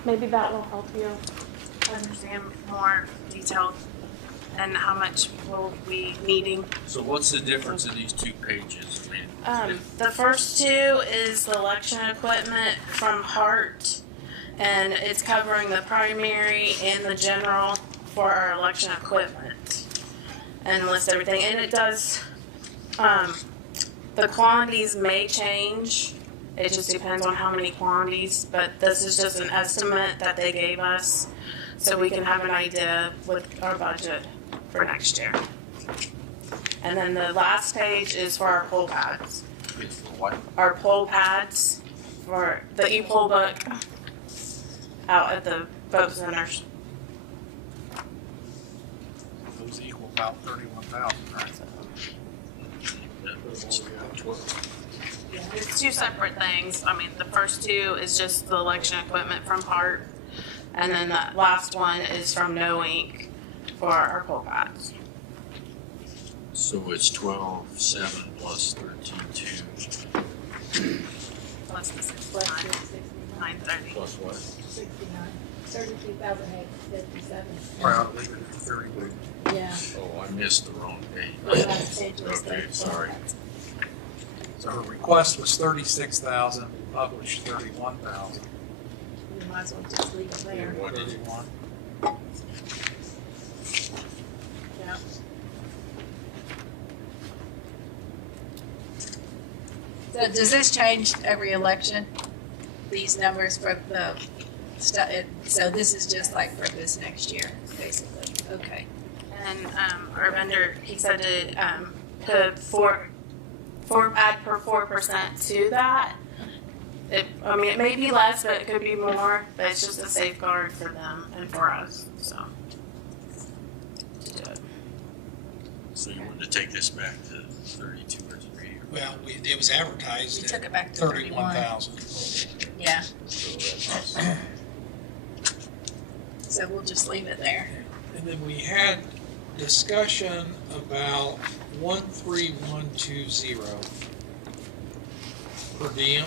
Maybe that will help you understand more detailed and how much we'll be needing. So what's the difference in these two pages? I mean, The first two is the election equipment from Hart, and it's covering the primary and the general for our election equipment, and lists everything. And it does, the quantities may change. It just depends on how many quantities, but this is just an estimate that they gave us, so we can have an idea with our budget for next year. And then the last page is for our poll pads. it's the what? Our poll pads for the e-poll book out at the vote centers. Those equal about 31,000, right? It's two separate things. I mean, the first two is just the election equipment from Hart, and then the last one is from No Inc. for our poll pads. So it's 12,700 plus 13,200 Plus the 69, 930. plus what? 32,857. Proud of leaving it at 31. Yeah. Oh, I missed the wrong page. Last page was Okay, sorry. So her request was 36,000, published 31,000. We might as well just leave it there. What did it? 31. Yeah. So does this change every election? These numbers for the stuff, so this is just like for this next year, basically, okay. And our vendor, he said to put add per 4% to that. It may be less, but it could be more. But it's just a safeguard for them and for us. So to do it. So you wanted to take this back to 32 or 3? Well, it was advertised We at took it back to 31,000. Yeah, So that's, so we'll just leave it there. And then we had discussion about 13120 per diem,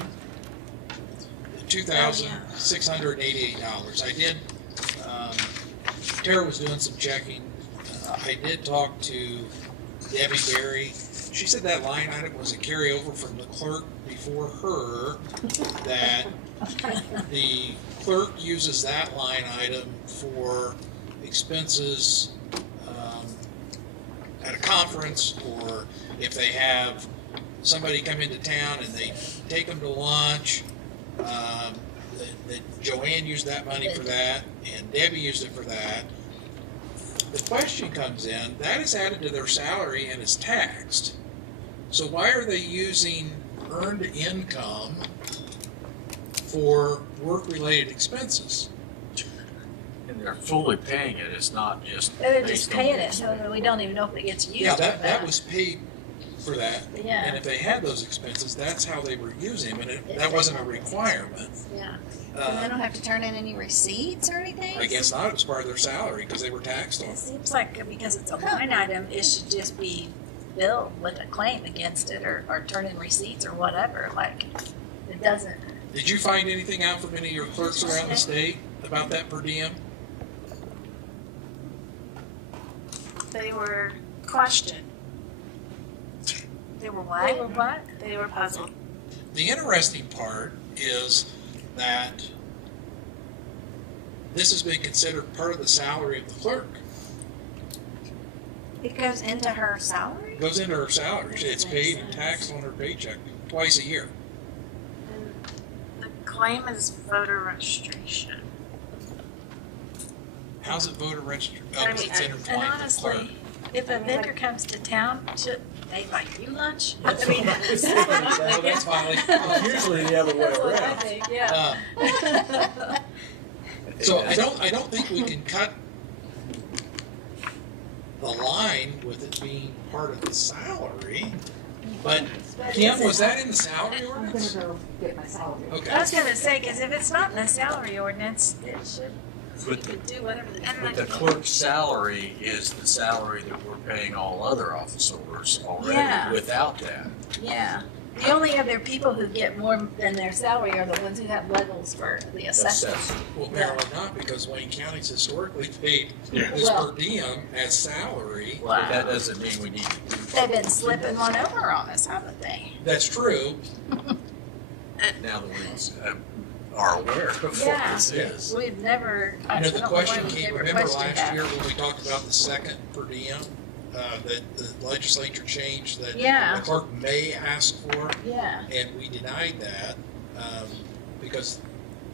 $2,688. I did, Tara was doing some checking. I did talk to Debbie Berry. She said that line item was a carryover from the clerk before her, that the clerk uses that line item for expenses at a conference, or if they have somebody come into town and they take them to lunch. That Joanne used that money for that, and Debbie used it for that. The question comes in, that is added to their salary and is taxed. So why are they using earned income for work-related expenses? and they're fully paying it, it's not just. They're just based on- paying it, so we don't even know if it gets used. Yeah, for that was paid for that. Yeah. And if they had those expenses, that's how they were using them, and that wasn't a requirement. Yeah. And they don't have to turn in any receipts or anything? I guess not, it was part of their salary, because they were taxed on It it. seems like because it's a line item, it should just be billed with a claim against it or turn in receipts or whatever, like, it doesn't. Did you find anything out from any of your clerks around the state about that per diem? They were questioned. They were what? They were what? They were puzzled. The interesting part is that this has been considered part of the salary of the clerk. It goes into her salary? It goes into her salary. It's paid and taxed on her paycheck twice a year. The claim is voter registration. How's it voter registered? I Oh, mean, it's and intertwined with honestly, clerk. if a vendor comes to town, should they buy you lunch? I That's mean, what- that's what I'm Well, thinking. that's fine. It's usually the other way That's what I around. think, yeah. So I don't think we can cut the line with it being part of the salary. But Kim, was that in the salary ordinance? I'm gonna go get my salary. Okay. I was gonna say, cause if it's not in the salary ordinance, it should, But you the, could do whatever. but the clerk's salary is the salary that we're paying all other office holders Yeah. already without that. Yeah, The only other people who get more than their salary are the ones who have levels for the assessment. Well, apparently not, because Wayne County's historically paid Yeah. this Well- per diem as salary. But that doesn't mean we need to. They've been slipping one over on us, haven't they? That's true. Now that we are aware of what Yeah. this is. We've never. I You know, don't the know question why we've came, never remember questioned last that. year when we talked about the second per diem? That the legislature changed that Yeah. the clerk may ask for, Yeah. and we denied that, because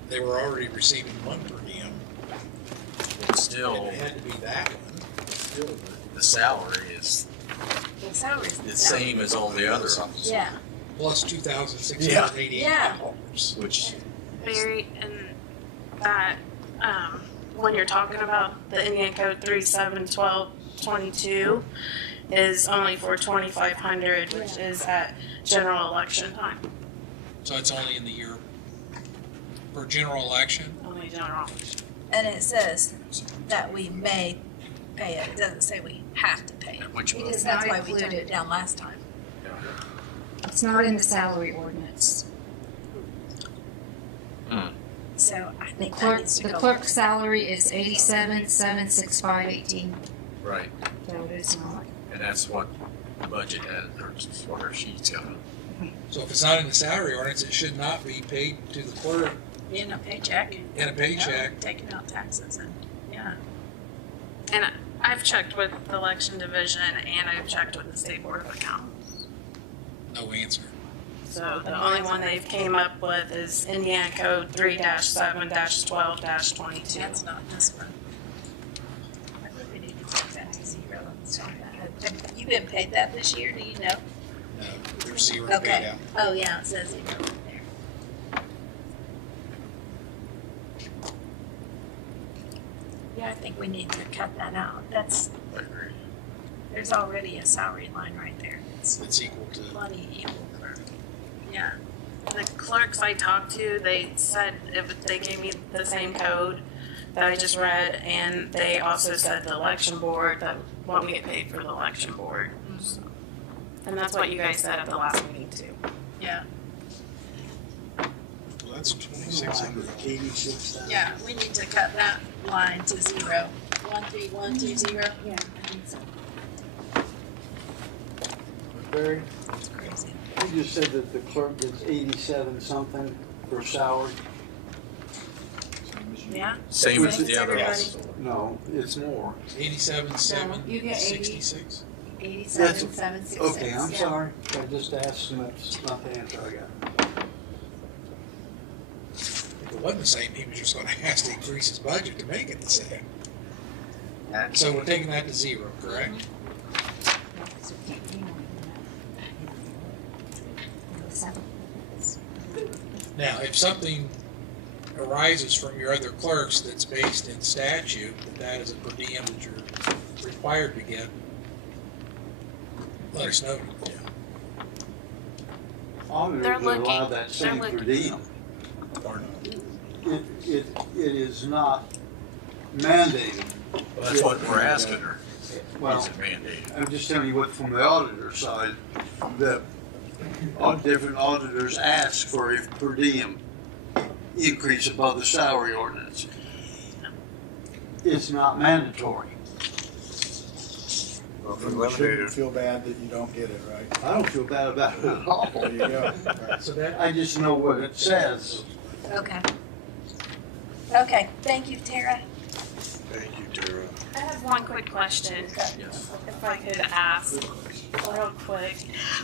they were already receiving one per diem. But still, And it had to be that one. still the salary is The salary's the same as all the other Yeah. Plus $2,688. Yeah. which Barry, and that, when you're talking about the Indiana Code 371222 is only for 2,500, which is at general election time, So it's only in the year for general election. only general. And it says that we may pay it. It doesn't say we have to pay it. Which Because It's that's not why we turned it down last time. It's not in the salary ordinance. So I think that Clerk, needs to the go. clerk's salary is 87,765.18. right, So it's not. and that's what the budget has, or what her sheet's got. So if it's not in the salary ordinance, it should not be paid to the clerk In a paycheck. in a paycheck. Yeah, taking out taxes and, yeah. And I've checked with the election division and I've checked with the state board of accounts. No answer. So the only one they've came up with is Indiana Code 3-7-12-22. That's not this one. I think we need to take that to zero. So, have you been paid that this year, do you know? No, there's zero Okay. paid out. Oh, yeah, it says zero right there. Yeah, I think we need to cut that out. That's, there's already a salary line right there. It's equal to. Money equal for, yeah. The clerks I talked to, they said if they gave me the same code that I just read, and they also said the election board, that what we get paid for the election board. So- And that's what you guys said at the last meeting too. Yeah. Well, that's 2,600. Yeah, we need to cut that line to zero. 13120. Yeah, I think so. Barry, That's crazy. you just said that the clerk gets 87 something for salary? Yeah? Same as Thanks, the other everybody. ones. No, it's more. 87,766. You get 66. 87,766. Okay, I'm yeah. sorry. I just asked, and that's not the answer I got. If it wasn't the same, he was just gonna have to increase his budget to make it the same. So we're taking that to zero, correct? So we can't do more than that. Now, if something arises from your other clerks that's based in statute, that is a per diem that you're required to get, let us know. Auditors They're are looking- allowed that same they're per looking. diem. It is not mandated. Well, that's what we're asking her. Well, Is it mandated? I'm just telling you what, from the auditor side, that all different auditors ask for a per diem increase above the salary ordinance. It's not mandatory. You shouldn't feel bad that you don't get it, right? I don't feel bad about it at all. There you go. So that, I just know what it says. Okay. Okay, thank you, Tara. Thank you, Tara. I have one quick question, if I could ask real quick.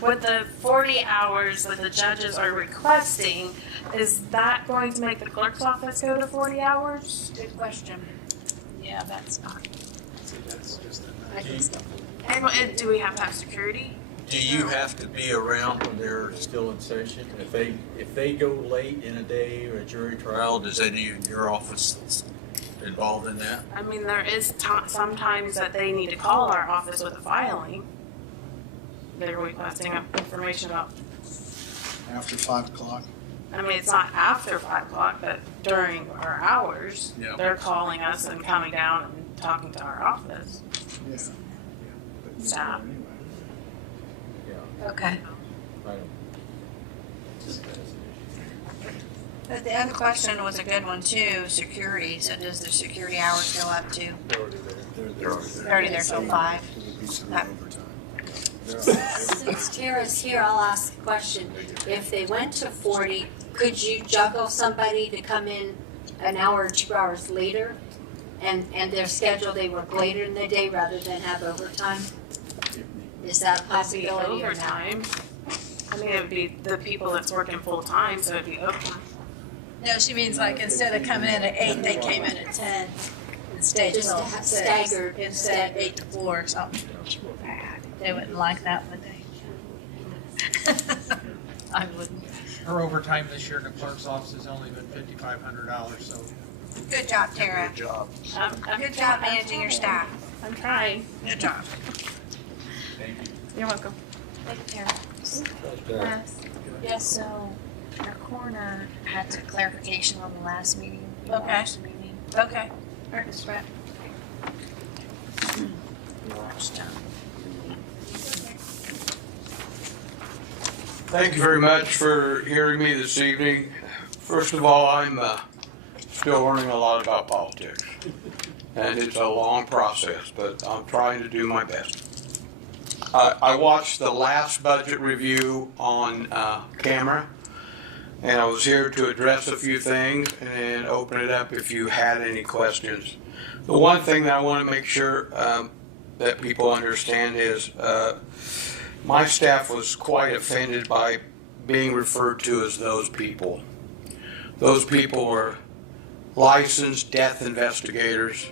With the 40 hours that the judges are requesting, is that going to make the clerk's office go to 40 hours? Good question. Yeah, that's not. that's just I just don't. And do we have to have security? Do you have to be around when they're still in session? If they go late in a day or a jury trial, does any of your office involved in that? I mean, there is sometimes that they need to call our office with a filing. They're requesting information about, After 5 o'clock. I mean, it's not after 5 o'clock, but during our hours, Yeah. they're calling us and coming down and talking to our office Yeah. staff. Yeah, Okay. I don't. But the other question was a good one too, security. So does the security hours go up to? They're already there till 5. Since Tara's here, I'll ask a question. If they went to 40, could you juggle somebody to come in an hour or 2 hours later? And their schedule, they work later in the day rather than have overtime? Is that a possibility or not? Overtime. I mean, it would be the people that's working full time, so it'd be overtime. No, she means like instead of coming in at 8, they came in at 10 and stayed Just till to have 6. staggered Instead of 8 to 4 or something. They wouldn't like that, would they? I wouldn't. Her overtime this year in the clerk's office has only been $5,500, so. Good job, Tara. Good job. Good job managing your staff. I'm trying. Good job. You're welcome. Thank you, Tara. Yes. So, our coroner had some clarification on the last meeting. Okay. Okay. All right, Mr. Brett. You're almost done. Thank you very much for hearing me this evening. First of all, I'm still learning a lot about politics. And it's a long process, but I'm trying to do my best. I watched the last budget review on camera, and I was here to address a few things and open it up if you had any questions. The one thing that I want to make sure that people understand is my staff was quite offended by being referred to as those people. Those people were licensed death investigators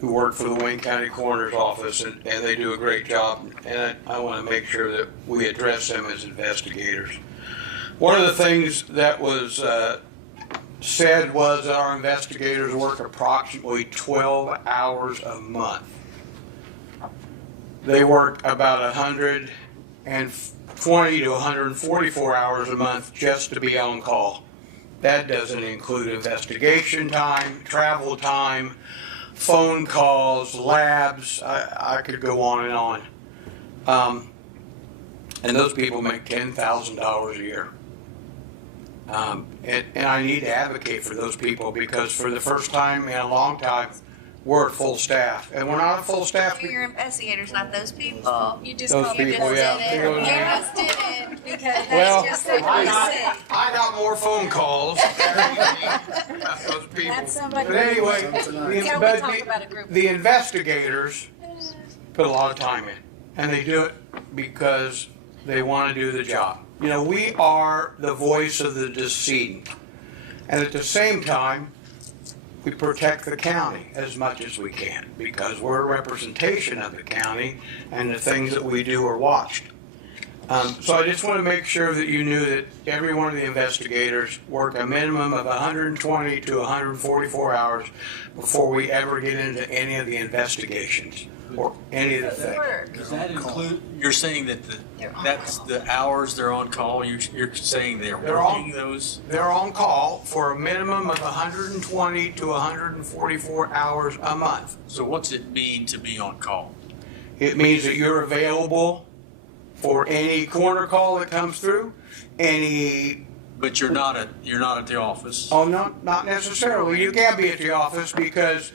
who work for the Wayne County Coroner's Office, and they do a great job, and I want to make sure that we address them as investigators. One of the things that was said was that our investigators work approximately 12 hours a month. They work about 120 to 144 hours a month just to be on call. That doesn't include investigation time, travel time, phone calls, labs. I could go on and on. And those people make $10,000 a year. And I need to advocate for those people because for the first time in a long time, we're at full staff. And we're not at full staff. You're investigators, not those people. You just Those called me people, yeah. You just did it because Well, that's just something to say. I got more phone calls about those people. That's somebody. But anyway, Yeah, we talk about a group. the investigators put a lot of time in, and they do it because they want to do the job. You know, we are the voice of the decedent, and at the same time, we protect the county as much as we can because we're a representation of the county, and the things that we do are watched. So I just want to make sure that you knew that every one of the investigators work a minimum of 120 to 144 hours before we ever get into any of the investigations or any of the things. Does that include, you're saying that that's the hours they're on call? You're saying they're working those? They're on call for a minimum of 120 to 144 hours a month. So what's it mean to be on call? It means that you're available for any corner call that comes through, any. But you're not at the office. Oh, no, not necessarily. You can be at the office because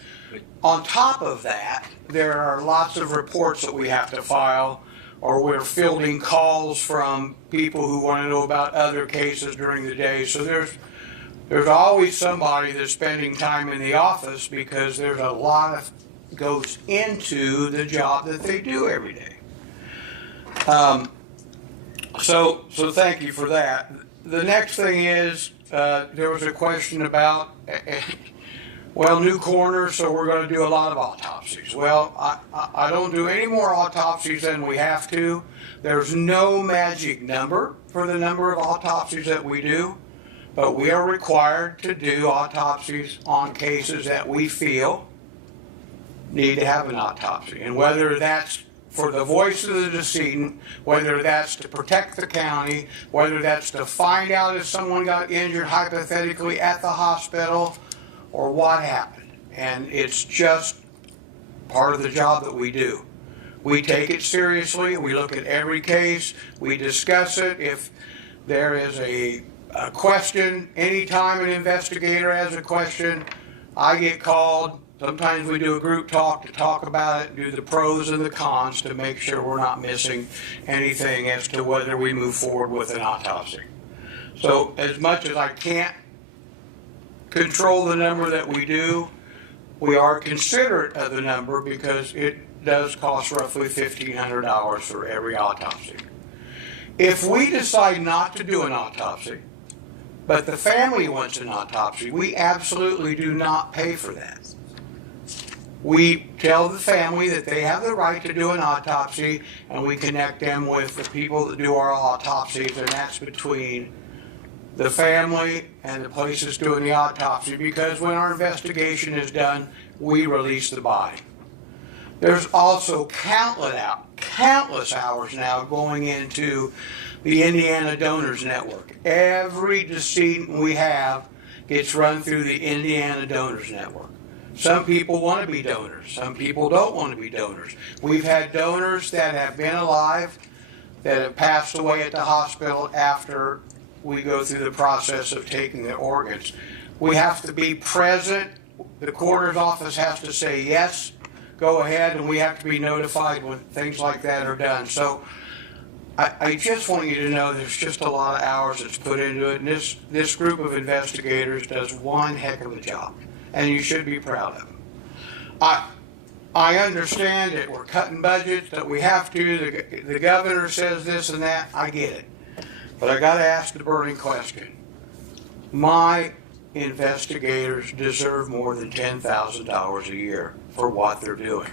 on top of that, there are lots of reports that we have to file, or we're fielding calls from people who want to know about other cases during the day. So there's always somebody that's spending time in the office because there's a lot of goes into the job that they do every day. So thank you for that. The next thing is, there was a question about, well, new coroner, so we're going to do a lot of autopsies. Well, I don't do any more autopsies than we have to. There's no magic number for the number of autopsies that we do, but we are required to do autopsies on cases that we feel need to have an autopsy. And whether that's for the voice of the decedent, whether that's to protect the county, whether that's to find out if someone got injured hypothetically at the hospital, or what happened. And it's just part of the job that we do. We take it seriously. We look at every case. We discuss it. If there is a question, anytime an investigator has a question, I get called. Sometimes we do a group talk to talk about it, do the pros and the cons to make sure we're not missing anything as to whether we move forward with an autopsy. So as much as I can't control the number that we do, we are considerate of the number because it does cost roughly $1,500 for every autopsy. If we decide not to do an autopsy, but the family wants an autopsy, we absolutely do not pay for that. We tell the family that they have the right to do an autopsy, and we connect them with the people that do our autopsies, and that's between the family and the places doing the autopsy, because when our investigation is done, we release the body. There's also countless hours now going into the Indiana Donors Network. Every decedent we have gets run through the Indiana Donors Network. Some people want to be donors. Some people don't want to be donors. We've had donors that have been alive that have passed away at the hospital after we go through the process of taking the organs. We have to be present. The coroner's office has to say yes, go ahead, and we have to be notified when things like that are done. So I just want you to know there's just a lot of hours that's put into it, and this group of investigators does one heck of a job, and you should be proud of them. I understand that we're cutting budgets, that we have to, the governor says this and that, I get it. But I gotta ask the burning question. My investigators deserve more than $10,000 a year for what they're doing.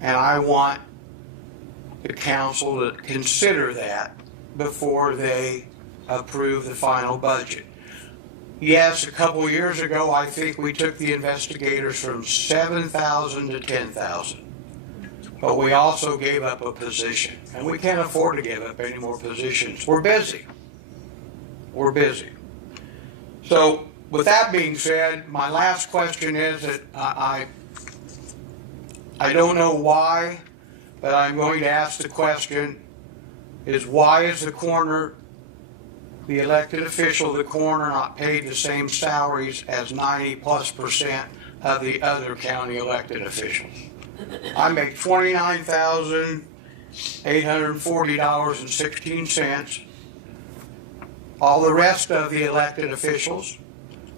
And I want the council to consider that before they approve the final budget. Yes, a couple of years ago, I think we took the investigators from 7,000 to 10,000. But we also gave up a position, and we can't afford to give up any more positions. We're busy. We're busy. So with that being said, my last question is that I don't know why, but I'm going to ask the question, is why is the coroner, the elected official, the coroner, not paid the same salaries as 90+% of the other county elected officials? I make $29,840.16. All the rest of the elected officials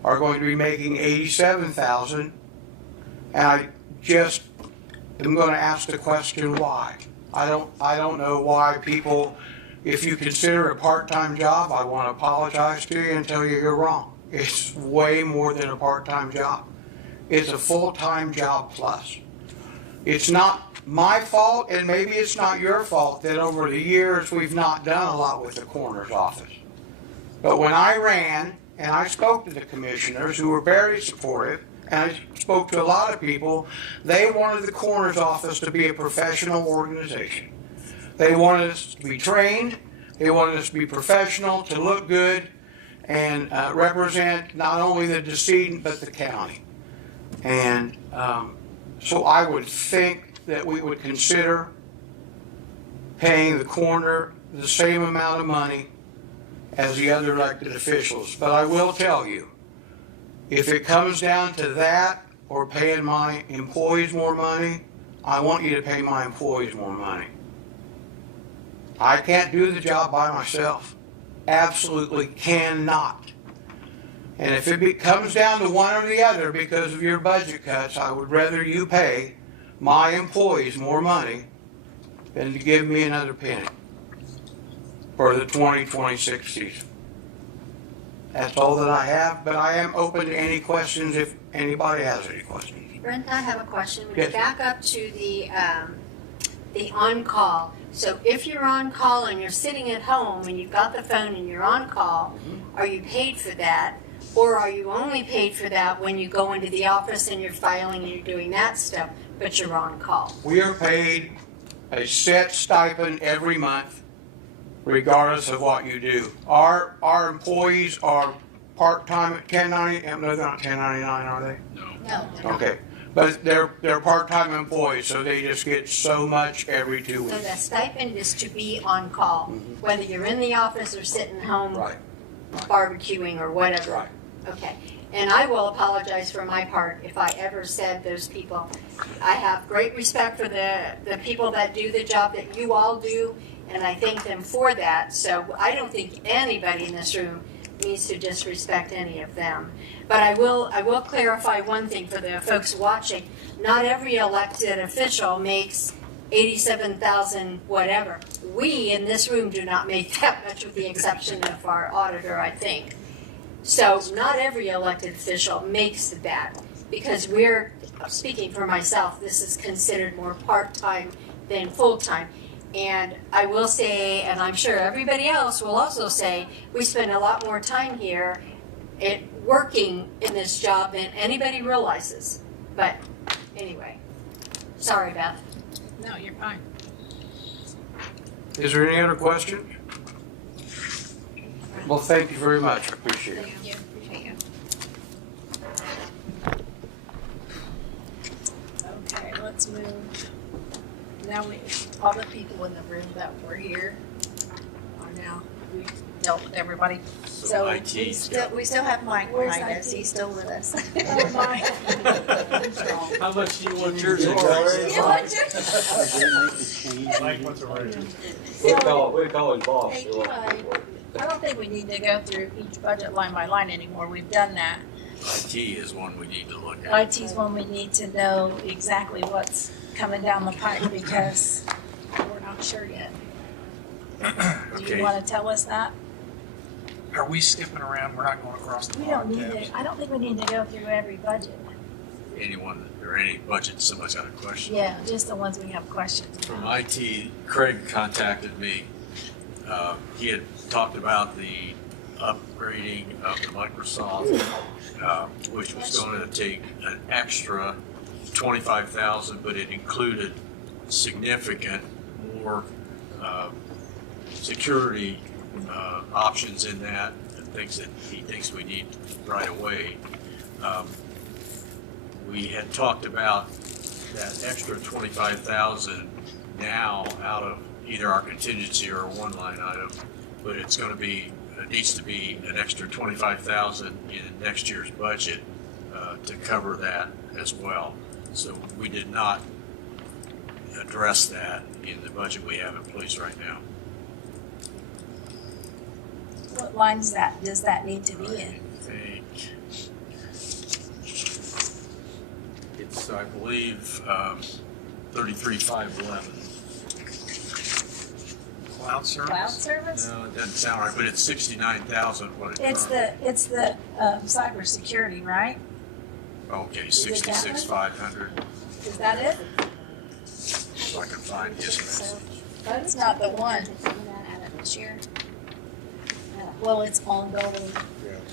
are going to be making $87,000, and I just am going to ask the question why. I don't know why people, if you consider a part-time job, I want to apologize to you and tell you you're wrong. It's way more than a part-time job. It's a full-time job plus. It's not my fault, and maybe it's not your fault, that over the years we've not done a lot with the coroner's office. But when I ran, and I spoke to the commissioners who were very supportive, and I spoke to a lot of people, they wanted the coroner's office to be a professional organization. They wanted us to be trained, they wanted us to be professional, to look good, and represent not only the decedent, but the county. And so I would think that we would consider paying the coroner the same amount of money as the other elected officials. But I will tell you, if it comes down to that or paying my employees more money, I want you to pay my employees more money. I can't do the job by myself. Absolutely cannot. And if it comes down to one or the other because of your budget cuts, I would rather you pay my employees more money than to give me another penny for the 2026 season. That's all that I have, but I am open to any questions if anybody has any questions. Brent, I have a question. When Yes. you back up to the on-call, so if you're on call and you're sitting at home and you've got the phone and you're on call, are you paid for that? Or are you only paid for that when you go into the office and you're filing and you're doing that stuff, but you're on call? We are paid a set stipend every month, regardless of what you do. Our employees are part-time at 1090, no, they're not 1099, are they? No. Okay. But they're part-time employees, so they just get so much every 2 So weeks. the stipend is to be on call, whether you're in the office or sitting home Right. barbecuing or whatever. Right. Okay, and I will apologize for my part if I ever said those people. I have great respect for the people that do the job that you all do, and I thank them for that. So I don't think anybody in this room needs to disrespect any of them. But I will clarify one thing for the folks watching. Not every elected official makes 87,000 whatever. We in this room do not make that much, with the exception of our auditor, I think. So not every elected official makes that, because we're, speaking for myself, this is considered more part-time than full-time. And I will say, and I'm sure everybody else will also say, we spend a lot more time here working in this job than anybody realizes. But anyway, sorry, Beth. No, you're fine. Is there any other questions? Well, thank you very much. I appreciate it. Thank you. Appreciate you. Okay, let's move. Now all the people in the room that were here are now, we've dealt with everybody. So IT we 's still have Mike Where's behind IT? us, he's still with us. Oh, my. How much do you want yours You want Mike wants a raise. We call his boss. Thank you, Mike. I don't think we need to go through each budget line by line anymore. We've done that. IT is one we need to look at. IT's one we need to know exactly what's coming down the pipe because we're not sure yet. Do Okay. you want to tell us that? Are we skipping around? We're not going across the We don't line, need tabs? to, I don't think we need to go through every budget. Anyone, or any budget, somebody's got a question? Yeah, just the ones we have questions. From IT, Craig contacted me. He had talked about the upgrading of the Microsoft, which was going to take an extra 25,000, but it included significant more security options in that, and things that he thinks we need right away. We had talked about that extra 25,000 now out of either our contingency or one line item, but it's going to be, it needs to be an extra 25,000 in next year's budget to cover that as well. So we did not address that in the budget we have in place right now. What lines does that need to be in? I think it's, I believe, 33,511. Cloud service? Cloud service? No, it doesn't sound right, but it's 69,000 what it It's the cybersecurity, right? Okay, Is it that 66,500. Is that it? If I can find his. That's not the one. This year. Well, it's ongoing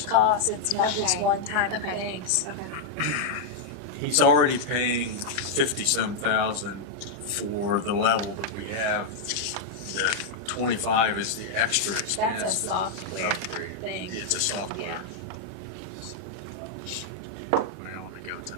costs. It's not just Okay. one-time Okay. things. He's already paying 50-some thousand for the level that we have. The 25 is the extra expense. That's a software upgrade. thing. It's a software. Yeah. Well, let me go to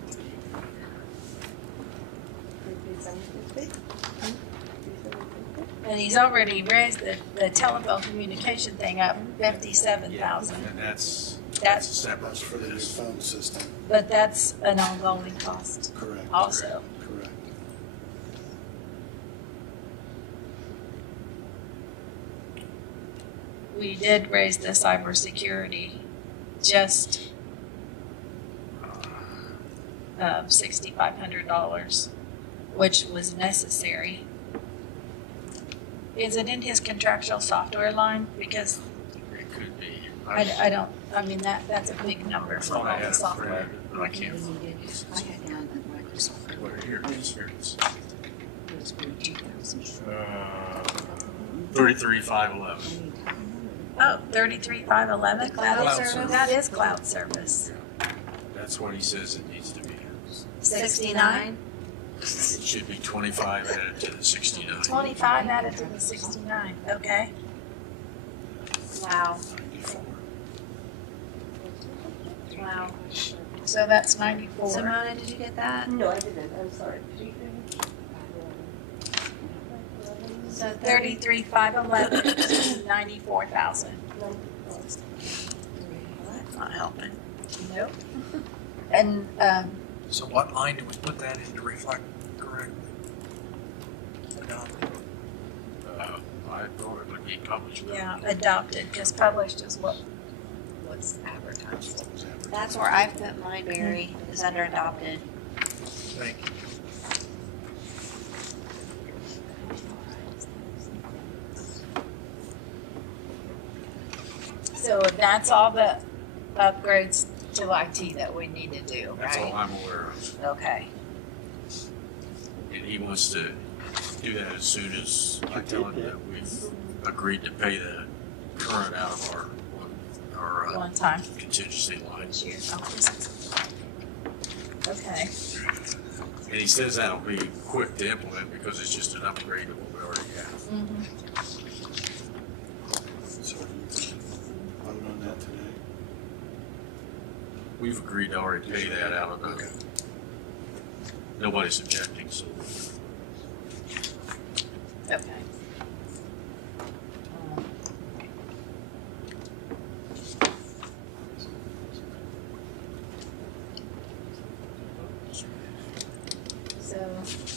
And he's already raised the telephone communication thing up 57,000. and that's That's separate For the new phone system, But that's an ongoing cost correct, also. correct. We did raise the cybersecurity just $6,500, which was necessary. Is it in his contractual software line? Because it could be. I don't, I mean, that's a big number for all I the had software. but I can't. I had down the Microsoft. What, here it is, here it is. It was 42,000. 33,511. Oh, 33,511 cloud Cloud service? service. That is cloud service. That's what he says it needs to be. 69? It should be 25 added to the 69. 25 added to the 69, okay. Wow. Wow. So that's 94. Simona, did you get that? No, I didn't, I'm sorry. So 33,511, 94,000. That's not helping. Nope. And, So what line do we put that in to reflect correctly? Adopted. I thought it would be published. yeah, adopted, because published is what's advertised. That's where I've put mine, Barry, is under adopted. Thank you. So that's all the upgrades to IT that we need to do, That's all right? I'm aware of. Okay. And he wants to do that as soon as I tell him that we've agreed to pay the current out of our One time. contingency lines. Okay. And he says that'll be quick to implement because it's just an upgrade of what we already have. Mm-hmm. So vote on that today. We've agreed to already pay that out of the, nobody's objecting, so. Okay. So,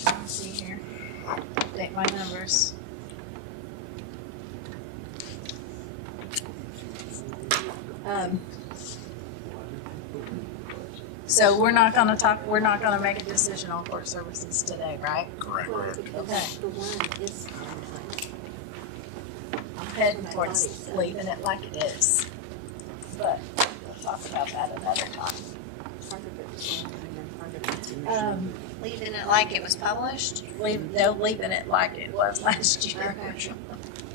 let's see here. Update my numbers. So we're not gonna make a decision on court services today, right? Correct. Okay. I'm heading towards leaving it like it is, but we'll talk about that another time. Leaving it like it was published? They're leaving it like it was last year. Okay.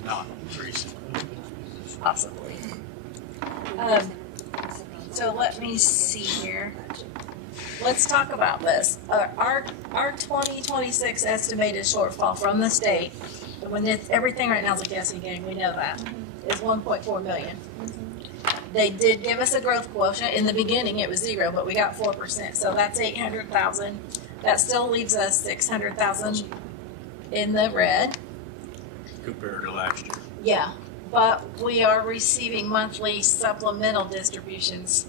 Not recent. Possibly. So let me see here. Let's talk about this. Our 2026 estimated shortfall from the state, when everything right now is a guessing game, we know that, is 1.4 million. They did give us a growth quotient. In the beginning, it was 0, but we got 4%. So that's 800,000. That still leaves us 600,000 in the red. Compared to last year. Yeah, but we are receiving monthly supplemental distributions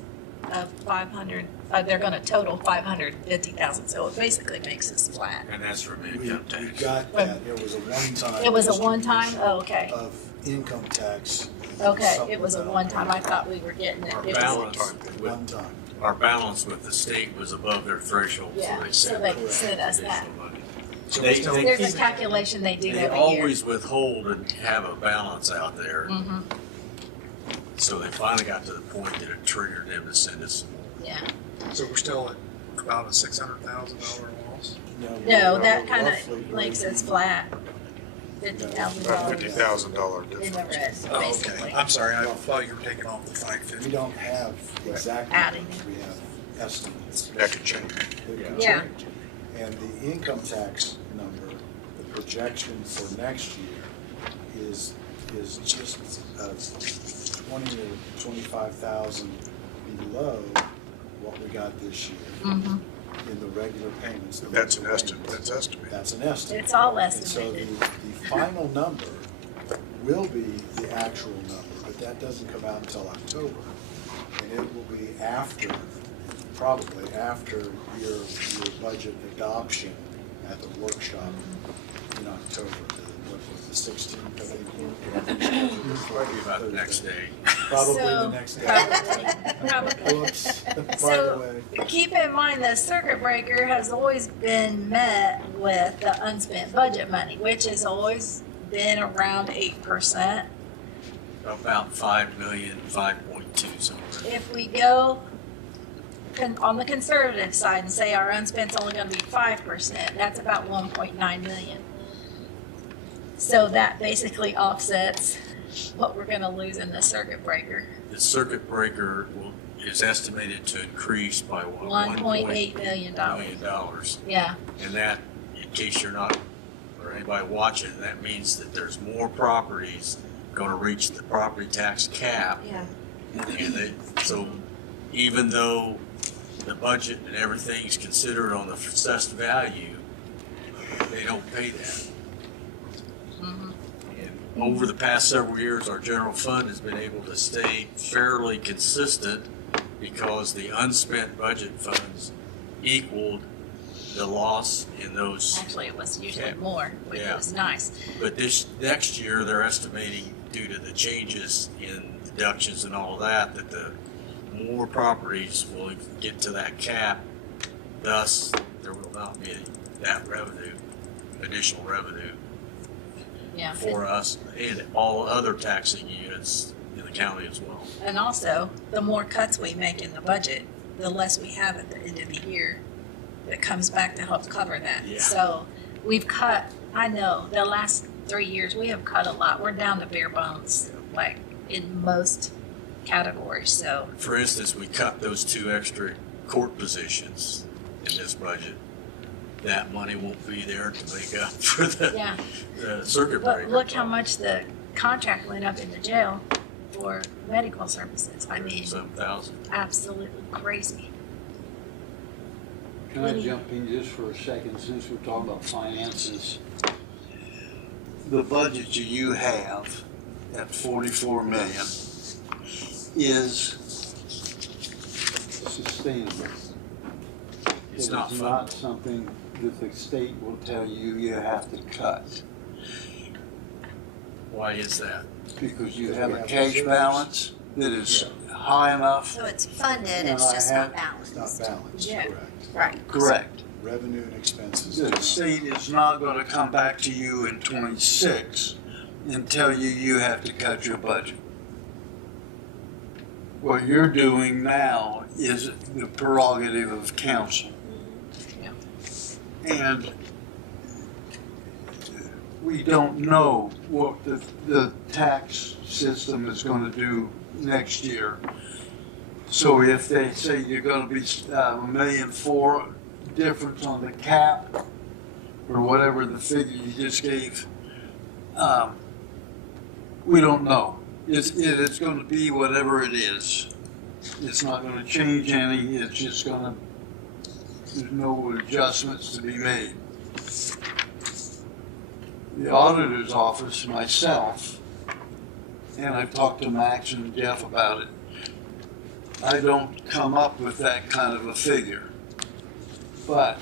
of 500. They're going to total 550,000. So it basically makes us flat. And that's from We income tax. got that, it was a one-time. It was a one-time. Oh, okay. Of income tax. Okay, it was a one-time. I thought we were getting it. Our It was balance One time. our balance with the state was above their threshold, Yeah, so so they they sent us that. additional money. So They- we're they- There's a calculation they do They every year. always withhold and have a balance out there, Mm-hmm. so they finally got to the point that it triggered them to send us. Yeah. So we're still at about a $600,000 loss? No, that kind of makes us flat. $50,000 About $50,000 in the difference. red, Oh, basically. okay. I'm sorry, I thought you were taking off the 550. We don't have exact Adding. numbers, we have estimates. That could change. They can Yeah. change. And the income tax number, the projection for next year is just 20 or 25,000 below what we got this year Mm-hmm. in the regular payments. the That's an regular estimate, payments. that's estimated. That's an estimate. It's all And so estimated. the final number will be the actual number, but that doesn't come out until October. And it will be after, probably after your budget adoption at the workshop in October, what was the 16th, I think? Probably about the next day. Probably the So, next day. Probably. Whoops, by the So way. keep in mind the circuit breaker has always been met with the unspent budget money, which has always been around 8%. About 5 million, 5.2 somewhere. If we go on the conservative side and say our unspent's only gonna be 5%, that's about 1.9 million. So that basically offsets what we're gonna lose in the circuit breaker. The circuit breaker is estimated to increase by what? $1.8 million. $1.8 million. Yeah, And that, in case you're not, or anybody watching, that means that there's more properties gonna reach the property tax cap. Yeah. And so even though the budget and everything's considered on the assessed value, they don't pay that. And over the past several years, our general fund has been able to stay fairly consistent because the unspent budget funds equaled the loss in those. Actually, it was usually more, which Yeah. was nice. But this next year, they're estimating due to the changes in deductions and all that, that the more properties will get to that cap. Thus, there will not be that revenue, additional revenue Yeah. for us and all other taxing units in the county as well. And also, the more cuts we make in the budget, the less we have at the end of the year that comes back to help cover that. Yeah. So we've cut, I know, the last 3 years, we have cut a lot. We're down to bare bones, like in most categories, so. For instance, we cut those 2 extra court positions in this budget. That money won't be there to make up for Yeah. the circuit But breaker. look how much the contract went up in the jail for medical services. I mean, 7,000. absolutely crazy. Can I jump in just for a second, since we're talking about finances? The budget that you have at 44 million is sustainable. It's It not is fun. not something that the state will tell you you have to cut, Why is that? because you have a cash balance that is high enough. So it's funded, No, it's I just have- not balanced. It's not balanced, Yeah. correct. Right. Correct. Revenue and expenses. The state is not gonna come back to you in 26 and tell you you have to cut your budget. What you're doing now is the prerogative of council. And we don't know what the tax system is gonna do next year. So if they say you're gonna be $1.4 million difference on the cap, or whatever the figure you just gave, we don't know. It's gonna be whatever it is. It's not gonna change any, it's just gonna, there's no adjustments to be made. The auditor's office, myself, and I've talked to Max and Jeff about it, I don't come up with that kind of a figure. But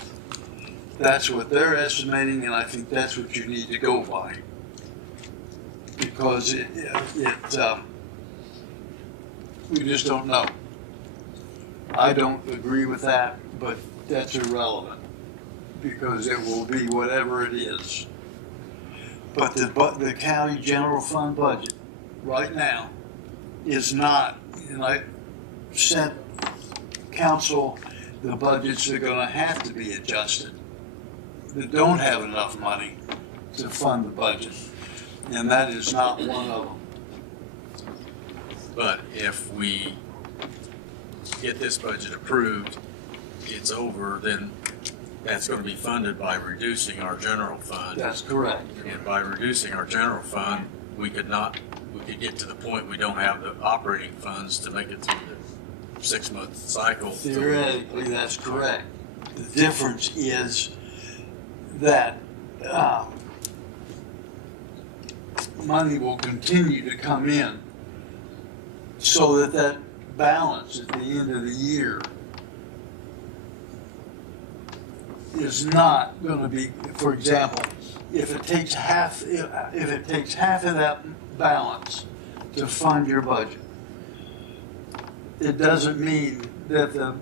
that's what they're estimating, and I think that's what you need to go by. Because we just don't know. I don't agree with that, but that's irrelevant, because it will be whatever it is. But the county general fund budget right now is not, and I sent council the budgets that are gonna have to be adjusted, that don't have enough money to fund the budget, and that is not one of them. But if we get this budget approved, it's over, then that's gonna be funded by reducing our general fund. That's correct. And by reducing our general fund, we could get to the point we don't have the operating funds to make it through the 6-month cycle. Theoretically, that's correct. The difference is that money will continue to come in so that that balance at the end of the year is not going to be, for example, if it takes half of that balance to fund your budget, it doesn't mean that the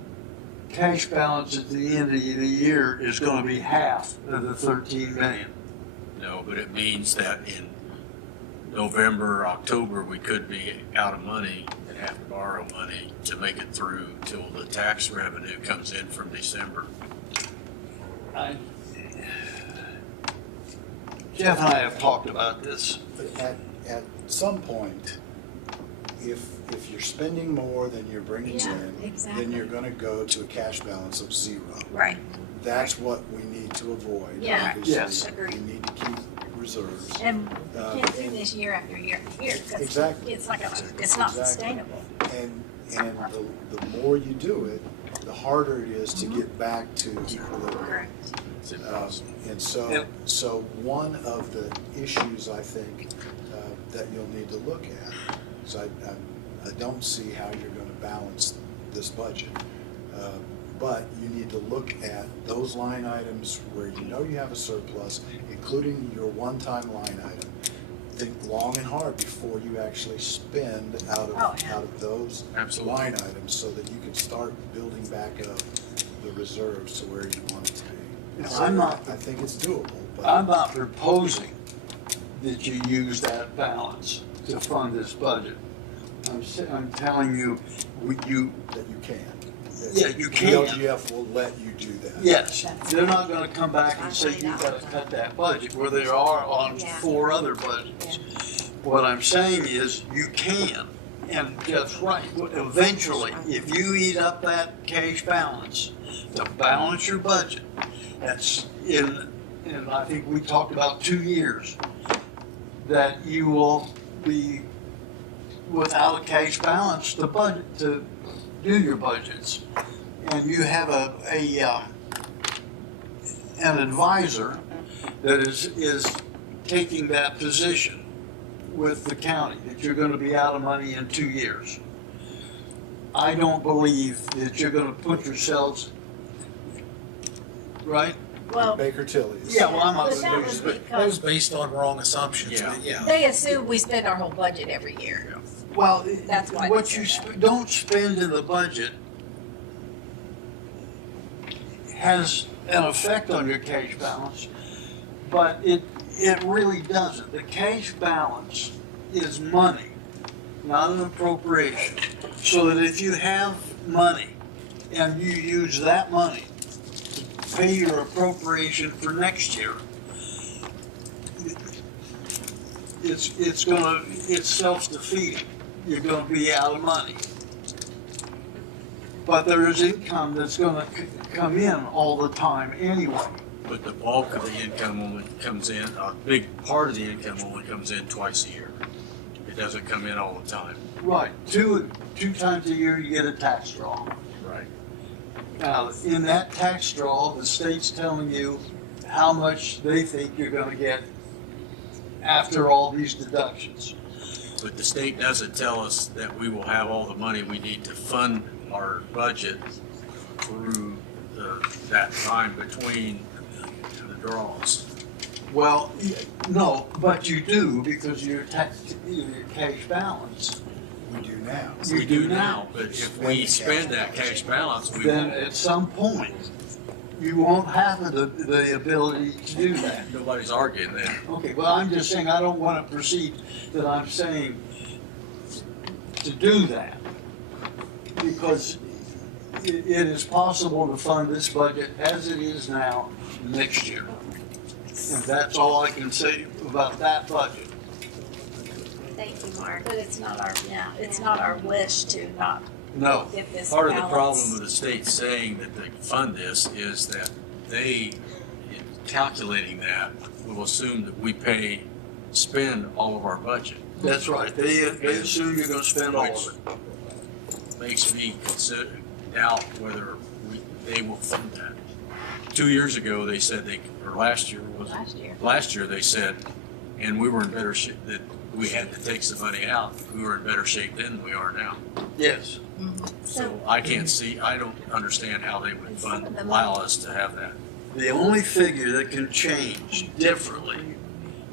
cash balance at the end of the year is going to be half of the 13 million. No, but it means that in November, October, we could be out of money and have to borrow money to make it through till the tax revenue comes in from December. Jeff and I have talked about this. At some point, if you're spending more than you're bringing in, exactly. then you're gonna go to a cash balance of 0. Right. That's what we need to avoid. Yeah. Obviously, Yes. we need to keep reserves. And we can't do this year after year after year, because Exactly. it's like, it's not Exactly. sustainable. And the more you do it, the harder it is to get back to equilibrium. It's impossible. And so one of the issues I think that you'll need to look at, is I don't see how you're going to balance this budget. But you need to look at those line items where you know you have a surplus, including your one-time line item. Think long and hard before you actually spend out of those line items, so that you can start building back up the reserves to where you want it to be. Now, So I think it's doable. But I'm not proposing that you use that balance to fund this budget. I'm telling you, that you can. Yeah, you can. The LGF will let you do that. Yes, they're not gonna come back and say you've gotta cut that budget, where they are on 4 other budgets. What I'm saying is, you can, and Jeff's right, eventually, if you eat up that cash balance, to balance your budget, that's and I think we talked about 2 years, that you will be without a cash balance to budget, to do your budgets. And you have an advisor that is taking that position with the county, that you're gonna be out of money in 2 years. I don't believe that you're gonna put yourselves, right? Well, Baker Tilly. Yeah, well, I'm not But that gonna was do That was based on wrong assumptions, Yeah. but yeah. they assume we spend our whole budget every year. Well, That's why what they you said don't spend in the budget has an effect on your cash balance, but it really doesn't. The cash balance is money, not an appropriation. So that if you have money and you use that money to pay your appropriation for next year, it's self-defeating. You're gonna be out of money. But there is income that's gonna come in all the time anyway. But the bulk of the income only comes in, a big part of the income only comes in twice a year. It doesn't come in all the time. Right, two times a year you get a tax draw. Right. Now, in that tax draw, the state's telling you how much they think you're gonna get after all these deductions. But the state doesn't tell us that we will have all the money we need to fund our budget through that time between the draws. Well, no, but you do, because your cash balance. We do now. We do now, but if we spend that cash balance, we Then won't. at some point, you won't have the ability to do that. Nobody's arguing that. Okay, well, I'm just saying, I don't want to proceed that I'm saying to do that. Because it is possible to fund this budget as it is now next year. And that's all I can say about that budget. Thank you, Mark. But it's not our wish to not No. get this Part of the balance. problem with the state saying that they fund this is that they, in calculating that, will assume that we spend all of our budget. That's right. They assume you're gonna spend all of it. Makes me doubt whether they will fund that. 2 years ago, they said or last year Last year they said, and we were in better shape, that we had to take some money out. We were in better shape then than we are now. Yes. So I don't understand how they would allow us to have that. The only figure that can change differently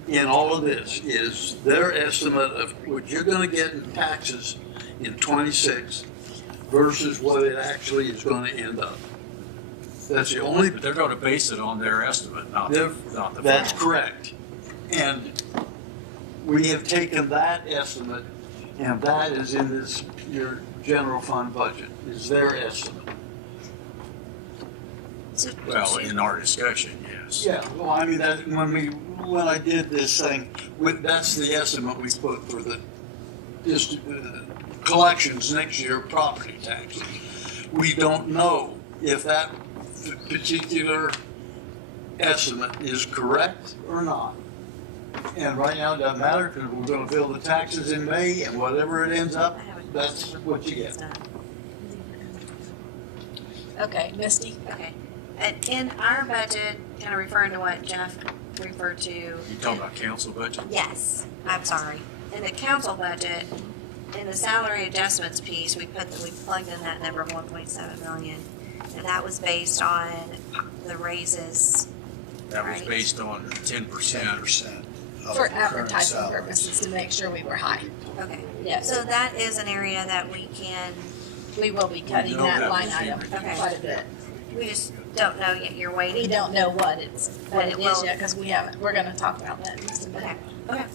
in all of this is their estimate of what you're gonna get in taxes in '26 versus what it actually is gonna end up. That's the only. But they're gonna base it on their estimate, not the. That's correct. And we have taken that estimate, and that is in your general fund budget, is their estimate. Well, in our discussion, yes. Yeah, well, I mean, that, when I did this thing, that's the estimate we put for the collections next year, property taxes. We don't know if that particular estimate is correct or not. And right now it doesn't matter, because we're gonna bill the taxes in May, and whatever it ends up, that's what you get. Okay, Misty? Okay. And in our budget, kind of referring to what Jeff referred to. You talking about council budget? Yes, I'm sorry. In the council budget, in the salary adjustments piece, we plugged in that number 1.7 million. And that was based on the raises. That was right? based on 10%. 10% of For the current advertising salaries. purposes, to make sure we were high. Okay. Yes. So that is an area that we can, We will be cutting know that that line will be item reduced. quite a bit. we just don't know yet. You're We waiting. don't know what it But is it will- yet, because we haven't, we're gonna talk about that in just a minute. Okay. Okay.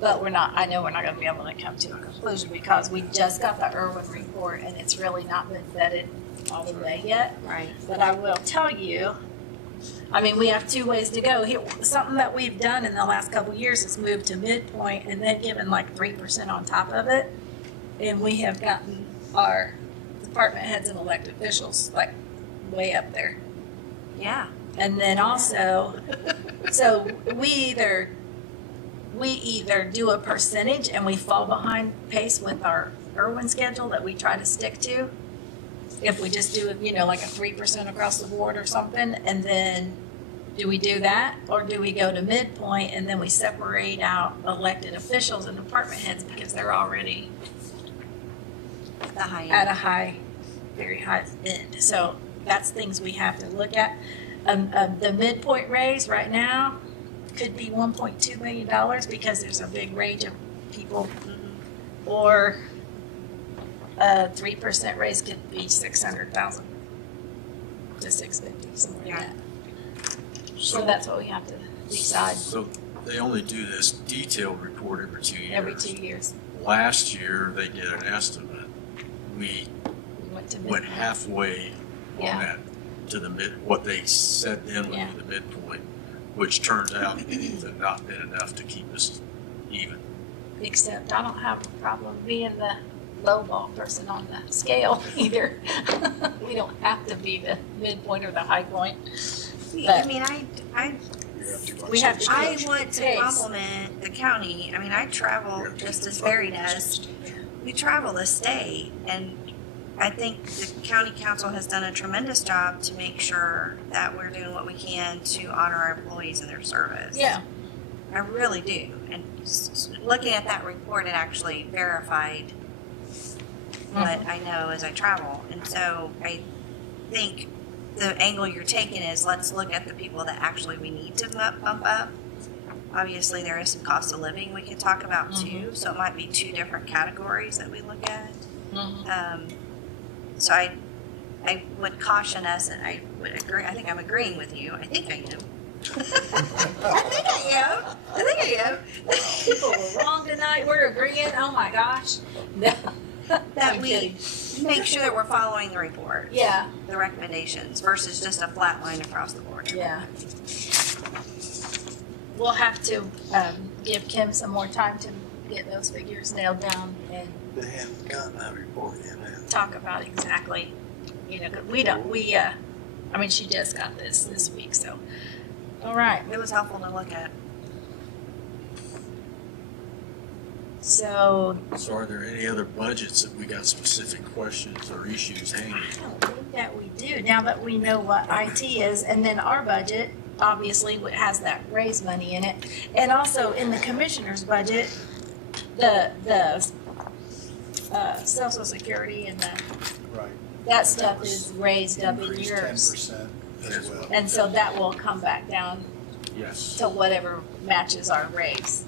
But we're not, I know we're not gonna be able to come to a conclusion, because we just got the Irwin report, and it's really not been vetted all the way yet. Right. But I will tell you, I mean, we have two ways to go. Here, something that we've done in the last couple of years is moved to midpoint and then given like 3% on top of it. And we have gotten our department heads and elected officials like way up there. Yeah. And then also, so we either do a percentage and we fall behind pace with our Irwin schedule that we try to stick to. If we just do, like a 3% across the board or something, and then do we do that? Or do we go to midpoint and then we separate out elected officials and department heads because they're already The high at end. very high end? So that's things we have to look at. The midpoint raise right now could be $1.2 million because there's a big range of people. Or a 3% raise could be 600,000 to 650, something like that. So that's what we have to decide So they only do this detailed report every 2 years. every 2 years. Last year, they did an estimate. We We went to went midpoint. halfway on Yeah. that to the what they said then would Yeah. be the midpoint, which turns out to not been enough to keep us even. Except I don't have a problem being the lowball person on the scale either. We don't have to be the midpoint or the high point. I mean, I We have to. I want to Pace. compliment the county. I mean, I travel just as Barry does. We travel the state, and I think the county council has done a tremendous job to make sure that we're doing what we can to honor our employees and their service. Yeah. I really do. And looking at that report, it actually verified what I know as I travel. And so I think the angle you're taking is let's look at the people that actually we need to bump up. Obviously, there is some cost of living we can talk about too, so it might be two different categories that we look at. So I would caution us, and I would agree. I think I'm agreeing with you. I think I am. I think I am. People were wrong tonight. We're agreeing. Oh my gosh. That we make sure that we're following the report. Yeah. The recommendations versus just a flat line across the board. Yeah. We'll have to give Kim some more time to get those figures nailed down and They haven't gotten that report yet, have they? talk about exactly, 'cause I mean, she just got this week, so. All right. It was helpful to look at. So So are there any other budgets that we got specific questions or issues hanging? I don't think that we do, now that we know what IT is, and then our budget, obviously, has that raise money in it. And also in the commissioner's budget, the social security and Right. that stuff is raised up in Increased yours. 10% as well. And so that will come back down Yes. to whatever matches our raise.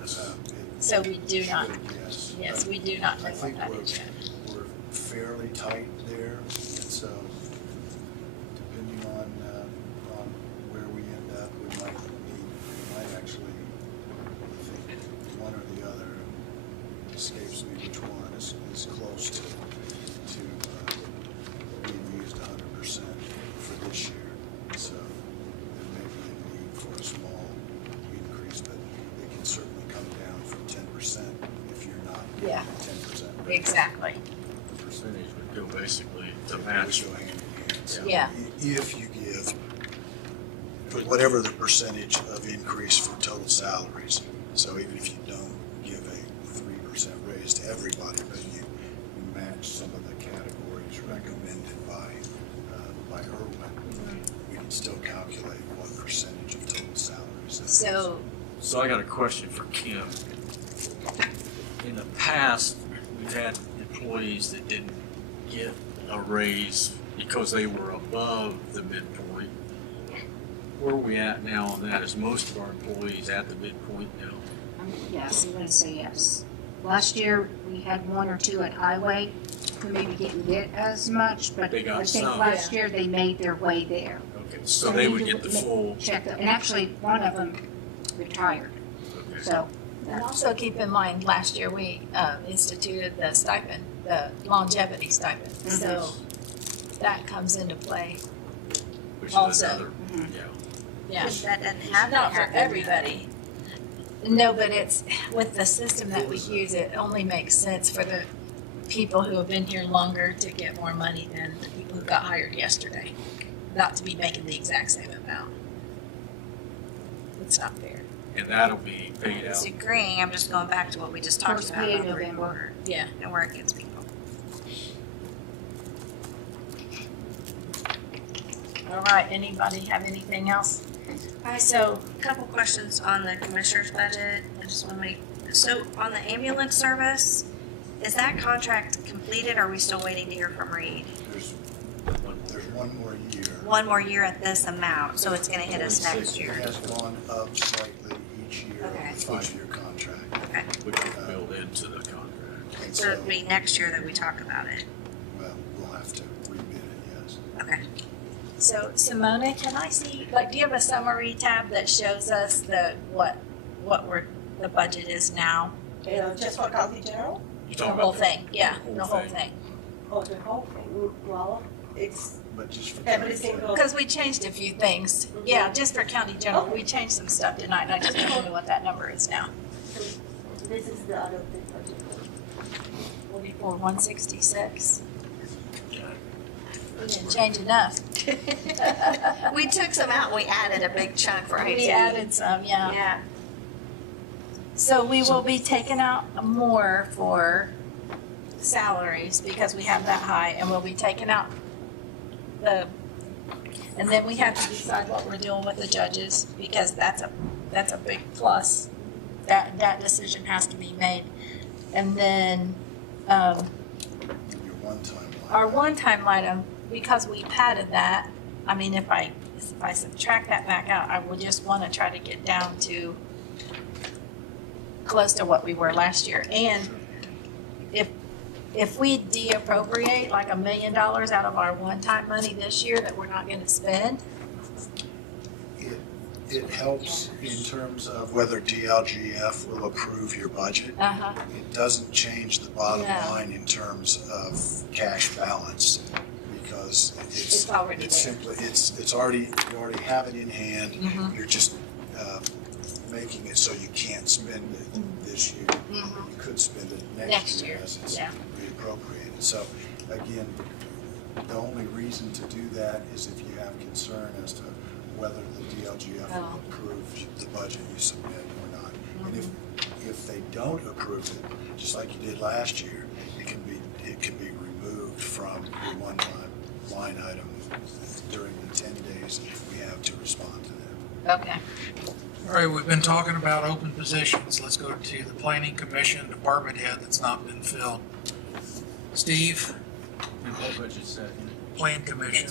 Yes. So we do not, Yes. we do not know I what think that is yet. we're fairly tight there, and so depending on where we end up, we might actually, I think one or the other, escapes me which one is close to being used 100% for this year. So there may be a need for a small increase, but it can certainly come down from 10% if you're not Yeah. 10%. Exactly. The percentage would go basically to match. Go hand in hand. So Yeah. If you give, whatever the percentage of increase for total salaries, so even if you don't give a 3% raise to everybody, but you match some of the categories recommended by by Irwin, we can still calculate what percentage of total salaries. that is. So, I got a question for Kim. In the past, we've had employees that didn't get a raise because they were above the midpoint. Where are we at now on that? Is most of our employees at the midpoint now? Yes, I'm gonna say yes. Last year, we had one or two at Highway who maybe didn't get as much, but They got I think some. last year they made their way there. Okay, so they would get the full. Check, and actually, one of them retired, so. And also keep in mind, last year we instituted the stipend, the longevity stipend. So that comes into play. Which is also. another, Yeah. Which that doesn't have Not to for happen. everybody. No, but it's, with the system that we use, it only makes sense for the people who have been here longer to get more money than the people who got hired yesterday. Not to be making the exact same amount. It's not fair. and that'll be paid out. Disagreeing, I'm just going back to what we just talked First about. pay in about November. November. Yeah. And where it gets people. All right, anybody have anything else? Alright, so a couple questions on the commissioner's budget. I just wanna make, so on the ambulance service, is that contract completed or are we still waiting to hear from Reed? There's one more year. One more year at this amount, so it's gonna hit us next It year. has gone up slightly each year Okay. with a 5-year contract. Okay. Which will build into the contract. And So it'll be next year that we talk about it. well, we'll have to rebid it, yes. Okay. So Simona, can I see, like, do you have a summary tab that shows us the budget is now? Just for county general? The whole thing, yeah, the whole thing. Oh, the whole thing, well, it's But just for every single. Because we changed a few things. Yeah, just for county general, we changed some stuff tonight, and I just don't know what that number is now. This is the adopted budget. 44,166. We didn't change enough. We took some out, we added a big chunk for IT. We added some, yeah. Yeah. So we will be taking out more for salaries because we have that high, and we'll be taking out and then we have to decide what we're doing with the judges because that's a big plus. That decision has to be made. And then, Your one-time line. our one-time item, because we padded that, I mean, if I subtract that back out, I would just want to try to get down to close to what we were last year. And if we de-appropriate like $1 million out of our one-time money this year that we're not gonna spend, It helps in terms of whether DLGF will approve your budget. It doesn't change the bottom No. line in terms of cash balance because It's already it's there. simply, it's already, you already have it in hand. Mhm. You're just making it so you can't spend it this year. You could spend it Next next year, year as it's yeah. reappropriated. So again, the only reason to do that is if you have concern as to whether the DLGF Oh. will approve the budget you submit or not. And if they don't approve it, just like you did last year, it can be removed from your one-time line item during the 10 days we have to respond to them. okay. All right, we've been talking about open positions. Let's go to the planning commission department head that's not been filled. Steve, And what budget set? plan commission.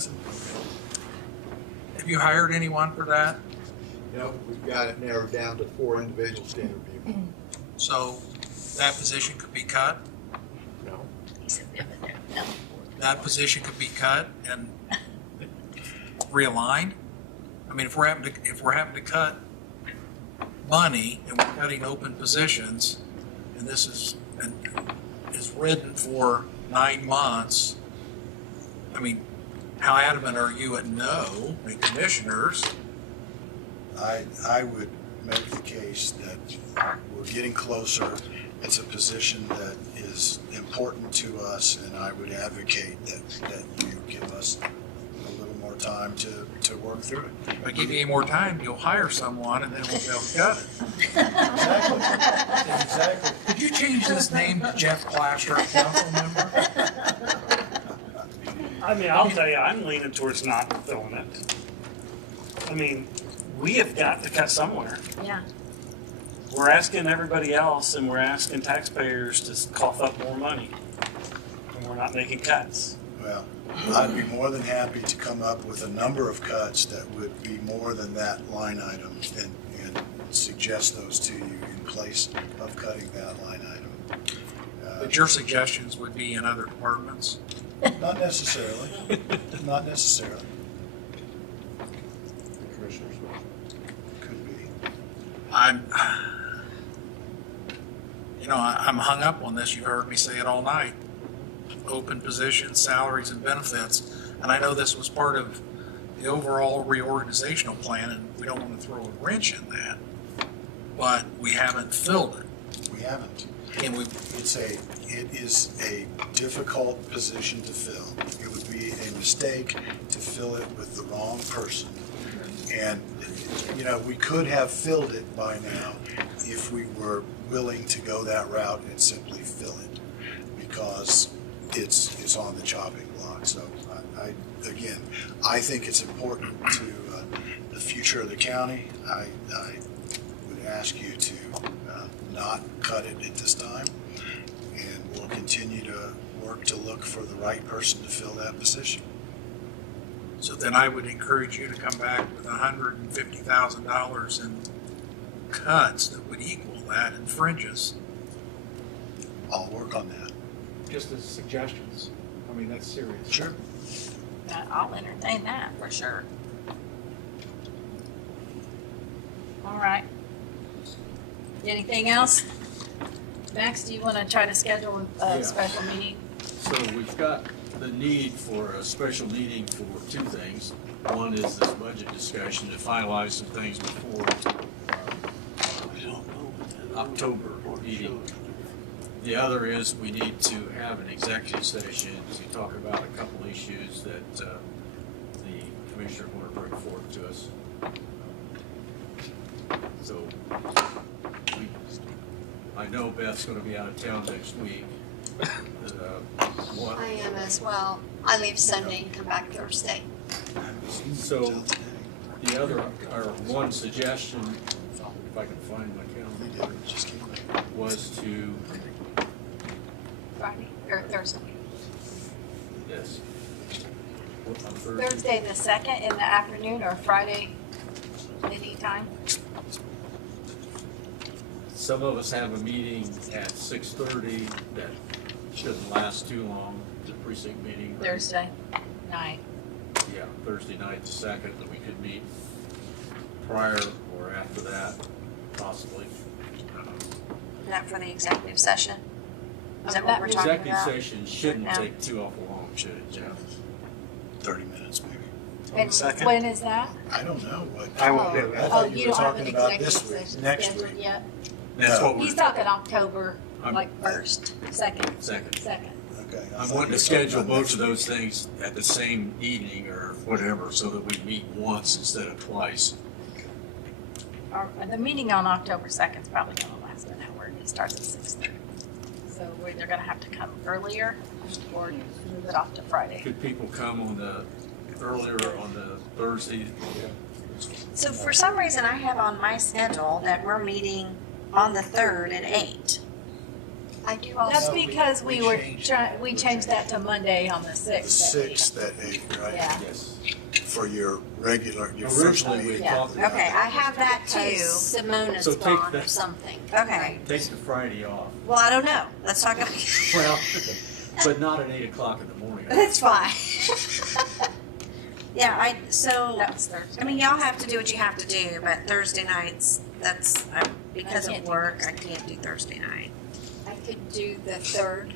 Have you hired anyone for that? No, we've got it narrowed down to 4 individuals to interview. So that position could be cut? No. That position could be cut and realigned? I mean, if we're having to cut money and we're cutting open positions, and this is written for 9 months, I mean, how adamant are you at no, and commissioners? I would make the case that we're getting closer. It's a position that is important to us, and I would advocate that you give us a little more time to work through it. If I give you any more time, you'll hire someone and then we'll be able to cut it. Exactly. Could you change this name to Jeff Plaster, council member? I mean, I'll tell you, I'm leaning towards not filling it. I mean, we have got to cut somewhere. Yeah. We're asking everybody else and we're asking taxpayers to cough up more money. And we're not making cuts. Well, I'd be more than happy to come up with a number of cuts that would be more than that line item and suggest those to you in place of cutting that line item. But your suggestions would be in other departments? Not necessarily. Not necessarily. Commissioners. Could be. I'm hung up on this. You've heard me say it all night. Open positions, salaries, and benefits. And I know this was part of the overall reorganizational plan, and we don't want to throw a wrench in that. But we haven't filled it. We haven't. And It is a difficult position to fill. It would be a mistake to fill it with the wrong person. And, we could have filled it by now if we were willing to go that route and simply fill it, because it's on the chopping block. So I think it's important to the future of the county. I would ask you to not cut it at this time, and we'll continue to work to look for the right person to fill that position. So then I would encourage you to come back with $150,000 in cuts that would equal that in fringes. I'll work on that. Just as suggestions. I mean, that's serious. Sure. I'll entertain that for sure. All right. Anything else? Max, do you want to try to schedule a Yeah. special meeting? So we've got the need for a special meeting for two things. One is this budget discussion to finalize some things before October meeting. The other is we need to have an executive session to talk about a couple issues that the commissioner want to bring forward to us. So I know Beth's going to be out of town next week. I am as well. I leave Sunday and come back Thursday. So the other, or one suggestion, if I can find my calendar, was to, Friday or Thursday? yes. On Thursday the 2nd in the afternoon or Friday anytime? Some of us have a meeting at 6:30 that shouldn't last too long, the precinct meeting. Thursday night. Yeah, Thursday night, the 2nd, that we could meet prior or after that, possibly. Not for the executive session? Is that that what we're talking Executive about? session shouldn't Right now? take too awful long, should it, Jeff? 30 minutes maybe. And when is that? I don't know what. I won't be I thought you you were don't have an talking about executive this week, session next scheduled week. yet? That's what He's we're, talking October, I'm- like 1st, 2nd. second. Okay. I I'm thought wanting you to were talking schedule about both next of week. those things at the same evening or whatever, so that we meet once instead of twice. The meeting on October 2nd is probably going to last an hour. It starts at 6:30. So we're either going to have to come earlier or move it off to Friday. Could people come on the, earlier on the Thursday? So for some reason, I have on my schedule that we're meeting on the 3rd at 8. I do That's also. because we changed that to Monday on the 6th. The 6th at 8, right? Yeah. Yes. For your first Originally, we meeting. Yeah. talked about. Okay, I have that Because too. Simona's So take gone the- or something. Okay. Take the Friday off. Well, I don't know. Let's talk about. Well, but not at 8 o'clock in the morning. That's fine. Yeah, That was Thursday. I mean, y'all have to do what you have to do, but Thursday nights, because I of can't do work, I Thursday. can't do Thursday night. I could do the 3rd.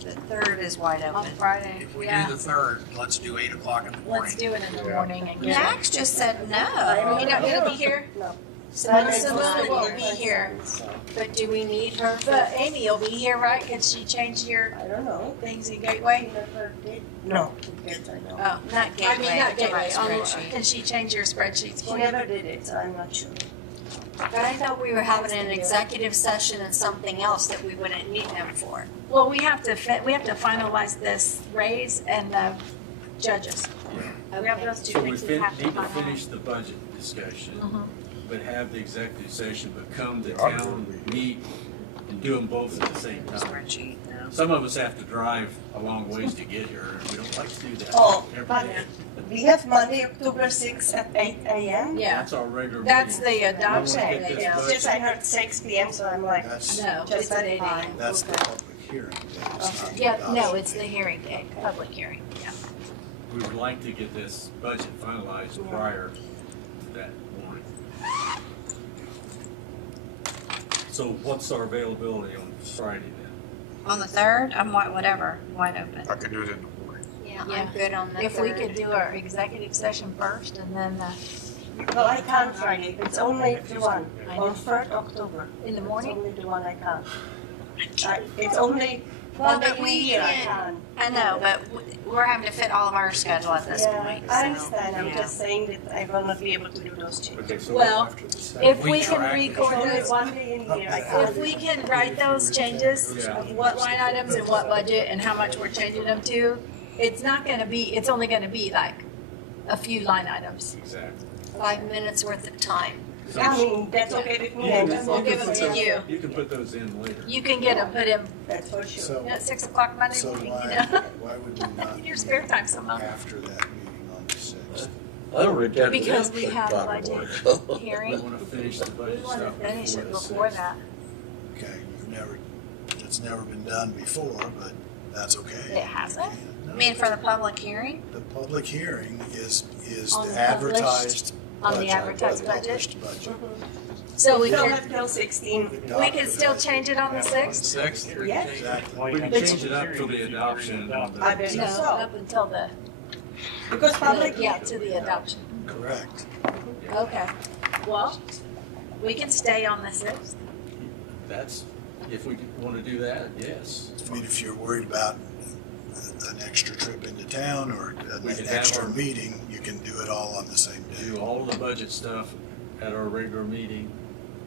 The 3rd is wide On open. Friday, If we yeah. do the 3rd, let's do 8 o'clock in the morning. Let's do it in the morning and get Max just said no. He'll be here? No. Simona will be here. But do we need her? But Amy will be here, right? Can she change your I don't know. things in Gateway? Never did. No, yes, I know. Oh, Not Gateway. I mean, not I'm talking about Gateway. spreadsheet. Can she change your spreadsheets She for you? never did it, so I'm not sure. But I thought we were having an executive session and something else that we wouldn't need them for. Well, we have to finalize this raise and the judges. We have those two So we things we have need to to find finish the budget discussion, Mhm. but have the executive session, but come to town, meet, and do them both at the same time. Spreadsheet, no. Some of us have to drive a long ways to get here, and we don't like to do that Oh, every but day. we have Monday, October 6th at 8 a.m. Yeah. That's our regular That's meeting. the adoption. I wanna get this Yeah. budget- Just I heard 6 p.m., so I'm like, That's, No, just it's at 8 verifying. a.m. that's the public hearing day. It's not the Yeah, no, adoption it's the day. hearing day, public hearing, yeah. We would like to get this budget finalized prior to that morning. So what's our availability on Friday then? On the 3rd, I'm whatever, wide open. I could do it in the morning. Yeah, Yeah. I'm good on the If we 3rd. could do our executive session first and then, well, I can't Friday. It's only the one I know. on 3rd October. in the It's morning? only the one I can't. It's only one but day a we year I can- can. I know, but we're having to fit all of our schedule at this Yeah, point. I so, understand. I'm yeah. just saying that I will not be able to do those two. Okay, so Well, after the second. If we can track it. It's record only those, one day in a year. I can't. if we can write those changes Yeah. of what line items and what budget and how much we're changing them to, it's not gonna be, it's only gonna be like a few line items. Exactly. 5 minutes worth of time. So I mean, that's okay with me. I you just can We'll want give to them say to you. You can put those in later. You can get them, put in that's for sure. So, at 6 o'clock Monday so morning, why, you know, why would we not in your spare time somehow. after that meeting on the 6th? I don't read that. Because we have a budget We hearing, want to finish the we budget wanna stuff finish it the before 6th. that. Okay, it's never been done before, but that's okay. It hasn't? No. I mean, for the public hearing? The public hearing is On the the advertised on the budget, advertised the budget? published budget. So we We don't can, have till 16. we can still change it on the 6th? Sixth? Yes. Exactly. We can change it up till the adoption. on the- I believe No, so. up until the, Because public, yeah, to the adoption. Correct. Okay, well, we can stay on the 6th. That's, if we want to do that, yes. I mean, if you're worried about an extra trip into town or We an can have extra our- meeting, you can do it all on the same Do day. all of the budget stuff at our regular meeting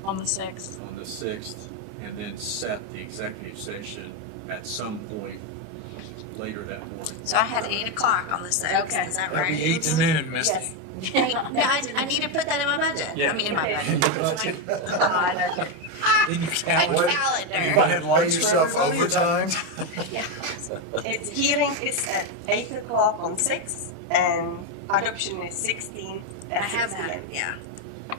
On the 6th. on the 6th, and then set the executive session at some point later that morning. So I had 8 o'clock on the 6th, Okay. is that That'd be right? 8 to noon, Misty. yes. Hey, no, I need to put that in my budget. Yeah. I mean, in my budget. God, In your My calendar. calendar. Pay yourself overtime? Its hearing is at 8 o'clock on 6th and adoption is 16 I at have 6 that, p.m. yeah.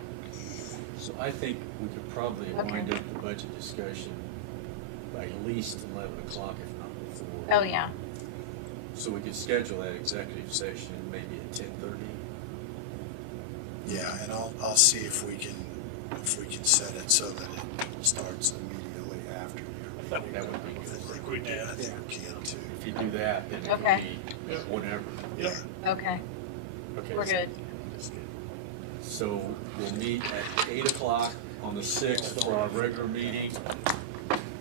So I think we could probably wind up the budget discussion by at least 11 o'clock, if not before. oh, yeah. So we could schedule that executive session maybe at 10:30. Yeah, and I'll see if we can set it so that it starts immediately after your That would be good. I think we can too. If you do that, then it Okay. would be whatever. Yeah. Okay, Okay. we're good. So we'll meet at 8 o'clock on the 6th for our regular meeting,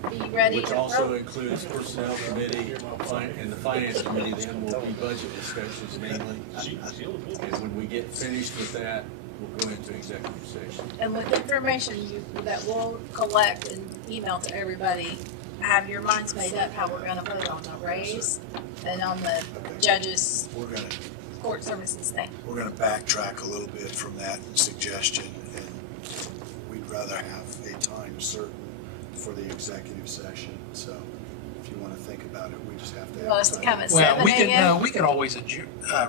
Are you ready which to also vote? includes personnel committee and the finance committee. Then will be budget discussions mainly. And when we get finished with that, we'll go into executive session. And with information that we'll collect and email to everybody, have your minds made up how we're gonna vote on the raise and on the judges' We're gonna court services thing. backtrack a little bit from that suggestion, and we'd rather have a time certain for the executive session. So if you want to think about it, we just have to. You want us to come at Well, 7 a.m.? we could always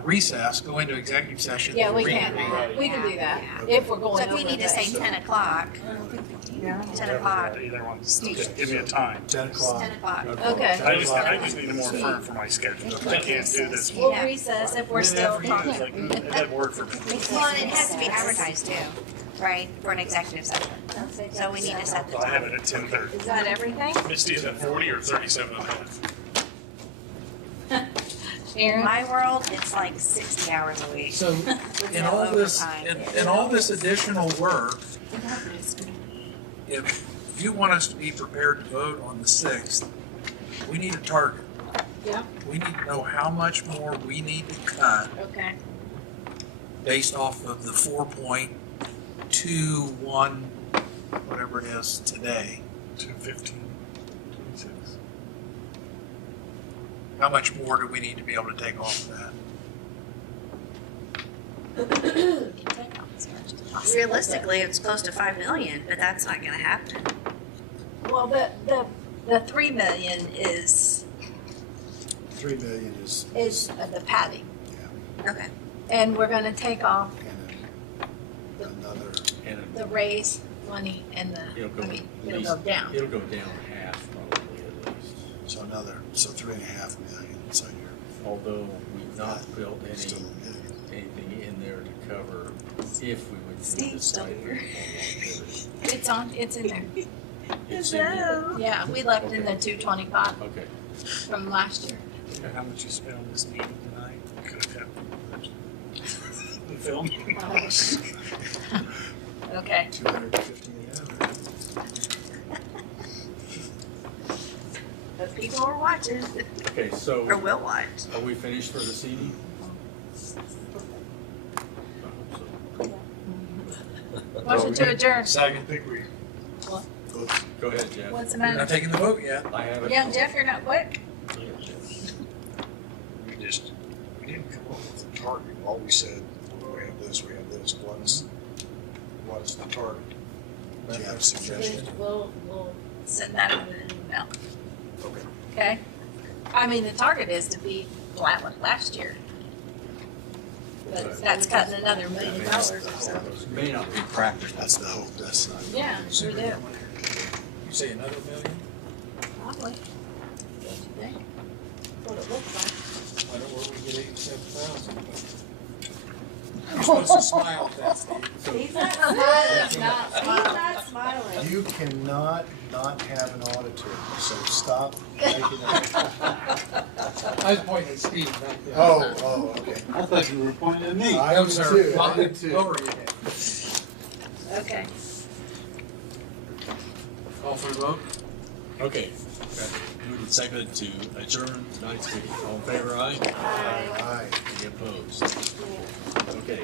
recess, go into executive session. Yeah, we reconvene. can. We can do that Yeah. if we're going So over if we need to say that. 10 o'clock, 10 o'clock, Either one, just give me a time. 10 o'clock. 10 o'clock. Okay. I just need a more firm for my schedule. I can't do this. We'll recess if we're still Whenever you- talking. like, it doesn't work for me. Well, and it has to be advertised too, right, for an executive session. So we need to set the So I have time. it at 10:30. Is that everything? Misty, is that 40 or 37 and a half? In Aaron? my world, it's like 60 hours a week. So With in no all this, overtime. in all this additional work, if you want us to be prepared to vote on the 6th, we need a target. Yeah. We need to know how much more we need to cut Okay. based off of the 4.21, whatever it is today. 2:15, 26. How much more do we need to be able to take off of that? Realistically, it's close to 5 million, but that's not gonna happen. Well, the 3 million is 3 million is the padding. Okay. And we're gonna take off another. the raise money and It'll go, it'll go down. It'll go down half probably at least. So 3.5 million. So you're Although we've not built still any, a million. anything in there to cover if we would do the Steve's still stipend here. or longevity. It's in there. It's in there. Yeah, we left in the 225 Okay. from last year. How much you spent on this meeting tonight? Could have happened. The film. Okay. 250 an hour. But people are watching, Okay, so or will watch. are we finished for this evening? I hope so. Motion to adjourn. Second. I think we. Go ahead, Jeff. What's the We're not matter? taking the vote yet. I have it. Yeah, Jeff, you're not quick. We didn't come up with a target. All we said, we have this. What's the target? Do you have a suggestion? We'll send that out in an email. Okay. Okay? I mean, the target is to be flat with last year. But that's cutting another $1 million or so. May not be practical. That's the hope. That's not. Yeah, sure do. You say another million? Probably. Don't you think? What it looks like. I don't know where we get 87,000. You're supposed to smile at that, Steve. He's not smiling. He's not smiling. You cannot not have an auditor, so stop making it. I was pointing at Steve, not the Oh, okay. I thought you were pointing at me. I Those am are too. I did too. over your head. Okay. Call for the vote? Okay. Moved and seconded to adjourn tonight's meeting. All in favor, aye? Aye. Any opposed? Okay.